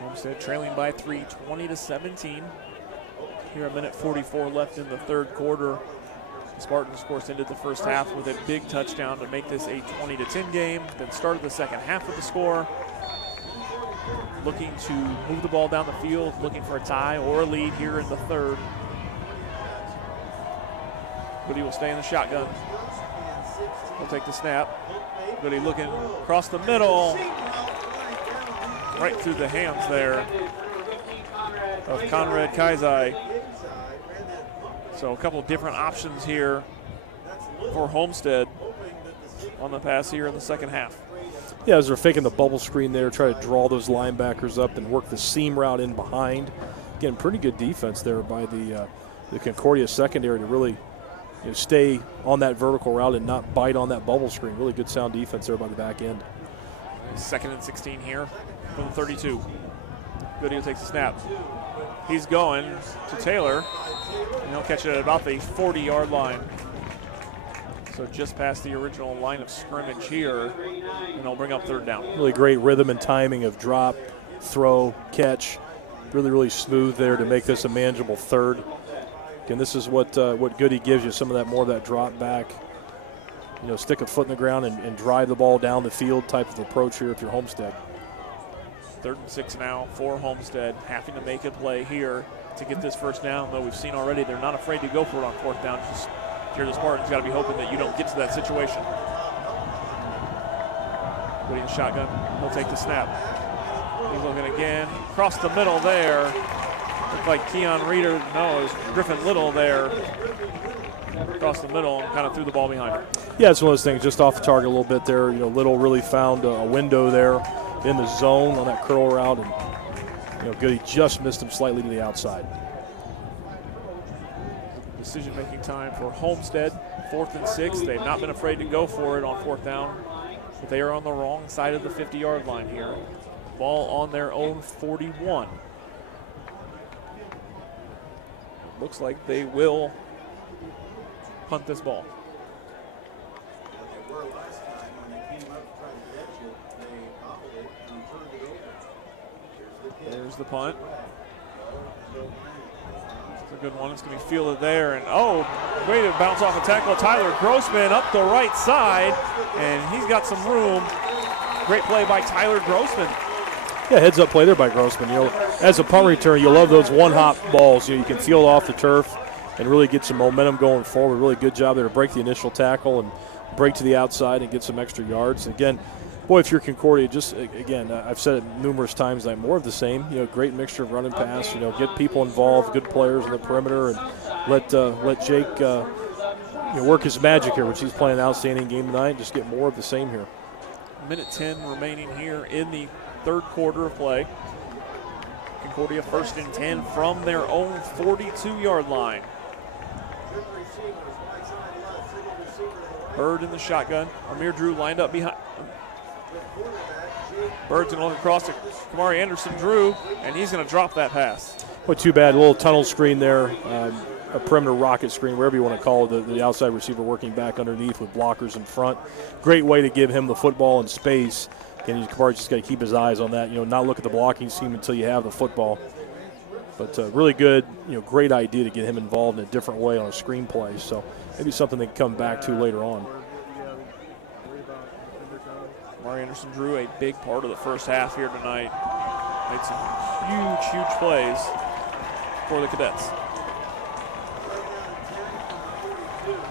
Homestead trailing by 3, 20-17. Here, a minute 44 left in the third quarter. The Spartans, of course, ended the first half with a big touchdown to make this a 20-10 game. Then started the second half with the score. Looking to move the ball down the field, looking for a tie or a lead here in the third. Goody will stay in the shotgun. He'll take the snap. Goody looking across the middle. Right through the hands there of Conrad Kaizai. So a couple of different options here for Homestead on the pass here in the second half. Yeah, as they're faking the bubble screen there, try to draw those linebackers up and work the seam route in behind. Again, pretty good defense there by the Concordia secondary to really stay on that vertical route and not bite on that bubble screen. Really good sound defense there by the back end. 2nd and 16 here from the 32. Goody takes the snap. He's going to Taylor, and he'll catch it at about the 40-yard line. So just past the original line of scrimmage here, and they'll bring up third down. Really great rhythm and timing of drop, throw, catch. Really, really smooth there to make this a manageable third. Again, this is what Goody gives you, some of that more of that drop back. Stick a foot in the ground and drive the ball down the field type of approach here if you're Homestead. 3rd and 6 now for Homestead, having to make a play here to get this first down, though we've seen already they're not afraid to go for it on 4th down. Just here the Spartans got to be hoping that you don't get to that situation. Goody in the shotgun, he'll take the snap. He's looking again, across the middle there. Looked like Keon Reeder, no, it was Griffin Little there. Across the middle and kind of threw the ball behind him. Yeah, it's one of those things just off the target a little bit there. Little really found a window there in the zone on that curl route, and Goody just missed him slightly to the outside. Decision-making time for Homestead. 4th and 6. They've not been afraid to go for it on 4th down, but they are on the wrong side of the 50-yard line here. Ball on their own 41. Looks like they will punt this ball. There's the punt. It's a good one. It's going to be fielded there. And, way to bounce off a tackle. Tyler Grossman up the right side, and he's got some room. Great play by Tyler Grossman. Yeah, heads-up play there by Grossman. As a punt return, you love those one-hop balls. You can field off the turf and really get some momentum going forward. Really good job there to break the initial tackle and break to the outside and get some extra yards. Again, boy, if you're Concordia, I've said it numerous times, more of the same. Great mixture of run and pass. Get people involved, good players in the perimeter, and let Jake work his magic here, which he's playing an outstanding game tonight. Just get more of the same here. Minute 10 remaining here in the third quarter of play. Concordia 1st and 10 from their own 42-yard line. Bird in the shotgun. Amir Drew lined up behind. Bird's going to look across to Kumari Henderson. Drew, and he's going to drop that pass. Well, too bad. A little tunnel screen there, a perimeter rocket screen, wherever you want to call it, the outside receiver working back underneath with blockers in front. Great way to give him the football in space. And Kumari's just got to keep his eyes on that, not look at the blocking scheme until you have the football. But really good, great idea to get him involved in a different way on a screen play. So maybe something they can come back to later on. Kumari Henderson Drew, a big part of the first half here tonight. Made some huge plays for the Cadets.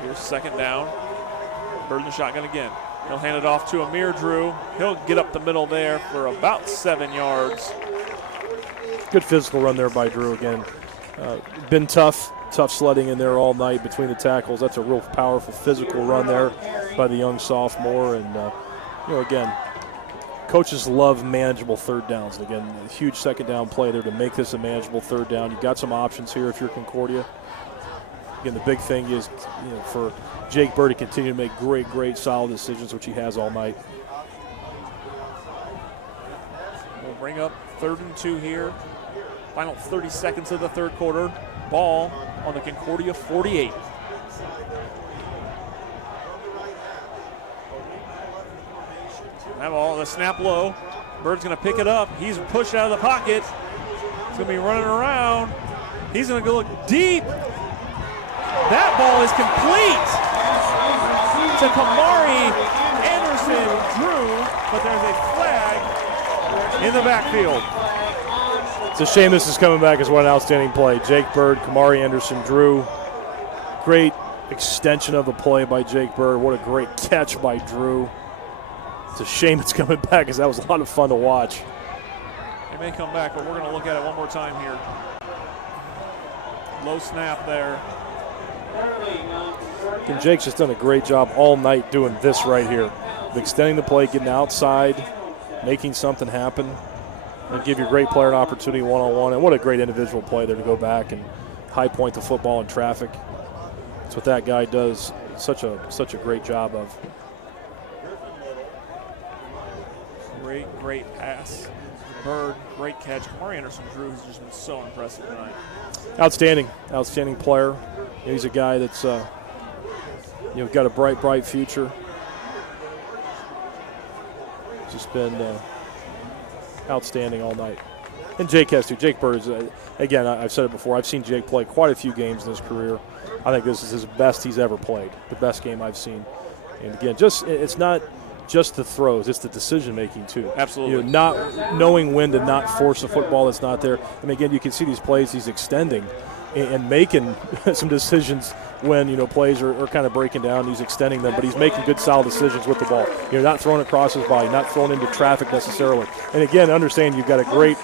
Here's 2nd down. Bird in the shotgun again. He'll hand it off to Amir Drew. He'll get up the middle there for about 7 yards. Good physical run there by Drew again. Been tough tough sledding in there all night between the tackles. That's a real powerful physical run there by the young sophomore. And, again, coaches love manageable third downs. And again, a huge second down play there to make this a manageable third down. You've got some options here if you're Concordia. Again, the big thing is, for Jake Bird to continue to make great, solid decisions, which he has all night. We'll bring up 3rd and 2 here. Final 30 seconds of the third quarter. Ball on the Concordia 48. That ball, the snap low. Bird's going to pick it up. He's pushed out of the pocket. He's going to be running around. He's going to go look deep. That ball is complete to Kumari Henderson Drew, but there's a flag in the backfield. It's a shame this is coming back as one outstanding play. Jake Bird, Kumari Henderson Drew. Great extension of the play by Jake Bird. What a great catch by Drew. It's a shame it's coming back because that was a lot of fun to watch. It may come back, but we're going to look at it one more time here. Low snap there. And Jake's just done a great job all night doing this right here. Extending the play, getting outside, making something happen, and give your great player an opportunity one-on-one. And what a great individual play there to go back and high point the football in traffic. That's what that guy does such a great job of. Great pass. Bird, great catch. Kumari Henderson Drew has just been so impressive tonight. Outstanding player. He's a guy that's got a bright future. Just been outstanding all night. And Jake has too. Jake Bird is, again, I've said it before, I've seen Jake play quite a few games in his career. I think this is his best he's ever played, the best game I've seen. And again, it's not just the throws, it's the decision-making too. Absolutely. Not knowing when to not force a football that's not there. And again, you can see these plays he's extending and making some decisions when, plays are kind of breaking down. He's extending them, but he's making good, solid decisions with the ball. Not throwing across his body, not throwing into traffic necessarily. And again, understand you've got a great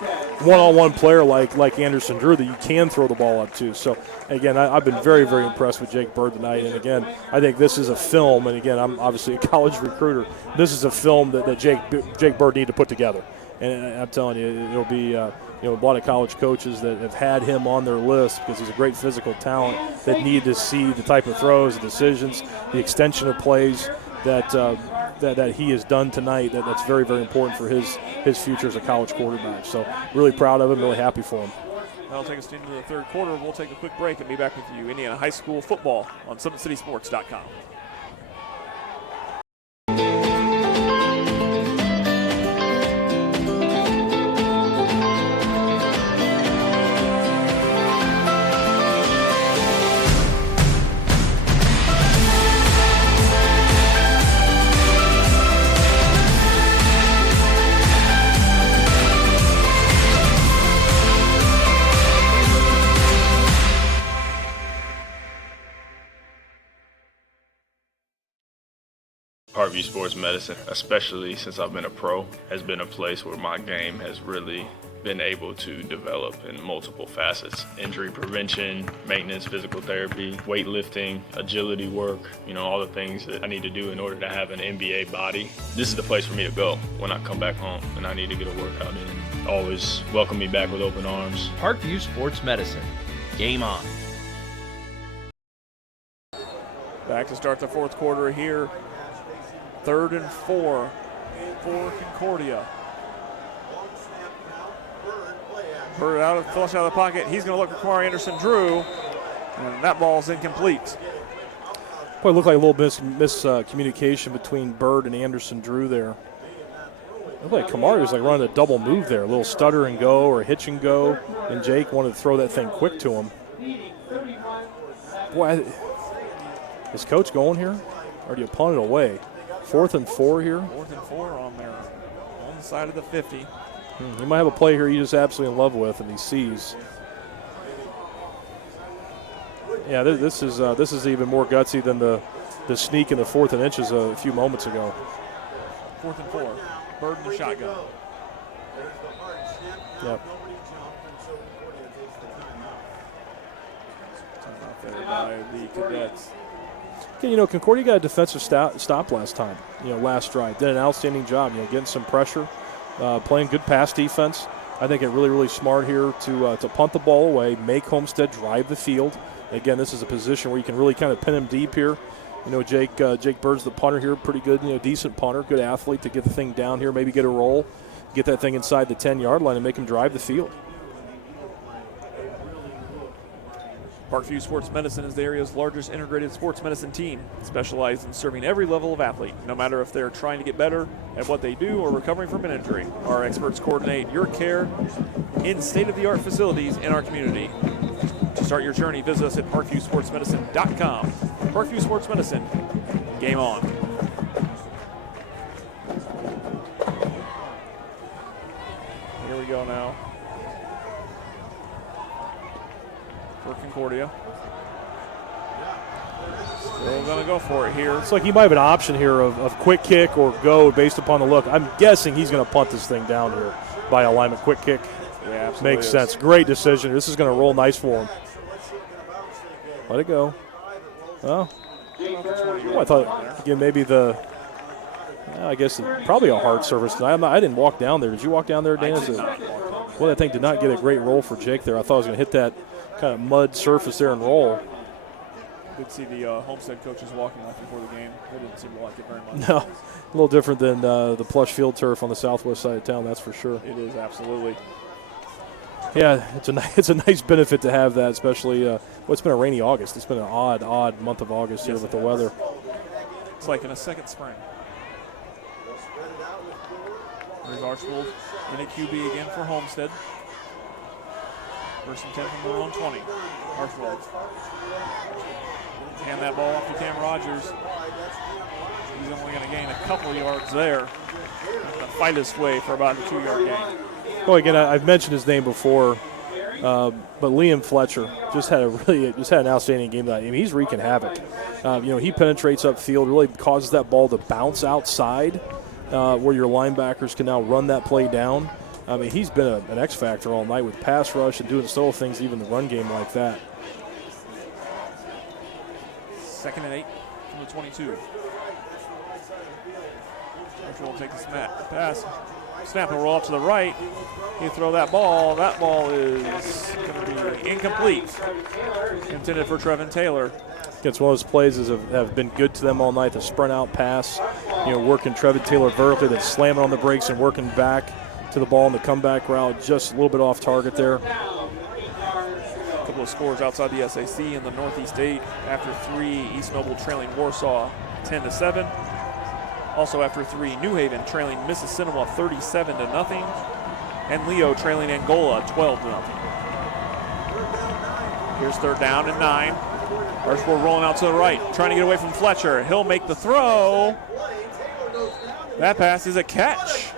one-on-one player like Anderson Drew that you can throw the ball up to. So, again, I've been very, very impressed with Jake Bird tonight. And, again, I think this is a film, and, again, I'm obviously a college recruiter. This is a film that Jake Bird need to put together. And I'm telling you, it'll be a lot of college coaches that have had him on their list because he's a great physical talent that need to see the type of throws, the decisions, the extension of plays that he has done tonight. That's very, very important for his future as a college quarterback. So really proud of him, really happy for him. That'll take us into the third quarter. We'll take a quick break and be back with you. Indiana High School football on SummitCitySports.com. Parkview Sports Medicine, especially since I've been a pro, has been a place where my game has really been able to develop in multiple facets. Injury prevention, maintenance, physical therapy, weightlifting, agility work, all the things that I need to do in order to have an NBA body. This is the place for me to go when I come back home and I need to get a workout in. Always welcome me back with open arms. Parkview Sports Medicine. Game on. Back to start the fourth quarter here. 3rd and 4 for Concordia. Bird flush out of the pocket. He's going to look for Kumari Henderson Drew, and that ball's incomplete. Boy, it looked like a little miscommunication between Bird and Anderson Drew there. It looked like Kumari was running a double move there, a little stutter and go or hitch and go, and Jake wanted to throw that thing quick to him. Boy, is Coach going here, or do you punt it away? 4th and 4 here. 4th and 4 on the side of the 50. He might have a play here he's just absolutely in love with, and he sees. Yeah, this is even more gutsy than the sneak in the 4th and inches a few moments ago. 4th and 4. Bird in the shotgun. Yep. Out there by the Cadets. Again, Concordia got a defensive stop last time, last drive. Did an outstanding job, getting some pressure, playing good pass defense. I think it really, really smart here to punt the ball away, make Homestead drive the field. Again, this is a position where you can really kind of pin him deep here. Jake Bird's the punter here, pretty good, decent punter, good athlete to get the thing down here, maybe get a roll, get that thing inside the 10-yard line and make him drive the field. Parkview Sports Medicine is the area's largest integrated sports medicine team, specialized in serving every level of athlete, no matter if they're trying to get better at what they do or recovering from an injury. Our experts coordinate your care in state-of-the-art facilities in our community. To start your journey, visit us at parkviewsportsmedicine.com. Parkview Sports Medicine, game on. Here we go now. For Concordia. Still going to go for it here. It's like he might have an option here of quick kick or go based upon the look. I'm guessing he's going to punt this thing down here by alignment. Quick kick. Yeah, absolutely. Makes sense. Great decision. This is going to roll nice for him. Let it go. Oh. I thought, again, maybe probably a hard surface. I didn't walk down there. Did you walk down there, Dan? Well, that thing did not get a great roll for Jake there. I thought I was going to hit that kind of mud surface there and roll. Did see the Homestead coaches walking off before the game. They didn't seem to like it very much. No, a little different than the plush field turf on the southwest side of town, that's for sure. It is, absolutely. Yeah, it's a nice benefit to have that, especially, it's been a rainy August. It's been an odd month of August here with the weather. It's like in a second spring. There's Archibald in a QB again for Homestead. First and 10 from their own 20. Archibald. Hand that ball off to Cam Rogers. He's only going to gain a couple yards there. He's going to fight his way for about a 2-yard gain. Well, again, I've mentioned his name before, but Liam Fletcher just had an outstanding game tonight. I mean, he's wreaking havoc. He penetrates upfield, really causes that ball to bounce outside, where your linebackers can now run that play down. I mean, he's been an X factor all night with pass rush and doing subtle things, even the run game like that. 2nd and 8 from the 22. Archer will take the pass. Snap and roll off to the right. You throw that ball. That ball is going to be incomplete. Intended for Trevon Taylor. It's one of those plays that have been good to them all night. The sprint out pass, working Trevon Taylor vertically, then slamming on the brakes and working back to the ball in the comeback route. Just a little bit off target there. A couple of scores outside the SAC in the Northeast 8 after 3. East Noble trailing Warsaw 10-7. Also after 3, New Haven trailing Mississinawa 37-0, and Leo trailing Angola 12-0. Here's 3rd down and 9. Archibald rolling out to the right, trying to get away from Fletcher. He'll make the throw. That pass is a catch.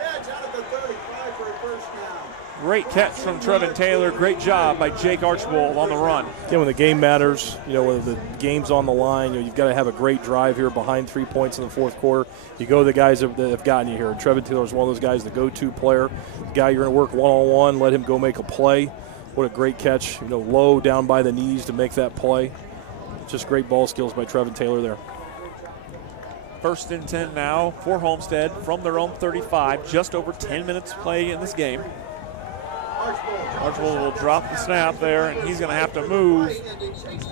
Great catch from Trevon Taylor. Great job by Jake Archibald on the run. Yeah, when the game matters, when the game's on the line, you've got to have a great drive here behind 3 points in the 4th quarter. You go to the guys that have gotten you here. Trevon Taylor is one of those guys, the go-to player, the guy you're going to work one-on-one, let him go make a play. What a great catch, low down by the knees to make that play. Just great ball skills by Trevon Taylor there. 1st and 10 now for Homestead from their own 35. Just over 10 minutes play in this game. Archibald will drop the snap there, and he's going to have to move.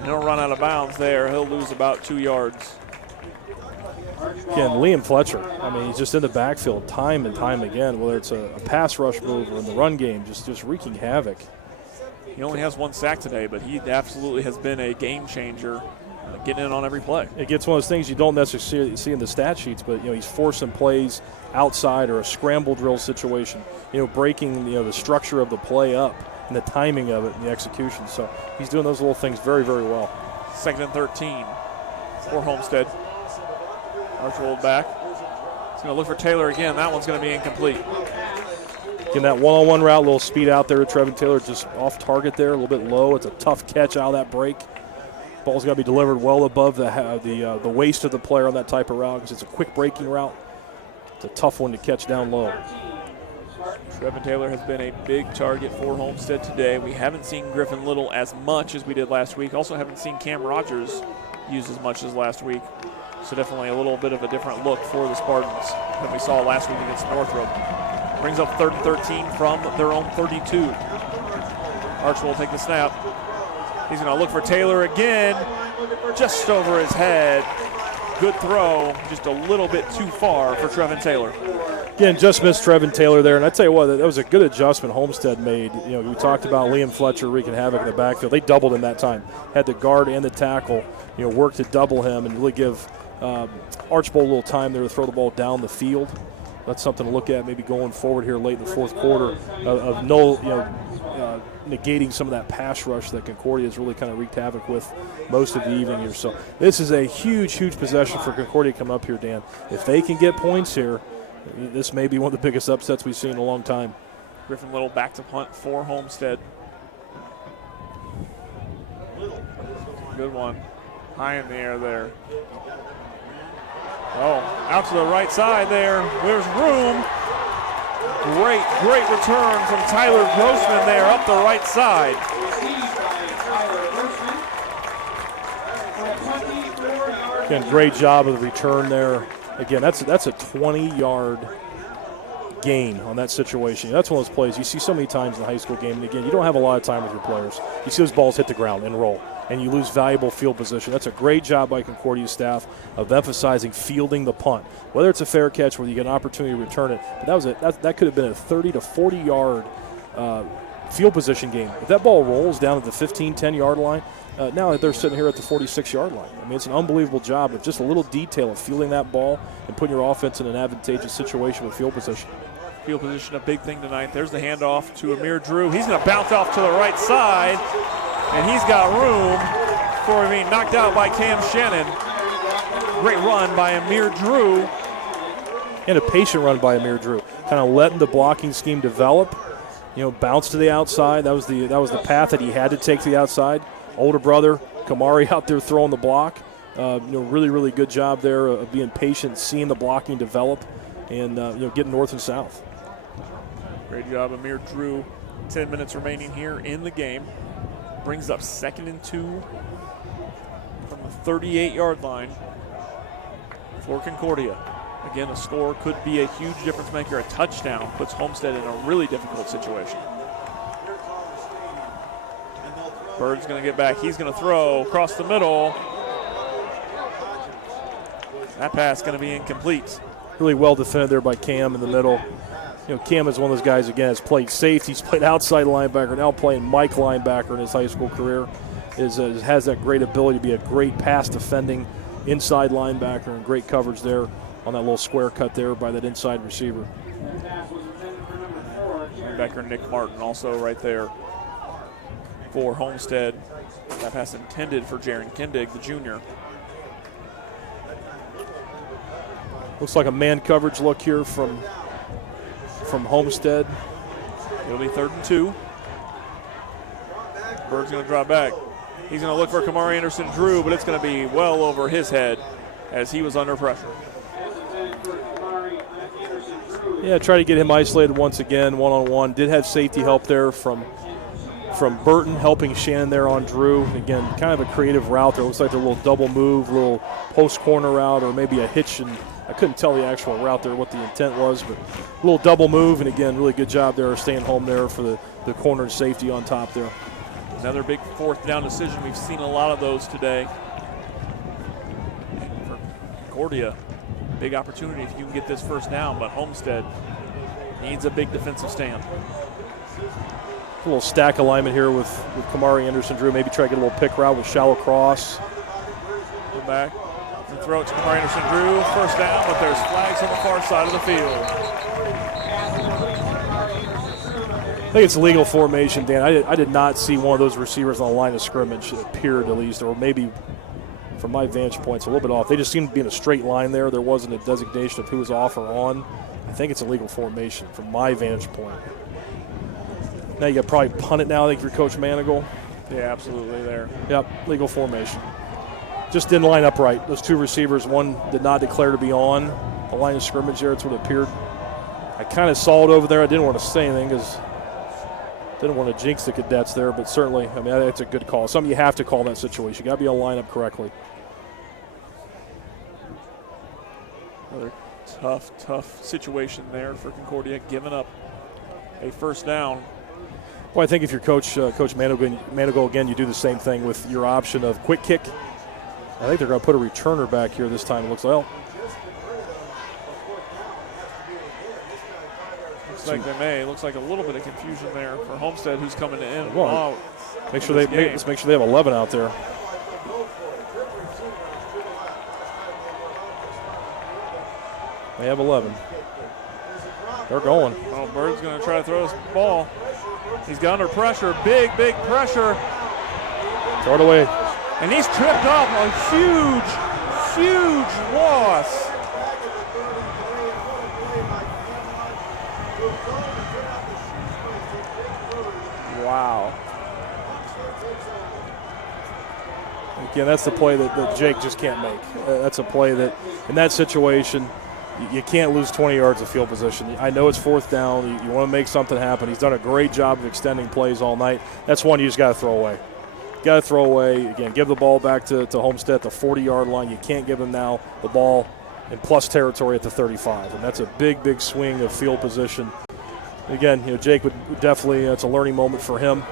He'll run out of bounds there. He'll lose about 2 yards. Again, Liam Fletcher, he's just in the backfield time and time again, whether it's a pass rush move or in the run game, just wreaking havoc. He only has 1 sack today, but he absolutely has been a game changer, getting in on every play. It gets one of those things you don't necessarily see in the stat sheets, but he's forcing plays outside or a scramble drill situation, breaking the structure of the play up and the timing of it and the execution. So he's doing those little things very, very well. 2nd and 13 for Homestead. Archibald back. He's going to look for Taylor again. That one's going to be incomplete. Getting that one-on-one route, a little speed out there to Trevon Taylor, just off target there, a little bit low. It's a tough catch out of that break. Ball's got to be delivered well above the waist of the player on that type of route because it's a quick breaking route. It's a tough one to catch down low. Trevon Taylor has been a big target for Homestead today. We haven't seen Griffin Little as much as we did last week. Also haven't seen Cam Rogers used as much as last week. So definitely a little bit of a different look for the Spartans than we saw last week against Northrop. Brings up 3rd and 13 from their own 32. Archwell will take the snap. He's going to look for Taylor again, just over his head. Good throw, just a little bit too far for Trevon Taylor. Again, just missed Trevon Taylor there, and I tell you what, that was a good adjustment Homestead made. You know, we talked about Liam Fletcher wreaking havoc in the backfield. They doubled him that time. Had the guard and the tackle, you know, work to double him and really give Archbold a little time there to throw the ball down the field. That's something to look at maybe going forward here late in the fourth quarter of negating some of that pass rush that Concordia has really kind of wreaked havoc with most of the evening here. So this is a huge, huge possession for Concordia coming up here, Dan. If they can get points here, this may be one of the biggest upsets we've seen in a long time. Griffin Little back to punt for Homestead. Good one. High in the air there. Oh, out to the right side there. There's room. Great return from Tyler Grossman there up the right side. Again, great job of the return there. Again, that's a 20-yard gain on that situation. That's one of those plays you see so many times in the high school game. And again, you don't have a lot of time with your players. You see those balls hit the ground and roll, and you lose valuable field position. That's a great job by Concordia's staff of emphasizing fielding the punt. Whether it's a fair catch, whether you get an opportunity to return it, but that could have been a 30 to 40-yard field position game. If that ball rolls down at the 15, 10-yard line, now they're sitting here at the 46-yard line. I mean, it's an unbelievable job of just a little detail of fielding that ball and putting your offense in an advantageous situation with field position. Field position, a big thing tonight. There's the handoff to Amir Drew. He's going to bounce off to the right side, and he's got room for being knocked out by Cam Shannon. Great run by Amir Drew. And a patient run by Amir Drew. Kind of letting the blocking scheme develop. You know, bounce to the outside. That was the path that he had to take to the outside. Older brother, Kumari, out there throwing the block. Really, really good job there of being patient, seeing the blocking develop, and getting north and south. Great job, Amir Drew. 10 minutes remaining here in the game. Brings up 2nd and 2 from the 38-yard line for Concordia. Again, a score could be a huge difference maker. A touchdown puts Homestead in a really difficult situation. Bird's going to get back. He's going to throw across the middle. That pass going to be incomplete. Really well defended there by Cam in the middle. You know, Cam is one of those guys, again, has played safety. He's played outside linebacker, now playing Mike linebacker in his high school career. Has that great ability to be a great pass defending inside linebacker, and great coverage there on that little square cut there by that inside receiver. Linebacker Nick Martin also right there for Homestead. That pass intended for Jaron Kindig, the junior. Looks like a man coverage look here from Homestead. It'll be 3rd and 2. Bird's going to drop back. He's going to look for Kumari Henderson Drew, but it's going to be well over his head as he was under pressure. Yeah, try to get him isolated once again, one-on-one. Did have safety help there from Burton helping Shannon there on Drew. Again, kind of a creative route there. Looks like a little double move, little post corner route, or maybe a hitch. And I couldn't tell the actual route there, what the intent was, but a little double move. And again, really good job there staying home there for the corner and safety on top there. Another big 4th down decision. We've seen a lot of those today. And for Concordia, big opportunity if you can get this first down, but Homestead needs a big defensive stand. A little stack alignment here with Kumari Henderson Drew. Maybe try to get a little pick route with shallow cross. Go back and throw it to Kumari Henderson Drew. First down, but there's flags on the far side of the field. I think it's legal formation, Dan. I did not see one of those receivers on the line of scrimmage. It appeared at least, or maybe from my vantage point, it's a little bit off. They just seemed to be in a straight line there. There wasn't a designation of who was off or on. I think it's a legal formation from my vantage point. Now you got probably punt it now, I think, for Coach Manigal. Yeah, absolutely there. Yep, legal formation. Just didn't line up right. Those two receivers, one did not declare to be on the line of scrimmage there. It's what it appeared. I kind of saw it over there. I didn't want to say anything because didn't want to jinx the cadets there, but certainly, I mean, that's a good call. Something you have to call in that situation. You got to be able to line up correctly. Another tough situation there for Concordia, giving up a first down. Well, I think if you're Coach Manigal again, you do the same thing with your option of quick kick. I think they're going to put a returner back here this time, it looks like. Looks like they may. Looks like a little bit of confusion there for Homestead, who's coming in. Well, let's make sure they have 11 out there. They have 11. They're going. Oh, Bird's going to try to throw this ball. He's got under pressure. Big pressure. Throw it away. And he's tripped up. A huge loss. Wow. Again, that's the play that Jake just can't make. That's a play that, in that situation, you can't lose 20 yards of field position. I know it's fourth down. You want to make something happen. He's done a great job of extending plays all night. That's one you just got to throw away. Got to throw away. Again, give the ball back to Homestead at the 40-yard line. You can't give him now the ball in plus territory at the 35. And that's a big swing of field position. Again, Jake would definitely, it's a learning moment for him.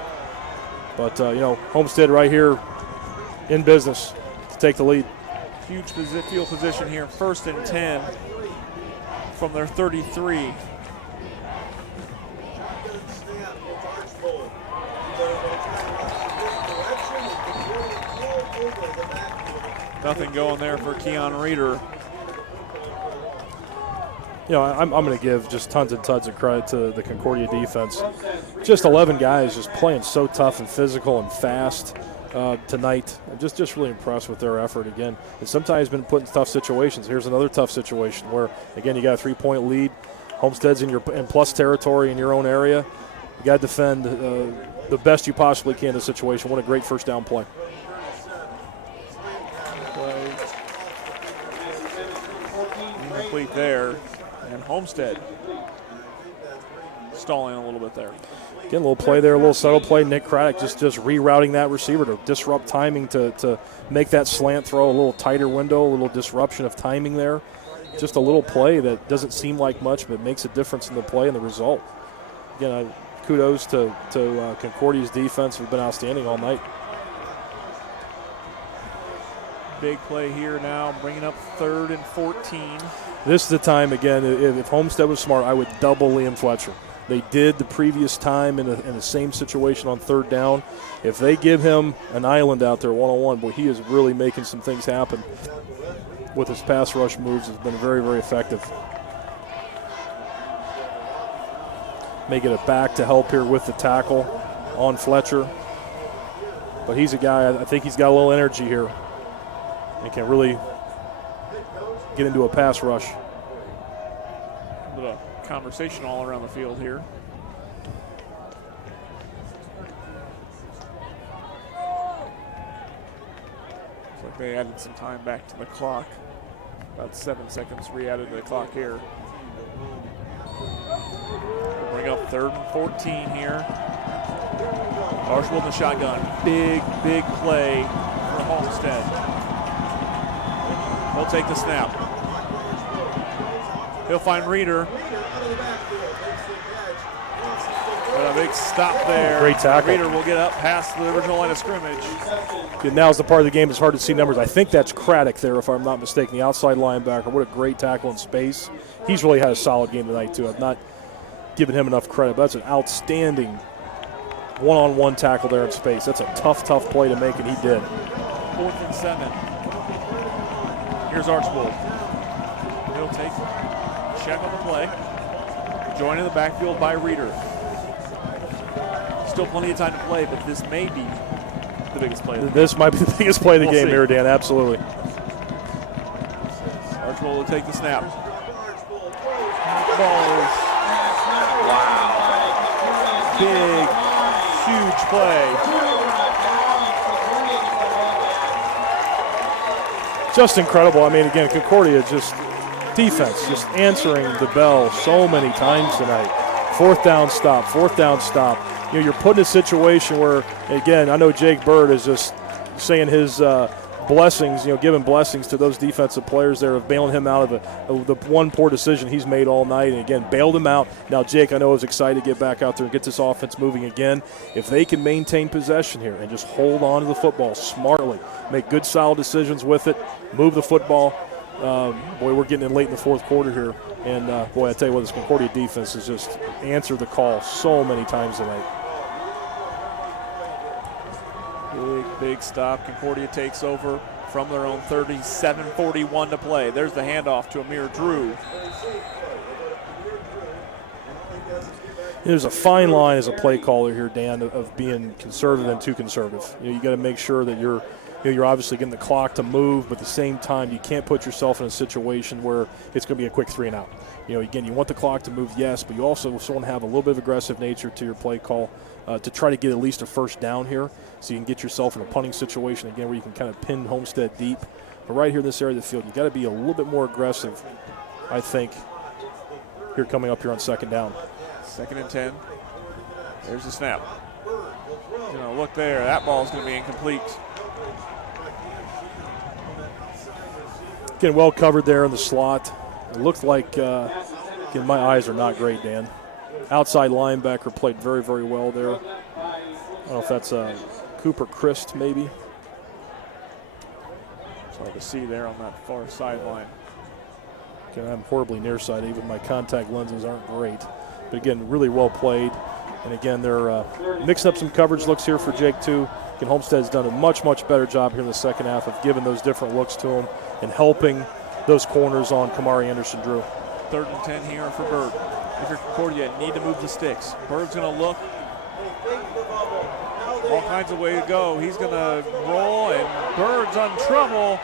But, Homestead right here in business to take the lead. Huge field position here, 1st and 10 from their 33. Nothing going there for Keon Reeder. I'm going to give just tons and tons of credit to the Concordia defense. Just 11 guys just playing so tough and physical and fast tonight. I'm just really impressed with their effort again. And sometimes been put in tough situations. Here's another tough situation where, again, you got a 3-point lead. Homestead's in plus territory in your own area. You got to defend the best you possibly can in the situation. What a great first down play. Incomplete there. And Homestead stalling a little bit there. Again, a little play there, a little subtle play. Nick Craddock just rerouting that receiver to disrupt timing to make that slant throw a little tighter window, a little disruption of timing there. Just a little play that doesn't seem like much, but makes a difference in the play and the result. Again, kudos to Concordia's defense, who've been outstanding all night. Big play here now, bringing up 3rd and 14. This is the time, again, if Homestead was smart, I would double Liam Fletcher. They did the previous time in the same situation on 3rd down. If they give him an island out there one-on-one, boy, he is really making some things happen with his pass rush moves. Has been very, very effective. May get it back to help here with the tackle on Fletcher. But he's a guy, I think he's got a little energy here and can really get into a pass rush. A bit of conversation all around the field here. Looks like they added some time back to the clock. About 7 seconds re-added to the clock here. We'll bring up 3rd and 14 here. Marshall in the shotgun. Big play for Homestead. He'll take the snap. He'll find Reeder. But a big stop there. Great tackle. Reeder will get up past the original line of scrimmage. Now's the part of the game it's hard to see numbers. I think that's Craddock there, if I'm not mistaken, the outside linebacker. What a great tackle in space. He's really had a solid game tonight, too. I've not given him enough credit, but that's an outstanding one-on-one tackle there in space. That's a tough play to make, and he did. 4th and 7. Here's Archbold. He'll take check on the play. Joined in the backfield by Reeder. Still plenty of time to play, but this may be the biggest play. This might be the biggest play of the game here, Dan. Absolutely. Archbold will take the snap. Ball is big, huge play. Just incredible. I mean, again, Concordia just defense just answering the bell so many times tonight. Fourth down stop. You're put in a situation where, again, I know Jake Bird is just saying his blessings, giving blessings to those defensive players there of bailing him out of the one poor decision he's made all night. And again, bailed him out. Now Jake, I know, is excited to get back out there and get this offense moving again. If they can maintain possession here and just hold on to the football smartly, make good, solid decisions with it, move the football. Boy, we're getting in late in the fourth quarter here. And, boy, I tell you what, this Concordia defense has just answered the call so many times tonight. Big stop. Concordia takes over from their own 30, 7:41 to play. There's the handoff to Amir Drew. There's a fine line as a play caller here, Dan, of being conservative and too conservative. You got to make sure that you're obviously getting the clock to move, but at the same time, you can't put yourself in a situation where it's going to be a quick 3 and out. Again, you want the clock to move, yes, but you also want to have a little bit of aggressive nature to your play call to try to get at least a first down here so you can get yourself in a punting situation, again, where you can kind of pin Homestead deep. But right here in this area of the field, you got to be a little bit more aggressive, I think, here coming up here on second down. 2nd and 10. There's the snap. Look there. That ball's going to be incomplete. Getting well covered there in the slot. It looked like, again, my eyes are not great, Dan. Outside linebacker played very, very well there. I don't know if that's Cooper Christ, maybe. It's hard to see there on that far sideline. Again, I'm horribly nearsighted. Even my contact lenses aren't great. But again, really well played. And again, they're mixing up some coverage looks here for Jake, too. Again, Homestead's done a much, much better job here in the second half of giving those different looks to him and helping those corners on Kumari Henderson, Drew. 3rd and 10 here for Bird. If you're Concordia, need to move the sticks. Bird's going to look. All kinds of way to go. He's going to roll, and Bird's on trouble.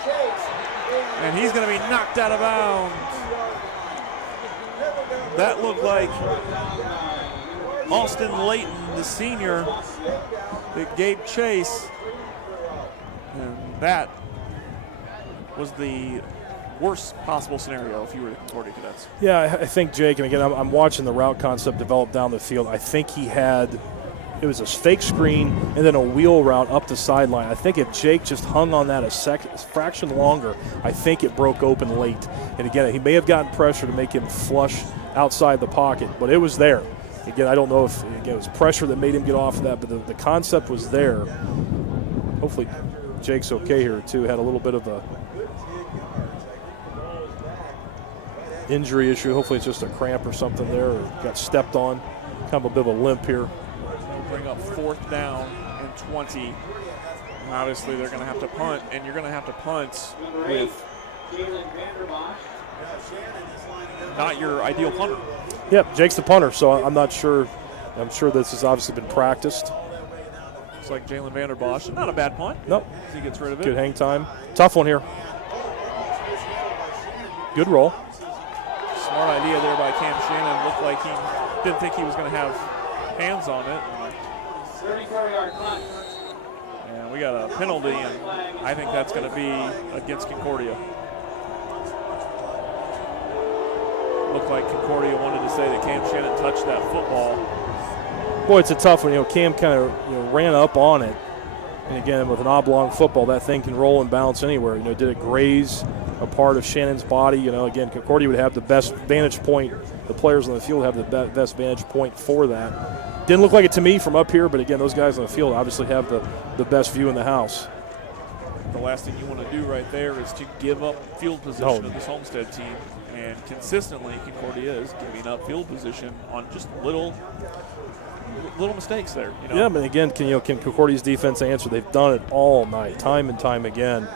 And he's going to be knocked out of bounds. That looked like Austin Layton, the senior, that gave chase. And that was the worst possible scenario if you were the Concordia Cadets. Yeah, I think Jake, and again, I'm watching the route concept develop down the field. I think it was a fake screen and then a wheel route up the sideline. I think if Jake just hung on that a fraction longer, I think it broke open late. And again, he may have gotten pressure to make him flush outside the pocket, but it was there. Again, I don't know if it was pressure that made him get off of that, but the concept was there. Hopefully Jake's okay here, too. Had a little bit of a injury issue. Hopefully it's just a cramp or something there, or got stepped on. Kind of a bit of a limp here. Bring up 4th down and 20. And obviously they're going to have to punt, and you're going to have to punt with not your ideal punter. Yep, Jake's the punter, so I'm not sure. I'm sure this has obviously been practiced. Looks like Jalen Vanderbosch. Not a bad punt. Nope. He gets rid of it. Good hang time. Tough one here. Good roll. Smart idea there by Cam Shannon. Looked like he didn't think he was going to have hands on it. And we got a penalty, and I think that's going to be against Concordia. Looked like Concordia wanted to say that Cam Shannon touched that football. Boy, it's a tough one. Cam kind of ran up on it. And again, with an oblong football, that thing can roll and bounce anywhere. Did it graze a part of Shannon's body? Again, Concordia would have the best vantage point. The players on the field have the best vantage point for that. Didn't look like it to me from up here, but again, those guys on the field obviously have the best view in the house. The last thing you want to do right there is to give up field position of this Homestead team. And consistently, Concordia is giving up field position on just little mistakes there. Yeah, but again, can Concordia's defense answer? They've done it all night, time and time again.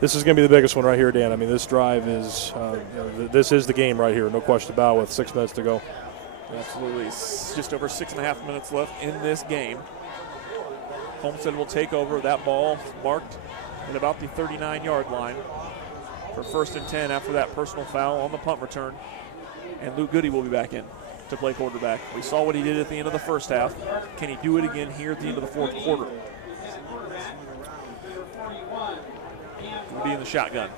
This is going to be the biggest one right here, Dan. I mean, this drive is this is the game right here, no question about it, with 6 minutes to go. Absolutely. Just over 6.5 minutes left in this game. Homestead will take over. That ball marked at about the 39-yard line for 1st and 10 after that personal foul on the punt return. And Luke Goody will be back in to play quarterback. We saw what he did at the end of the first half. Can he do it again here at the end of the fourth quarter? Goody in the shotgun.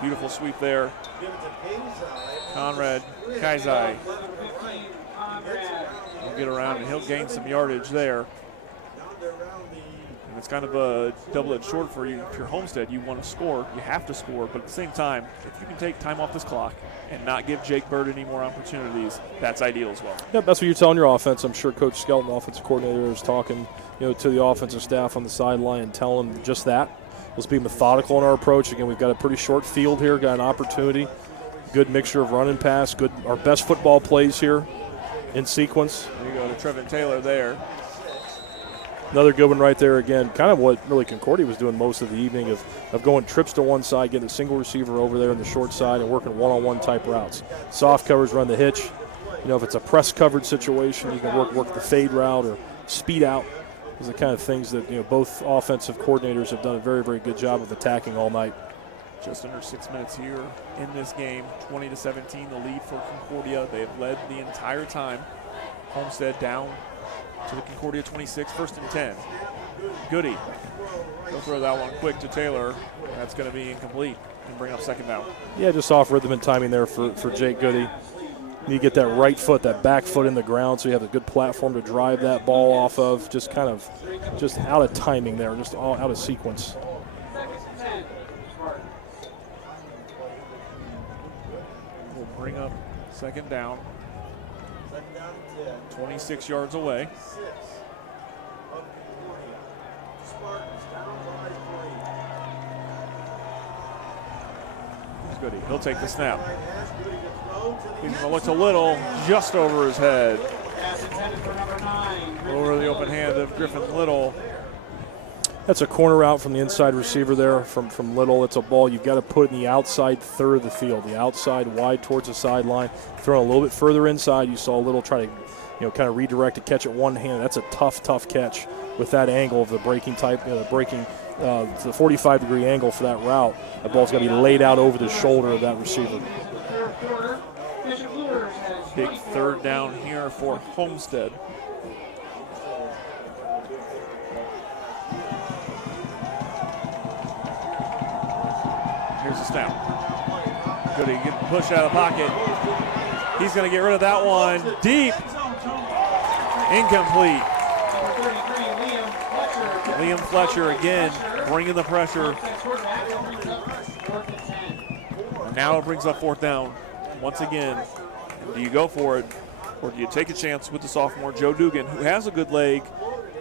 Beautiful sweep there. Conrad Kaizai will get around and he'll gain some yardage there. And it's kind of a double-edged sword for you. If you're Homestead, you want to score. You have to score. But at the same time, if you can take time off this clock and not give Jake Bird any more opportunities, that's ideal as well. Yeah, that's what you're telling your offense. I'm sure Coach Skelton, the offensive coordinator, is talking, to the offensive staff on the sideline and telling them just that. Let's be methodical in our approach. Again, we've got a pretty short field here, got an opportunity. Good mixture of run and pass. Good, our best football plays here in sequence. There you go to Trevon Taylor there. Another good one right there again. Kind of what really Concordia was doing most of the evening of going trips to one side, getting a single receiver over there on the short side and working one-on-one type routes. Soft covers, run the hitch. If it's a press covered situation, you can work the fade route or speed out. Those are the kind of things that both offensive coordinators have done a very, very good job of attacking all night. Just under 6 minutes here in this game. 20-17, the lead for Concordia. They have led the entire time. Homestead down to the Concordia 26, 1st and 10. Goody. He'll throw that one quick to Taylor. That's going to be incomplete and bring up second down. Yeah, just off rhythm and timing there for Jake Goody. You get that right foot, that back foot in the ground, so you have a good platform to drive that ball off of. Just out of timing there, just all out of sequence. We'll bring up second down. 26 yards away. Here's Goody. He'll take the snap. He's going to look to Little, just over his head. Over the open hand of Griffin Little. That's a corner route from the inside receiver there from Little. It's a ball you've got to put in the outside third of the field, the outside wide towards the sideline. Thrown a little bit further inside. You saw Little try to kind of redirect to catch it one hand. That's a tough catch with that angle of the breaking type, the 45-degree angle for that route. That ball's got to be laid out over the shoulder of that receiver. Big third down here for Homestead. Here's the snap. Goody getting pushed out of the pocket. He's going to get rid of that one. Deep. Incomplete. Liam Fletcher again bringing the pressure. And now it brings up fourth down once again. Do you go for it, or do you take a chance with the sophomore Joe Dugan, who has a good leg,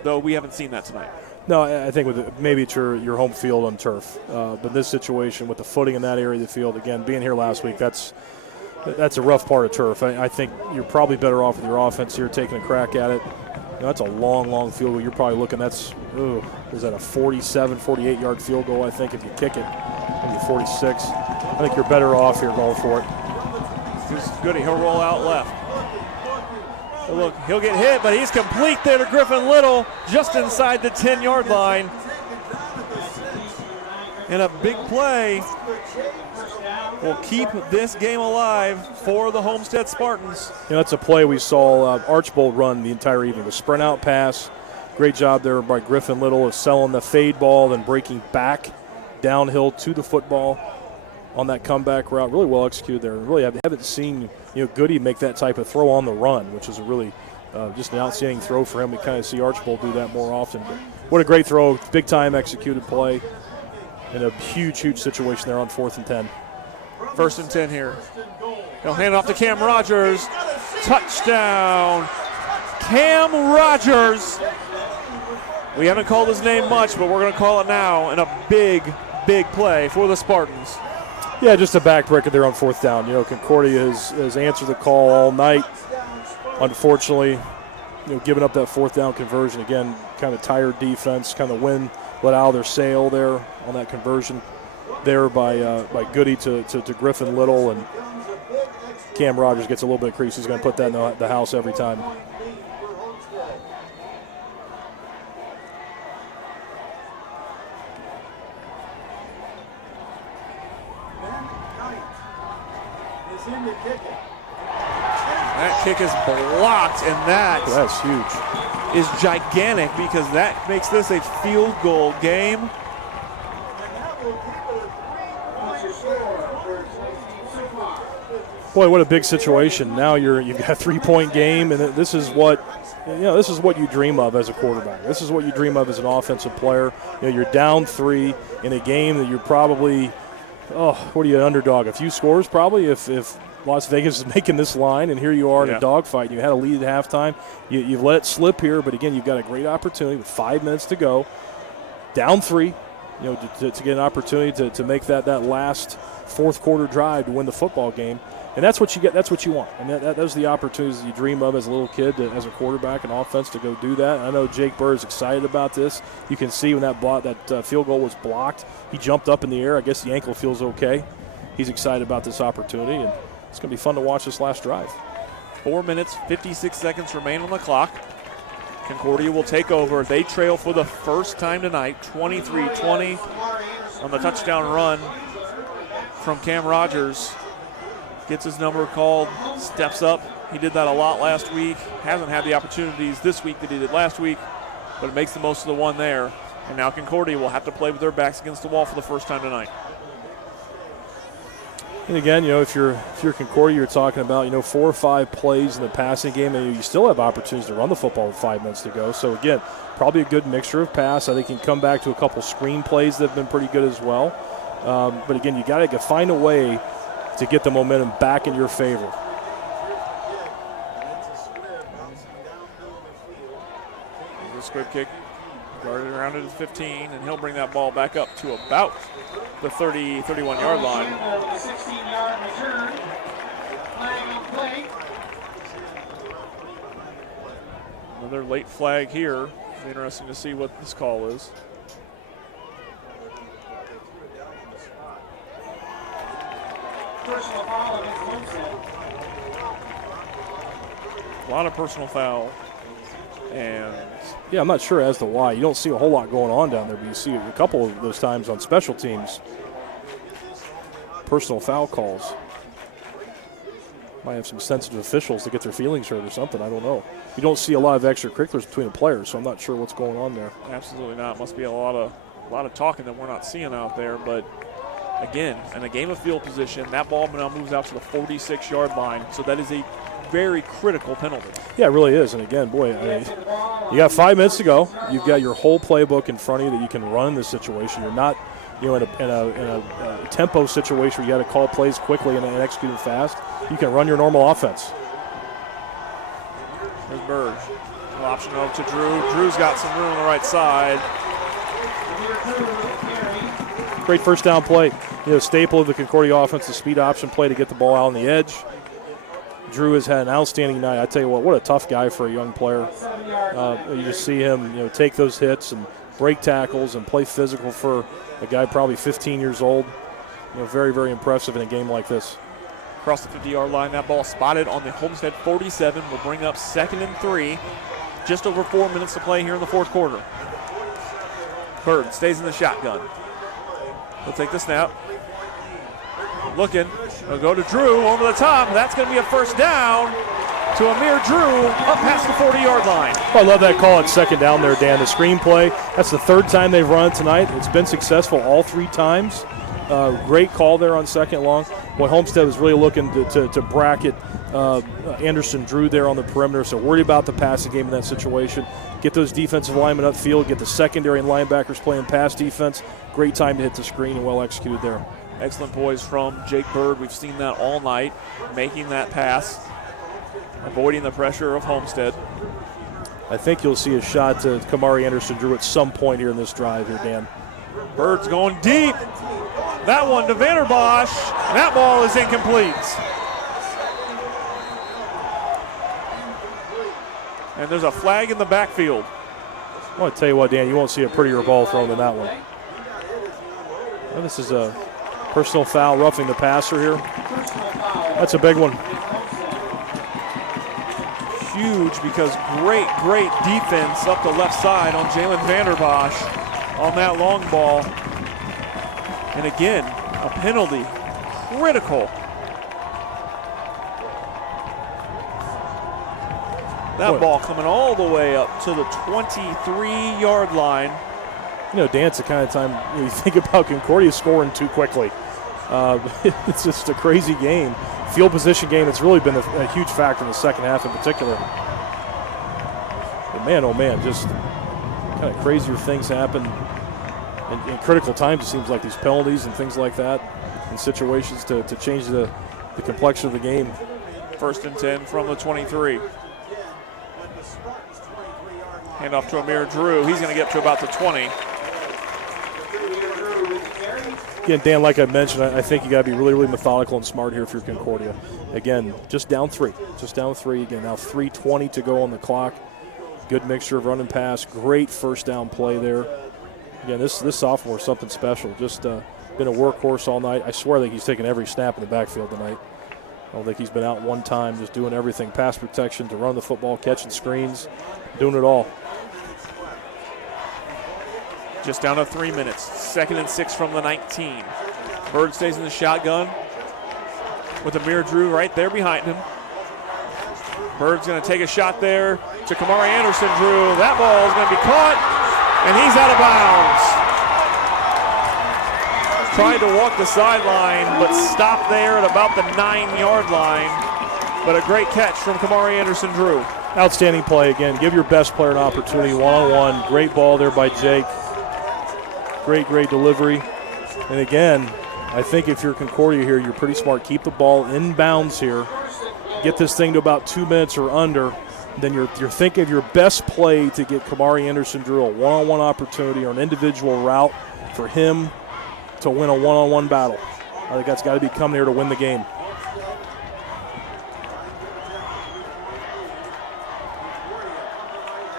though we haven't seen that tonight? No, I think maybe it's your home field on turf. But in this situation, with the footing in that area of the field, again, being here last week, that's a rough part of turf. I think you're probably better off with your offense here taking a crack at it. That's a long field goal. You're probably looking, is that a 47, 48-yard field goal, I think, if you kick it, maybe 46. I think you're better off here going for it. Here's Goody. He'll roll out left. Look, he'll get hit, but he's complete there to Griffin Little, just inside the 10-yard line. And a big play will keep this game alive for the Homestead Spartans. That's a play we saw Archbold run the entire evening. The sprint out pass. Great job there by Griffin Little of selling the fade ball, then breaking back downhill to the football on that comeback route. Really well executed there. Really haven't seen Goody make that type of throw on the run, which is a really just an outstanding throw for him. We kind of see Archbold do that more often. But what a great throw. Big time executed play. In a huge situation there on 4th and 10. 1st and 10 here. He'll hand it off to Cam Rogers. Touchdown. Cam Rogers. We haven't called his name much, but we're going to call it now. And a big play for the Spartans. Yeah, just a backbreaker there on 4th down. Concordia has answered the call all night. Unfortunately, giving up that 4th down conversion again, kind of tired defense, kind of wind let out of their sail there on that conversion there by Goody to Griffin Little, and Cam Rogers gets a little bit of crease. He's going to put that in the house every time. That kick is blocked, and that's huge. Is gigantic because that makes this a field goal game. Boy, what a big situation. Now you've got a 3-point game, and this is what you dream of as a quarterback. This is what you dream of as an offensive player. You're down 3 in a game that you're probably, what are you, an underdog? A few scores probably if Las Vegas is making this line, and here you are in a dogfight. You had a lead at halftime. You've let it slip here, but again, you've got a great opportunity with 5 minutes to go. Down 3, to get an opportunity to make that last fourth quarter drive to win the football game. And that's what you get. That's what you want. And those are the opportunities you dream of as a little kid, as a quarterback and offense, to go do that. And I know Jake Bird is excited about this. You can see when that field goal was blocked, he jumped up in the air. I guess the ankle feels okay. He's excited about this opportunity, and it's going to be fun to watch this last drive. 4 minutes, 56 seconds remain on the clock. Concordia will take over. They trail for the first time tonight, 23-20 on the touchdown run from Cam Rogers. Gets his number called, steps up. He did that a lot last week. Hasn't had the opportunities this week that he did last week, but it makes the most of the one there. And now Concordia will have to play with their backs against the wall for the first time tonight. And again, if you're Concordia, you're talking about 4 or 5 plays in the passing game, and you still have opportunities to run the football with 5 minutes to go. So again, probably a good mixture of pass. I think you can come back to a couple screen plays that have been pretty good as well. But again, you got to find a way to get the momentum back in your favor. The squib kick guarded around at the 15, and he'll bring that ball back up to about the 31-yard line. 16-yard return. Flag on play. Another late flag here. It'll be interesting to see what this call is. Personal foul against Homestead. A lot of personal foul. And I'm not sure as to why. You don't see a whole lot going on down there, but you see a couple of those times on special teams. Personal foul calls. Might have some sensitive officials to get their feelings hurt or something. I don't know. You don't see a lot of extracurriculars between the players, so I'm not sure what's going on there. Absolutely not. Must be a lot of talking that we're not seeing out there. But again, in a game of field position, that ball now moves out to the 46-yard line. So that is a very critical penalty. Yeah, it really is. And again, boy, you got 5 minutes to go. You've got your whole playbook in front of you that you can run in this situation. You're not, in a tempo situation where you got to call plays quickly and execute them fast. You can run your normal offense. There's Bird. Option over to Drew. Drew's got some room on the right side. Great first down play. Staple of the Concordia offense, the speed option play to get the ball out on the edge. Drew has had an outstanding night. I tell you what a tough guy for a young player. You just see him, take those hits and break tackles and play physical for a guy probably 15 years old. Very, very impressive in a game like this. Across the 50-yard line, that ball spotted on the Homestead 47 will bring up 2nd and 3. Just over 4 minutes to play here in the fourth quarter. Bird stays in the shotgun. He'll take the snap. Looking. He'll go to Drew over the top. That's going to be a first down to Amir Drew up past the 40-yard line. I love that call at second down there, Dan. The screen play. That's the 3rd time they've run it tonight. It's been successful all 3 times. Great call there on second long. Boy, Homestead was really looking to bracket Anderson Drew there on the perimeter, so worried about the passing game in that situation. Get those defensive linemen upfield, get the secondary and linebackers playing pass defense. Great time to hit the screen and well executed there. Excellent poise from Jake Bird. We've seen that all night, making that pass, avoiding the pressure of Homestead. I think you'll see a shot to Kumari Henderson Drew at some point here in this drive here, Dan. Bird's going deep. That one to Vanderbosch. That ball is incomplete. And there's a flag in the backfield. I want to tell you what, Dan, you won't see a prettier ball thrown than that one. Well, this is a personal foul, roughing the passer here. That's a big one. Huge, because great defense up the left side on Jalen Vanderbosch on that long ball. And again, a penalty, critical. That ball coming all the way up to the 23-yard line. Dan, it's the kind of time you think about Concordia scoring too quickly. It's just a crazy game. field position game that's really been a huge factor in the second half in particular. But man, oh man, just kind of crazier things happen in critical times. It seems like these penalties and things like that in situations to change the complexion of the game. 1st and 10 from the 23. Hand off to Amir Drew. He's going to get to about the 20. Again, Dan, like I mentioned, I think you got to be really, really methodical and smart here if you're Concordia. Again, just down 3. Just down 3. Again, now 3:20 to go on the clock. Good mixture of run and pass. Great first down play there. Again, this sophomore is something special. Just been a workhorse all night. I swear that he's taken every snap in the backfield tonight. I don't think he's been out one time, just doing everything. Pass protection, to run the football, catching screens, doing it all. Just down to 3 minutes. 2nd and 6 from the 19. Bird stays in the shotgun with Amir Drew right there behind him. Bird's going to take a shot there to Kumari Henderson. Drew, that ball is going to be caught, and he's out of bounds. Tried to walk the sideline, but stopped there at about the 9-yard line. But a great catch from Kumari Henderson Drew. Outstanding play again. Give your best player an opportunity, one-on-one. Great ball there by Jake. Great delivery. And again, I think if you're Concordia here, you're pretty smart. Keep the ball in bounds here. Get this thing to about 2 minutes or under. Then you're thinking of your best play to get Kumari Henderson Drew a one-on-one opportunity or an individual route for him to win a one-on-one battle. I think that's got to be coming here to win the game.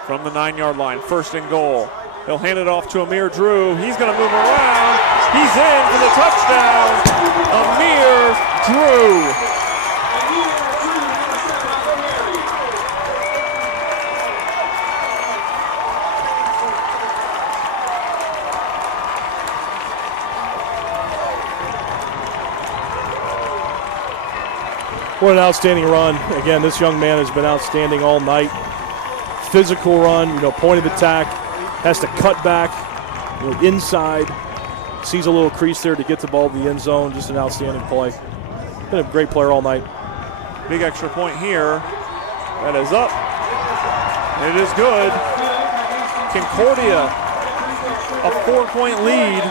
From the 9-yard line, 1st and goal. He'll hand it off to Amir Drew. He's going to move around. He's in for the touchdown. Amir Drew. What an outstanding run. Again, this young man has been outstanding all night. Physical run, point of attack, has to cut back, inside, sees a little crease there to get the ball to the end zone. Just an outstanding play. Been a great player all night. Big extra point here. That is up. It is good. Concordia, a 4-point lead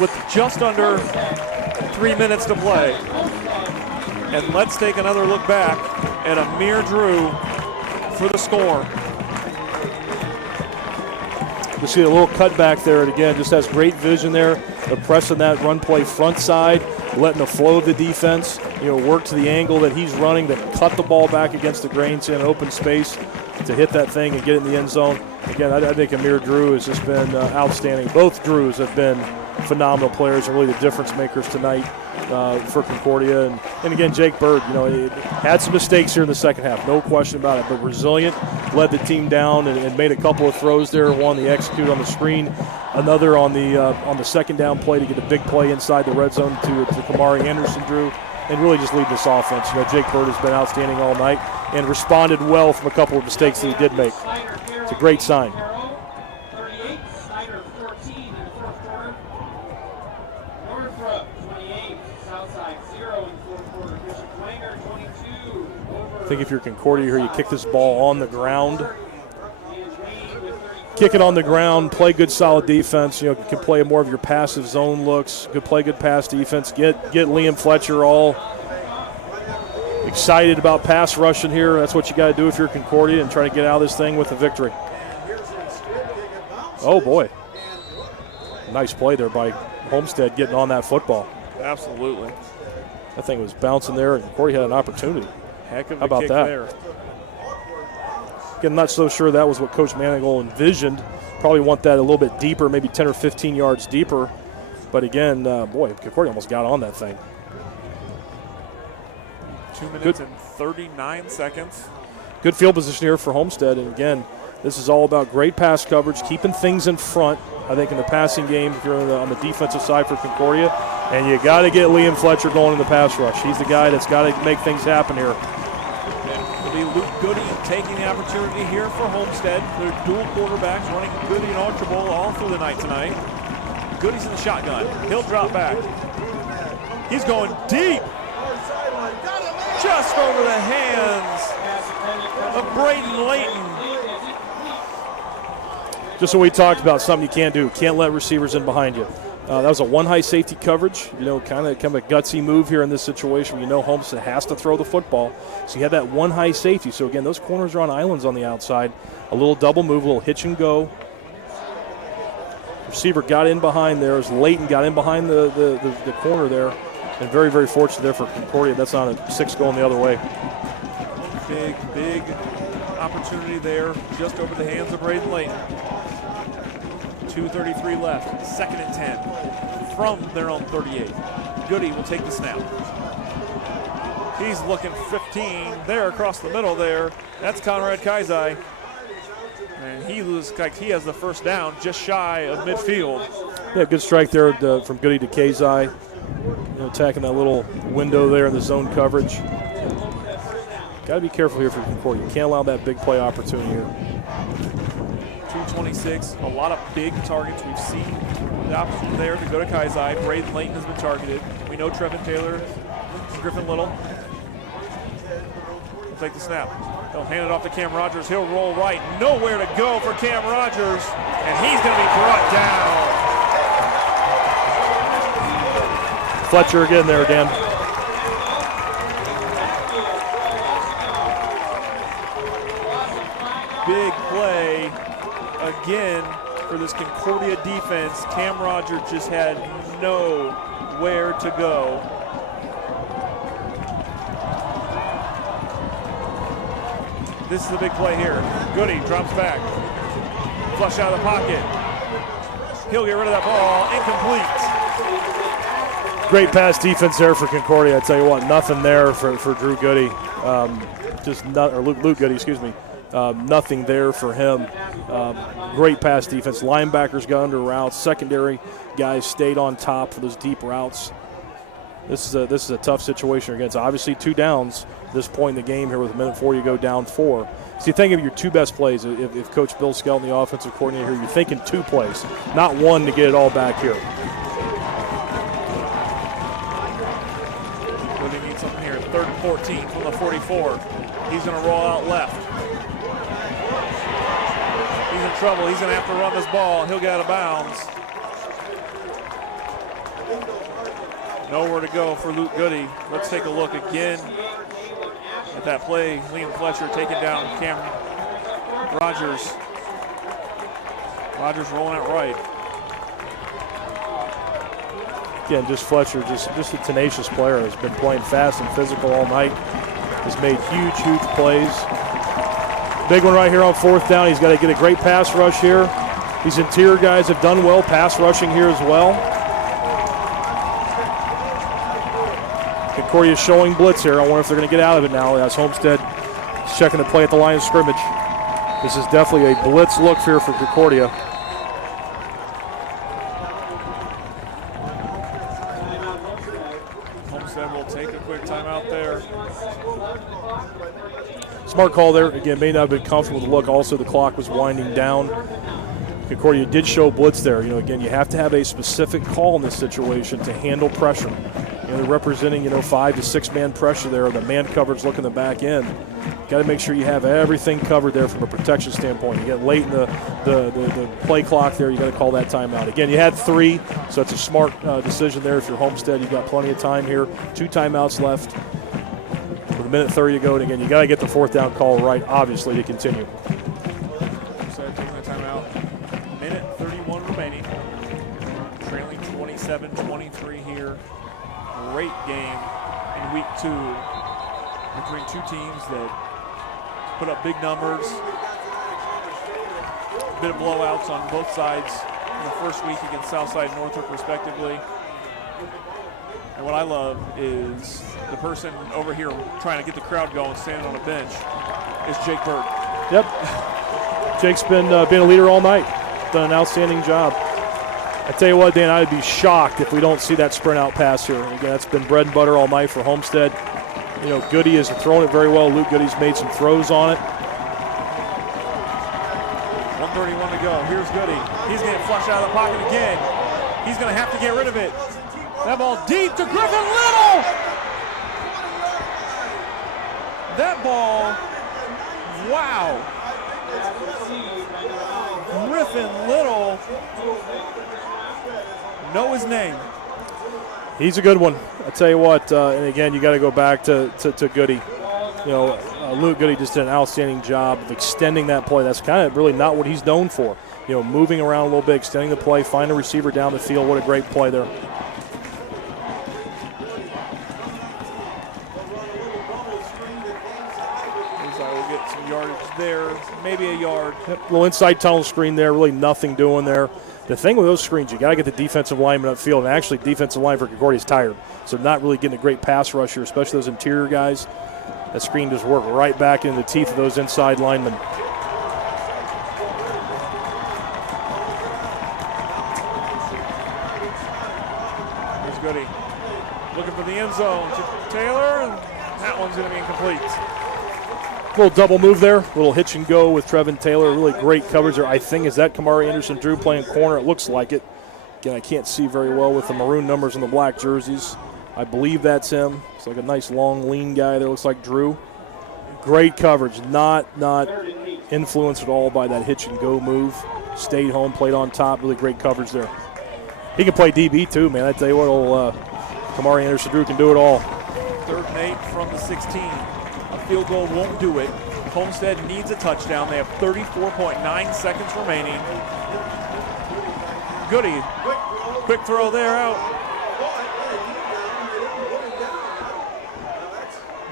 with just under 3 minutes to play. And let's take another look back at Amir Drew for the score. You see a little cutback there, and again, just has great vision there. They're pressing that run play front side, letting the flow of the defense, work to the angle that he's running, then cut the ball back against the grains in open space to hit that thing and get it in the end zone. Again, I think Amir Drew has just been outstanding. Both Drews have been phenomenal players and really the difference makers tonight for Concordia. And again, Jake Bird, had some mistakes here in the second half, no question about it, but resilient, led the team down and made a couple of throws there. One, the execute on the screen, another on the second down play to get a big play inside the red zone to Kumari Henderson Drew, and really just leading this offense. Jake Bird has been outstanding all night and responded well from a couple of mistakes that he did make. It's a great sign. I think if you're Concordia here, you kick this ball on the ground. Kick it on the ground, play good solid defense. You can play more of your passive zone looks, play good pass defense. Get Liam Fletcher all excited about pass rushing here. That's what you got to do if you're Concordia and try to get out of this thing with a victory. Oh boy. Nice play there by Homestead getting on that football. Absolutely. That thing was bouncing there, and Concordia had an opportunity. Heck of a How about kick that? there. Again, I'm not so sure that was what Coach Manigault envisioned. Probably want that a little bit deeper, maybe 10 or 15 yards deeper. But again, boy, Concordia almost got on that thing. 2 minutes and 39 seconds. Good field position here for Homestead. And again, this is all about great pass coverage, keeping things in front. I think in the passing game, if you're on the defensive side for Concordia, and you got to get Liam Fletcher going in the pass rush. He's the guy that's got to make things happen here. It'll be Luke Goody taking the opportunity here for Homestead. They're dual quarterbacks running Goody and Archibald all through the night tonight. Goody's in the shotgun. He'll drop back. He's going deep. just over the hands of Braden Layton. Just what we talked about, something you can't do. Can't let receivers in behind you. That was a one high safety coverage, kind of a gutsy move here in this situation. Homestead has to throw the football. So you had that one high safety. So again, those corners are on islands on the outside. A little double move, a little hitch and go. Receiver got in behind there as Layton got in behind the corner there. And very, very fortunate there for Concordia. That's not a 6 going the other way. Big opportunity there just over the hands of Braden Layton. 2:33 left, 2nd and 10 from their own 38. Goody will take the snap. He's looking 15 there across the middle there. That's Conrad Kaizai. And he has the first down just shy of midfield. Yeah, good strike there from Goody to Kaizai. Attacking that little window there in the zone coverage. Got to be careful here for Concordia. You can't allow that big play opportunity here. 226, a lot of big targets. We've seen the option there to go to Kaizai. Braden Layton has been targeted. We know Trevon Taylor, Griffin Little. He'll take the snap. He'll hand it off to Cam Rogers. He'll roll right. Nowhere to go for Cam Rogers. And he's going to be brought down. Fletcher again there, Dan. Big play again for this Concordia defense. Cam Rogers just had nowhere to go. This is the big play here. Goody drops back. Flush out of the pocket. He'll get rid of that ball. Incomplete. Great pass defense there for Concordia. I tell you what, nothing there for Drew Goody. Luke Goody, excuse me. Nothing there for him. Great pass defense. Linebackers got under routes. Secondary guys stayed on top for those deep routes. This is a tough situation against obviously 2 downs at this point in the game here with 1:04 you go down 4. So you think of your 2 best plays. If Coach Bill Skelton, the offensive coordinator here, you're thinking 2 plays, not 1 to get it all back here. Goody needs something here. 3rd and 14 from the 44. He's going to roll out left. He's in trouble. He's going to have to run this ball. He'll get out of bounds. Nowhere to go for Luke Goody. Let's take a look again at that play. Liam Fletcher taking down Cam Rogers. Rogers rolling it right. Again, just Fletcher, just a tenacious player. Has been playing fast and physical all night. Has made huge plays. Big one right here on 4th down. He's got to get a great pass rush here. These interior guys have done well pass rushing here as well. Concordia showing blitz here. I wonder if they're going to get out of it now as Homestead is checking the play at the line of scrimmage. This is definitely a blitz look here for Concordia. Homestead will take a quick timeout there. Smart call there. Again, may not have been comfortable with the look. Also, the clock was winding down. Concordia did show blitz there. Again, you have to have a specific call in this situation to handle pressure. They're representing, 5 to 6 man pressure there. The man coverage looking the back end. Got to make sure you have everything covered there from a protection standpoint. You get late in the play clock there, you got to call that timeout. Again, you had 3, so it's a smart decision there. If you're Homestead, you've got plenty of time here. 2 timeouts left with 1:30 to go. And again, you got to get the 4th down call right, obviously, to continue. Homestead taking the timeout. 1:31 remaining. Trailing 27-23 here. Great game in week 2 between 2 teams that put up big numbers. A bit of blowouts on both sides in the first week against Southside and Northrop respectively. And what I love is the person over here trying to get the crowd going, standing on a bench, is Jake Bird. Yep. Jake's been a leader all night. Done an outstanding job. I tell you what, Dan, I'd be shocked if we don't see that sprint out pass here. Again, that's been bread and butter all night for Homestead. Goody has thrown it very well. Luke Goody's made some throws on it. 1:31 to go. Here's Goody. He's getting flushed out of the pocket again. He's going to have to get rid of it. That ball deep to Griffin Little. that ball, wow. Griffin Little, know his name. He's a good one. I tell you what, and again, you got to go back to Goody. You know, Luke Goody just did an outstanding job of extending that play. That's kind of really not what he's known for. You know, moving around a little bit, extending the play, find a receiver down the field. What a great play there. Will get some yardage there, maybe a yard. Yep, little inside tunnel screen there, really nothing doing there. The thing with those screens, you got to get the defensive lineman upfield, and actually defensive line for Concordia is tired. So not really getting a great pass rush here, especially those interior guys. That screen just worked right back in the teeth of those inside linemen. Here's Goody looking for the end zone to Taylor, and that one's going to be incomplete. Little double move there, little hitch and go with Trevon Taylor. Really great coverage there. I think, is that Kumari Henderson Drew playing corner? It looks like it. Again, I can't see very well with the maroon numbers and the black jerseys. I believe that's him. It's like a nice long lean guy there. Looks like Drew. Great coverage, not influenced at all by that hitch and go move. Stayed home, played on top. Really great coverage there. He can play DB too, man. I tell you what, Kumari Henderson Drew can do it all. 3rd and 8 from the 16. A field goal won't do it. Homestead needs a touchdown. They have 34.9 seconds remaining. Goody, quick throw there out.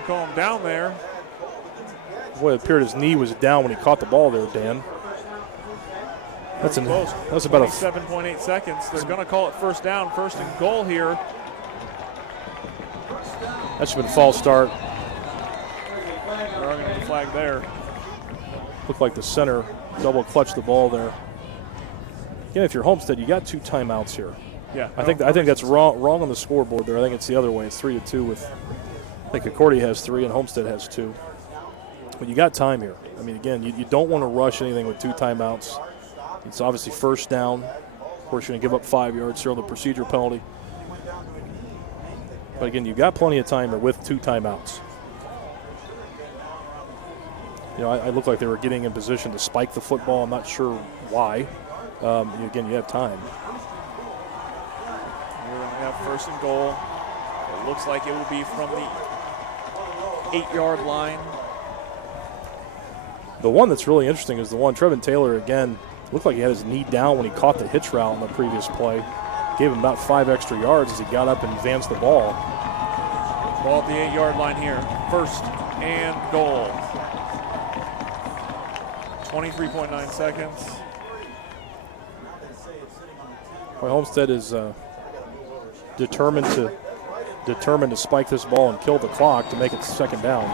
Call him down there. Boy, it appeared his knee was down when he caught the ball there, Dan. That's about 7.8 seconds. They're going to call it first down, 1st and goal here. That should have been a false start. They're going to flag there. Looked like the center double clutched the ball there. Again, if you're Homestead, you got 2 timeouts here. Yeah, I think that's wrong on the scoreboard there. I think it's the other way. It's 3-2 with, I think Concordia has 3 and Homestead has 2. But you got time here. I mean, again, you don't want to rush anything with 2 timeouts. It's obviously first down. Of course, you're going to give up 5 yards here on the procedure penalty. But again, you've got plenty of time here with 2 timeouts. You know, I looked like they were getting in position to spike the football. I'm not sure why. Again, you have time. We're going to have 1st and goal. It looks like it will be from the 8-yard line. The one that's really interesting is the one, Trevon Taylor, again, looked like he had his knee down when he caught the hitch route on the previous play. Gave him about 5 extra yards as he got up and advanced the ball. Ball at the 8-yard line here. 1st and goal. 23.9 seconds. Well, Homestead is determined to spike this ball and kill the clock to make it 2nd down.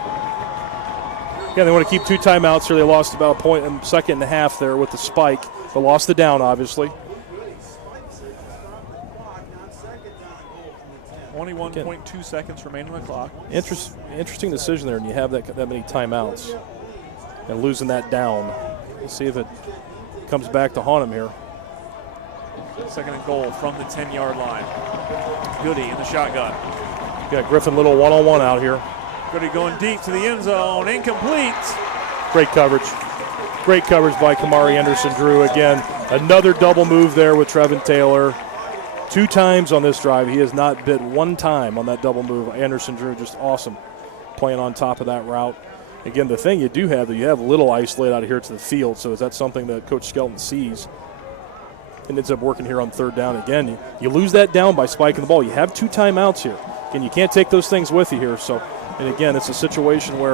Yeah, they want to keep 2 timeouts here. They lost about a point and 2nd and a half there with the spike, but lost the down, obviously. 21.2 seconds remaining on the clock. Interesting decision there, and you have that many timeouts. And losing that down. Let's see if it comes back to haunt him here. 2nd and goal from the 10-yard line. Goody in the shotgun. Got Griffin Little one-on-one out here. Goody going deep to the end zone. Incomplete. Great coverage. Great coverage by Kumari Henderson Drew. Again, another double move there with Trevon Taylor. 2 times on this drive. He has not bit 1 time on that double move. Anderson Drew just awesome playing on top of that route. Again, the thing you do have, you have Little isolated out here to the field, so is that something that Coach Skelton sees and ends up working here on 3rd down? Again, you lose that down by spiking the ball. You have 2 timeouts here. Again, you can't take those things with you here. So, and again, it's a situation where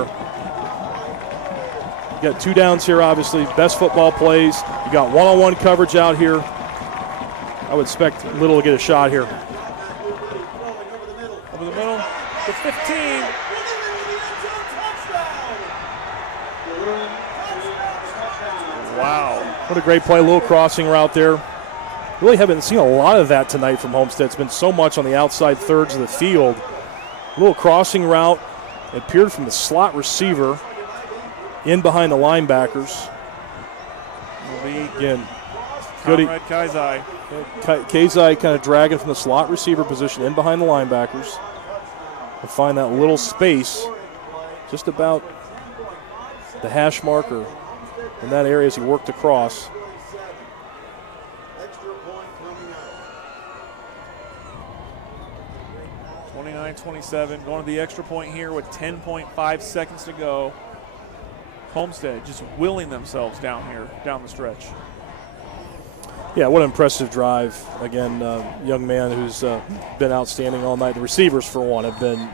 you got 2 downs here, obviously. Best football plays. You got one-on-one coverage out here. I would expect Little to get a shot here. Over the middle, the 15. Wow. What a great play. A little crossing route there. Really haven't seen a lot of that tonight from Homestead. It's been so much on the outside thirds of the field. A little crossing route. It appeared from the slot receiver in behind the linebackers. Again, Goody. Kaizai. Kaizai kind of dragging from the slot receiver position in behind the linebackers. And find that little space just about the hash marker in that area as he worked across. (29-27), going to the extra point here with 10.5 seconds to go. Homestead just willing themselves down here, down the stretch. Yeah, what an impressive drive. Again, young man who's been outstanding all night. The receivers, for one, have been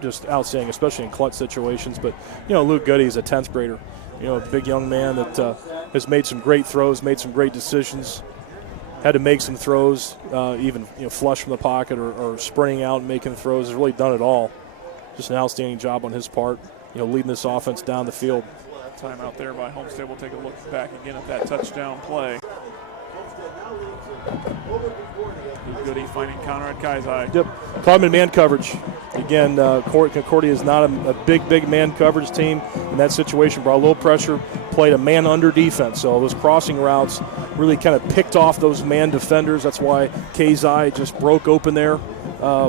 just outstanding, especially in clutch situations. But, Luke Goody is a 10th grader. A big young man that has made some great throws, made some great decisions, had to make some throws, even flush from the pocket or sprinting out and making throws. Has really done it all. Just an outstanding job on his part, leading this offense down the field. Timeout there by Homestead. We'll take a look back again at that touchdown play. Goody finding Conrad Kaizai. Yep, caught him in man coverage. Again, Concordia is not a big man coverage team. In that situation, brought a little pressure, played a man under defense. So those crossing routes really kind of picked off those man defenders. That's why Kaizai just broke open there,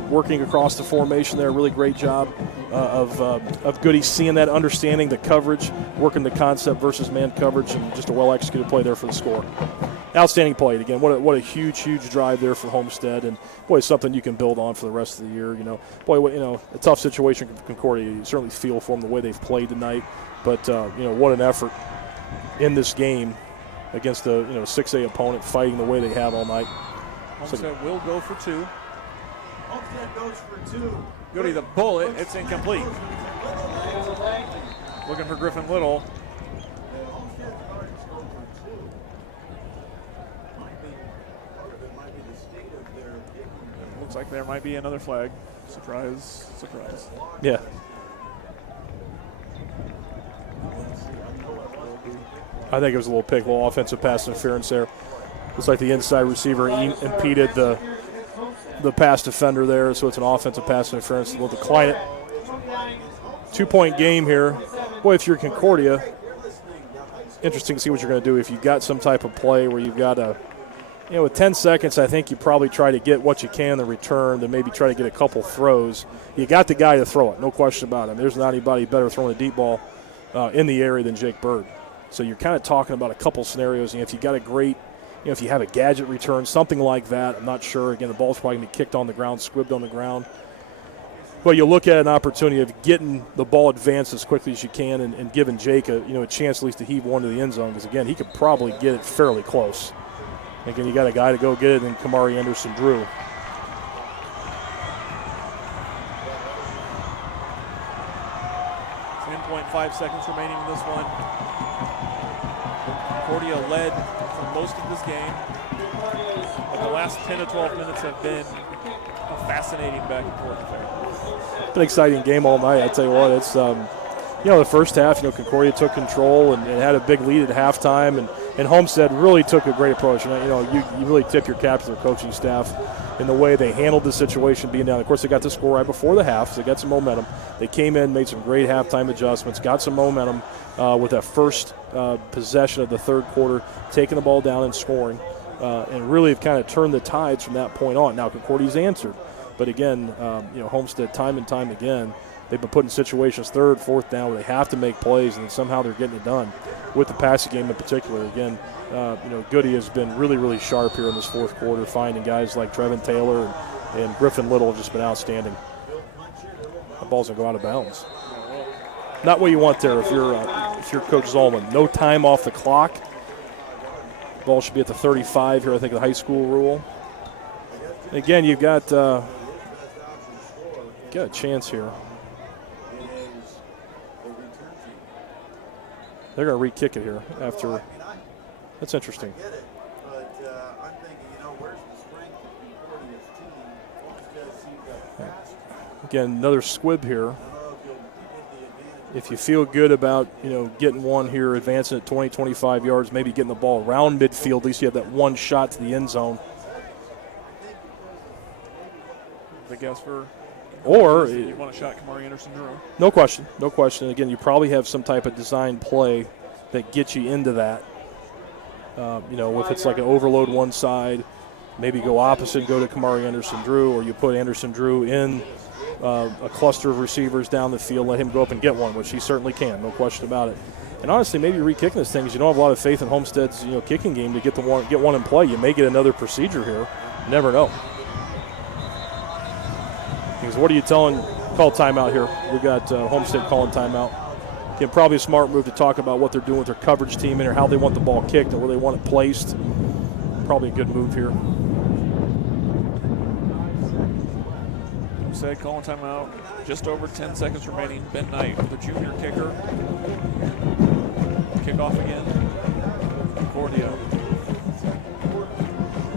working across the formation there. Really great job of Goody seeing that, understanding the coverage, working the concept versus man coverage, and just a well-executed play there for the score. Outstanding play again. What a huge drive there for Homestead, and boy, it's something you can build on for the rest of the year. A tough situation for Concordia. You certainly feel for them the way they've played tonight, but what an effort in this game against a 6A opponent, fighting the way they have all night. Homestead will go for two. Homestead goes for two. Goody the bullet. It's incomplete. Looking for Griffin Little. Looks like there might be another flag. Surprise. Yeah. I think it was a little pick, a little offensive pass interference there. Looks like the inside receiver impeded the pass defender there, so it's an offensive pass interference. We'll decline it. 2-point game here. Boy, if you're Concordia, interesting to see what you're going to do. If you've got some type of play where you've got with 10 seconds, I think you probably try to get what you can in the return, then maybe try to get a couple throws. You got the guy to throw it, no question about it. There's not anybody better throwing a deep ball in the area than Jake Bird. So you're kind of talking about a couple scenarios. If you got a great, if you have a gadget return, something like that, I'm not sure. Again, the ball's probably going to be kicked on the ground, squibbed on the ground. But you look at an opportunity of getting the ball advanced as quickly as you can and giving Jake a chance at least to heave one to the end zone, because, again, he could probably get it fairly close. Again, you got a guy to go get it, and Kumari Henderson drew. .5 seconds remaining in this one. Concordia led for most of this game, but the last 10 to 12 minutes have been a fascinating back and forth affair. It's an exciting game all night. I tell you what, it's the first half, Concordia took control and had a big lead at halftime, and Homestead really took a great approach. You really tip your cap to their coaching staff in the way they handled the situation being down. Of course, they got the score right before the half, so they got some momentum. They came in, made some great halftime adjustments, got some momentum with that first possession of the third quarter, taking the ball down and scoring, and really have kind of turned the tides from that point on. Now, Concordia's answered, but again, Homestead time and time again, they've been put in situations, third, fourth down, where they have to make plays, and somehow they're getting it done. With the passing game in particular, again, Goody has been really sharp here in this fourth quarter, finding guys like Trevon Taylor and Griffin Little have just been outstanding. The ball's going to go out of bounds. Not what you want there if you're Coach Zollman. No time off the clock. Ball should be at the 35 here, I think, the high school rule. Again, you've got a chance here. They're going to re-kick it here after. That's interesting. Again, another squib here. If you feel good about, getting one here, advancing at 20, 25 yards, maybe getting the ball around midfield, at least you have that one shot to the end zone. I guess for. Or you want a shot, Kumari Henderson drew. No question. Again, you probably have some type of design play that gets you into that. If it's like an overload one side, maybe go opposite, go to Kumari Henderson Drew, or you put Anderson Drew in a cluster of receivers down the field, let him go up and get one, which he certainly can, no question about it. And honestly, maybe re-kicking this thing because you don't have a lot of faith in Homestead's kicking game to get one in play. You may get another procedure here. You never know. Because what are you telling? Call timeout here. We got Homestead calling timeout. Again, probably a smart move to talk about what they're doing with their coverage team and how they want the ball kicked and where they want it placed. Probably a good move here. Homestead calling timeout. Just over 10 seconds remaining. Ben Knight, the junior kicker. Kickoff again. Concordia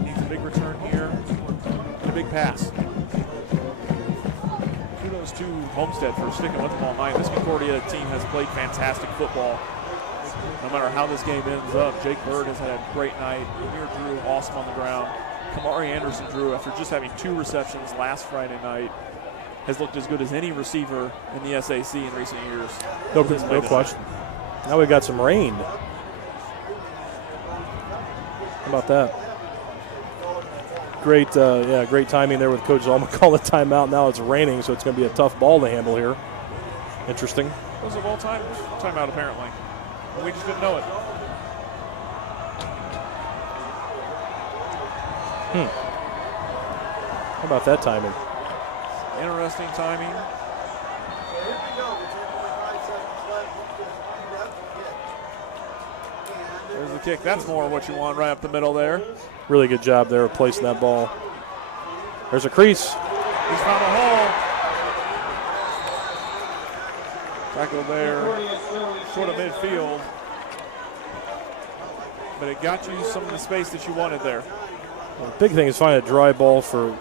needs a big return here. And a big pass. Kudos to Homestead for sticking with them all night. This Concordia team has played fantastic football. No matter how this game ends up, Jake Bird has had a great night. Amir Drew, awesome on the ground. Kumari Henderson Drew, after just having 2 receptions last Friday night, has looked as good as any receiver in the SAC in recent years. No question. Now we've got some rain. How about that? Great, great timing there with Coach Zalma calling timeout. Now it's raining, so it's going to be a tough ball to handle here. Interesting. It was a ball timeout apparently. And we just didn't know it. How about that timing? Interesting timing. There's the kick. That's more what you want right up the middle there. Really good job there of placing that ball. There's a crease. He's found a hole. Tackle there, sort of midfield. But it got you some of the space that you wanted there. The big thing is finding a dry ball for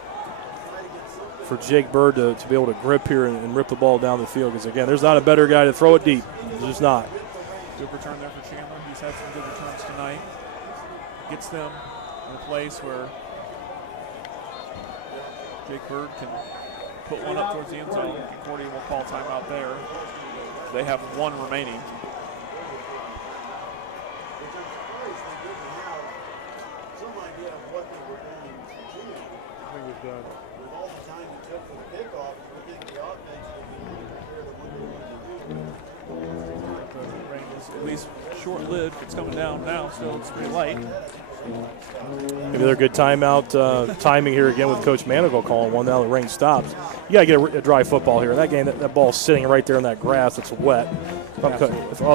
Jake Bird to be able to grip here and rip the ball down the field. Because, again, there's not a better guy to throw it deep. There's just not. Good return there for Chandler. He's had some good returns tonight. Gets them in a place where Jake Bird can put one up towards the end zone. Concordia will call timeout there. They have 1 remaining. At least short-lived. It's coming down now, still it's pretty light. Maybe they're good timeout timing here again with Coach Manigal calling one. Now the rain stops. You got to get a dry football here. That game, that ball's sitting right there in that grass. It's wet. They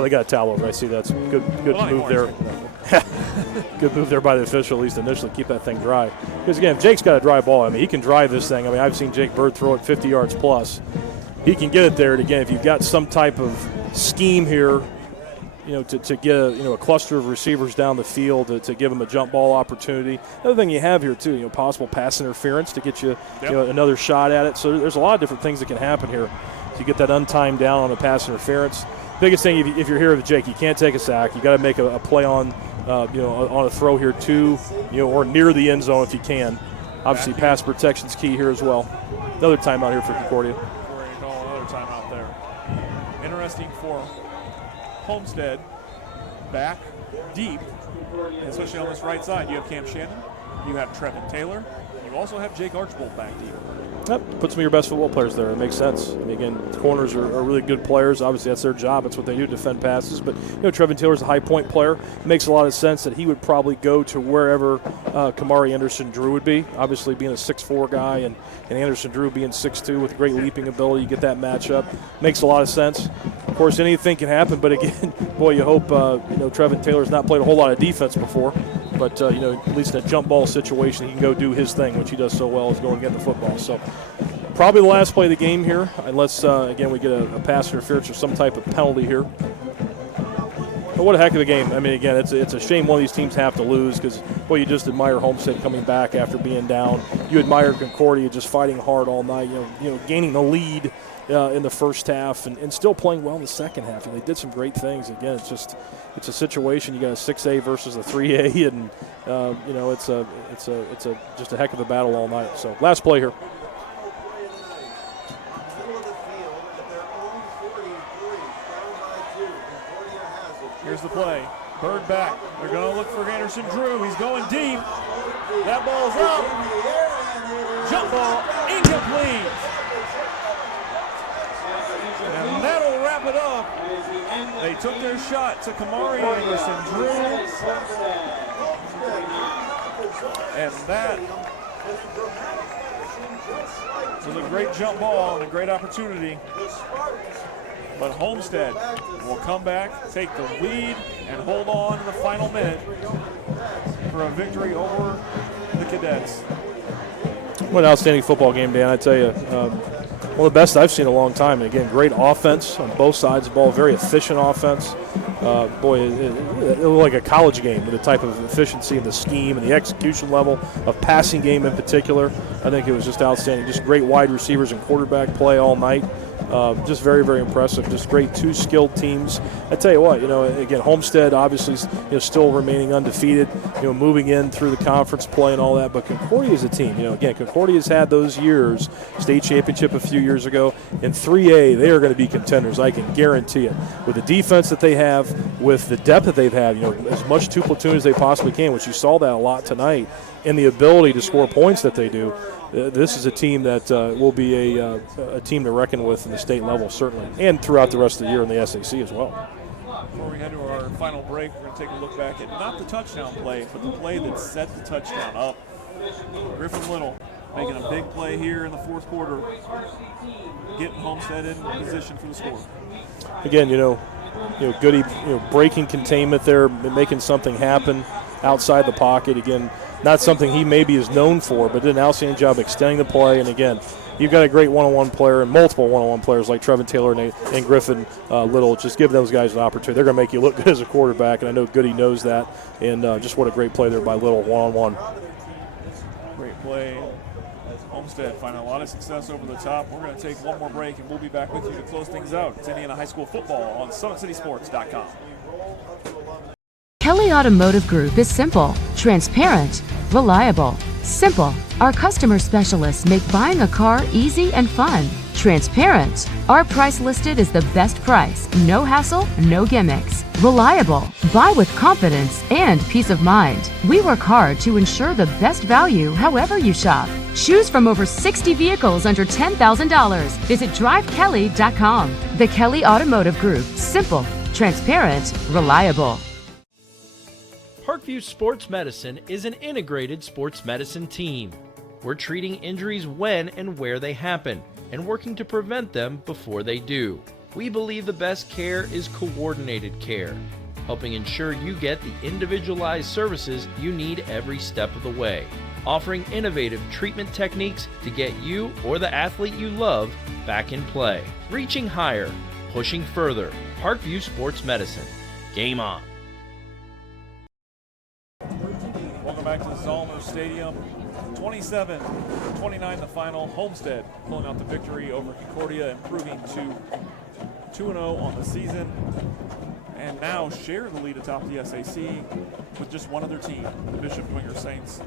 got a towel over. I see that's good move there. Good move there by the official, at least initially, keep that thing dry. Because, again, if Jake's got a dry ball, I mean, he can drive this thing. I mean, I've seen Jake Bird throw it 50 yards plus. He can get it there. And, again, if you've got some type of scheme here, to get a cluster of receivers down the field to give them a jump ball opportunity. Another thing you have here too, possible pass interference to get you, another shot at it. So there's a lot of different things that can happen here. So you get that untimed down on a pass interference. Biggest thing if you're here with Jake, you can't take a sack. You got to make a play on a throw here too, or near the end zone if you can. Obviously, pass protection's key here as well. Another timeout here for Concordia. Another timeout there. Interesting for Homestead back deep, especially on this right side. You have Cam Shannon, you have Trevon Taylor, you also have Jake Archbold back deep. Yep, put some of your best football players there. It makes sense. I mean, again, the corners are really good players. Obviously, that's their job. That's what they do, defend passes. But, Trevon Taylor's a high-point player. It makes a lot of sense that he would probably go to wherever Kumari Henderson Drew would be. Obviously, being a 6'4 guy and Anderson Drew being 6'2 with great leaping ability, you get that matchup. Makes a lot of sense. Of course, anything can happen. But, again, boy, you hope, Trevon Taylor's not played a whole lot of defense before. But, at least in a jump ball situation, he can go do his thing, which he does so well, is go and get the football. So, probably the last play of the game here, unless, again, we get a pass interference or some type of penalty here. But what a heck of a game. I mean, again, it's a shame one of these teams have to lose because, boy, you just admire Homestead coming back after being down. You admire Concordia just fighting hard all night, gaining the lead in the first half and still playing well in the second half. And they did some great things. Again, it's a situation. You got a 6A versus a 3A, and, it's just a heck of a battle all night. So, last play here. Here's the play. Bird back. They're going to look for Anderson Drew. He's going deep. That ball's up. Jump ball incomplete. it up. They took their shot to Kumari Henderson, Drew. And that was a great jump ball and a great opportunity. But Homestead will come back, take the lead, and hold on in the final minute for a victory over the Cadets. What an outstanding football game, Dan. I tell you, one of the best I've seen in a long time. And again, great offense on both sides of the ball, very efficient offense. It looked like a college game with the type of efficiency and the scheme and the execution level of passing game in particular. I think it was just outstanding. Just great wide receivers and quarterback play all night. Just very, very impressive. Just great, two skilled teams. I tell you what, again, Homestead obviously still remaining undefeated, moving in through the conference play and all that. But Concordia is a team. Again, Concordia's had those years, state championship a few years ago. In 3A, they are going to be contenders, I can guarantee it. With the defense that they have, with the depth that they've had, as much two platoon as they possibly can, which you saw that a lot tonight, and the ability to score points that they do. This is a team that will be a team to reckon with in the state level, certainly, and throughout the rest of the year in the SAC as well. Before we head to our final break, we're going to take a look back at not the touchdown play, but the play that set the touchdown up. Griffin Little making a big play here in the fourth quarter, getting Homestead in position for the score. Again, Goody, breaking containment there, making something happen outside the pocket. Again, not something he maybe is known for, but did an outstanding job extending the play. And again, you've got a great one-on-one player and multiple one-on-one players like Trevon Taylor and Griffin Little. Just give those guys an opportunity. They're going to make you look good as a quarterback, and I know Goody knows that. And just what a great play there by Little, one-on-one. Great play. Homestead finding a lot of success over the top. We're going to take one more break, and we'll be back with you to close things out. It's Indiana High School football on SummitCitySports.com. Kelley Automotive Group is simple, transparent, reliable. Simple. Our customer specialists make buying a car easy and fun. Transparent. Our price listed is the best price. No hassle, no gimmicks. Reliable. Buy with confidence and peace of mind. We work hard to ensure the best value however you shop. Choose from over 60 vehicles under $10,000. Visit drivekelley.com. The Kelley Automotive Group. Simple, transparent, reliable. Parkview Sports Medicine is an integrated sports medicine team. We're treating injuries when and where they happen and working to prevent them before they do. We believe the best care is coordinated care, helping ensure you get the individualized services you need every step of the way, offering innovative treatment techniques to get you or the athlete you love back in play. Reaching higher, pushing further. Parkview Sports Medicine. Game on. Welcome back to the Zollmer Stadium. 27-29 the final. Homestead pulling out the victory over Concordia, improving to 2-0 on the season, and now share the lead atop the SAC with just one other team, the Bishop Winger Saints.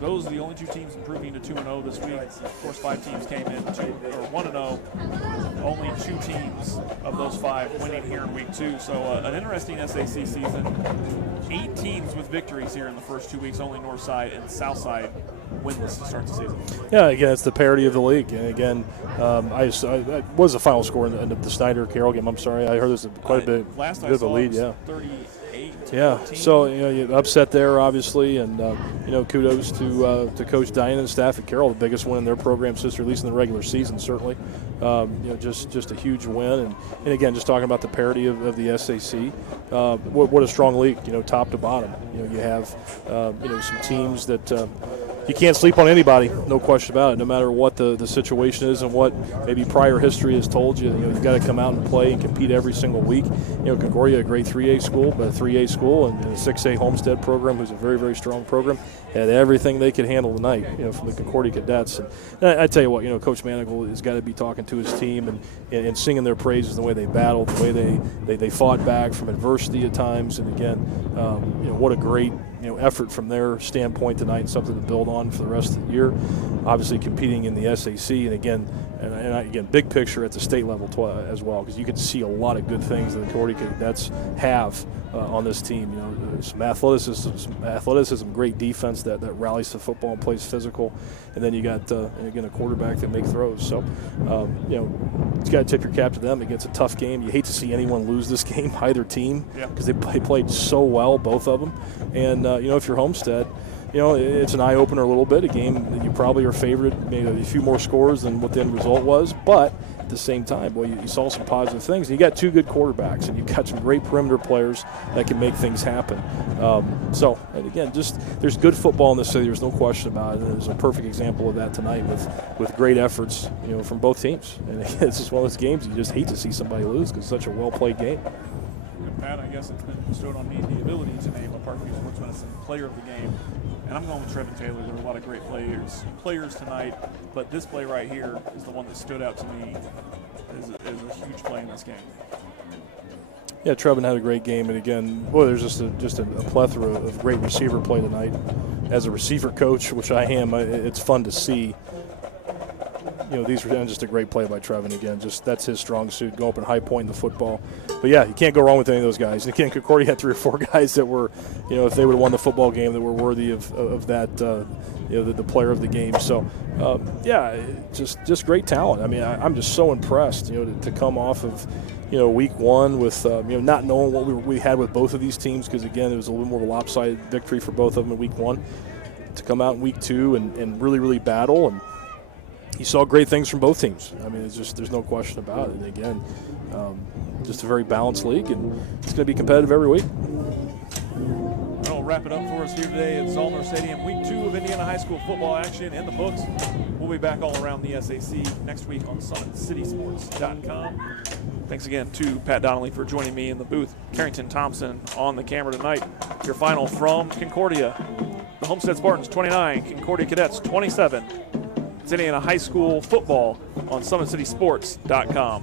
Those are the only two teams improving to 2-0 this week. Of course, 5 teams came in 1-0. Only 2 teams of those 5 winning here in week 2. So an interesting SAC season. 8 teams with victories here in the first 2 weeks. Only Northside and Southside winless to start the season. Yeah, again, it's the parity of the league. And again, I was the final score in the Snyder-Carroll game. I'm sorry, I heard there's quite a bit last bit of a lead. Yeah. 38. Yeah, so you upset there, obviously, and kudos to Coach Diane and staff at Carroll, the biggest win in their program's history, at least in the regular season, certainly. Just a huge win, and again, just talking about the parity of the SAC. What a strong league, top to bottom. You have some teams that. You can't sleep on anybody, no question about it, no matter what the situation is and what maybe prior history has told you. You've got to come out and play and compete every single week. Concordia, a great 3A school, but a 3A school, and a 6A Homestead program, who's a very, very strong program, had everything they could handle tonight, from the Concordia Cadets. And I tell you what, Coach Manigal has got to be talking to his team and singing their praises, the way they battled, the way they fought back from adversity at times, and again, what a great effort from their standpoint tonight, and something to build on for the rest of the year. Obviously competing in the SAC, and again, And again, big picture at the state level as well, because you can see a lot of good things that the Concordia Cadets have on this team. You know, some athleticism, great defense that rallies to football and plays physical, and then you got again a quarterback that make throws. So you know, you got to tip your cap to them. It's a tough game. You hate to see anyone lose this game, either team, because they played so well, both of them. And you know, if you're Homestead, you know, it's an eye-opener a little bit, a game that you probably are favored, maybe a few more scores than what the end result was, but at the same time, boy, you saw some positive things. And you got two good quarterbacks, and you've got some great perimeter players that can make things happen. So, and again, just there's good football in this city. There's no question about it. And there's a perfect example of that tonight with great efforts, you know, from both teams. And it's just one of those games you just hate to see somebody lose because it's such a well-played game. Pat, I guess it's been bestowed on me the ability to name a Parkview Sports Medicine player of the game. And I'm going with Trevon Taylor. There were a lot of great players tonight, but this play right here is the one that stood out to me as a huge play in this game. Yeah, Trevon had a great game, and again, boy, there's just a plethora of great receiver play tonight. As a receiver coach, which I am, it's fun to see. You know, these were just a great play by Trevon. Again, just that's his strong suit, go up and high point in the football. But yeah, you can't go wrong with any of those guys. And again, Concordia had 3 or 4 guys that were, you know, if they would have won the football game, that were worthy of that, you know, the player of the game. So yeah, just great talent. I mean, I'm just so impressed, you know, to come off of, you know, week 1 with, you know, not knowing what we had with both of these teams, because again, it was a little more of a lopsided victory for both of them in week 1. To come out in week 2 and really battle, and you saw great things from both teams. I mean, there's no question about it. And again, just a very balanced league, and it's going to be competitive every week. That'll wrap it up for us here today at Zollner Stadium. Week 2 of Indiana High School football action in the books. We'll be back all around the SAC next week on SummitCitySports.com. Thanks again to Pat Donnelly for joining me in the booth. Carrington Thompson on the camera tonight. Your final from Concordia. The Homestead Spartans 29, Concordia Cadets 27. It's Indiana High School football on SummitCitySports.com.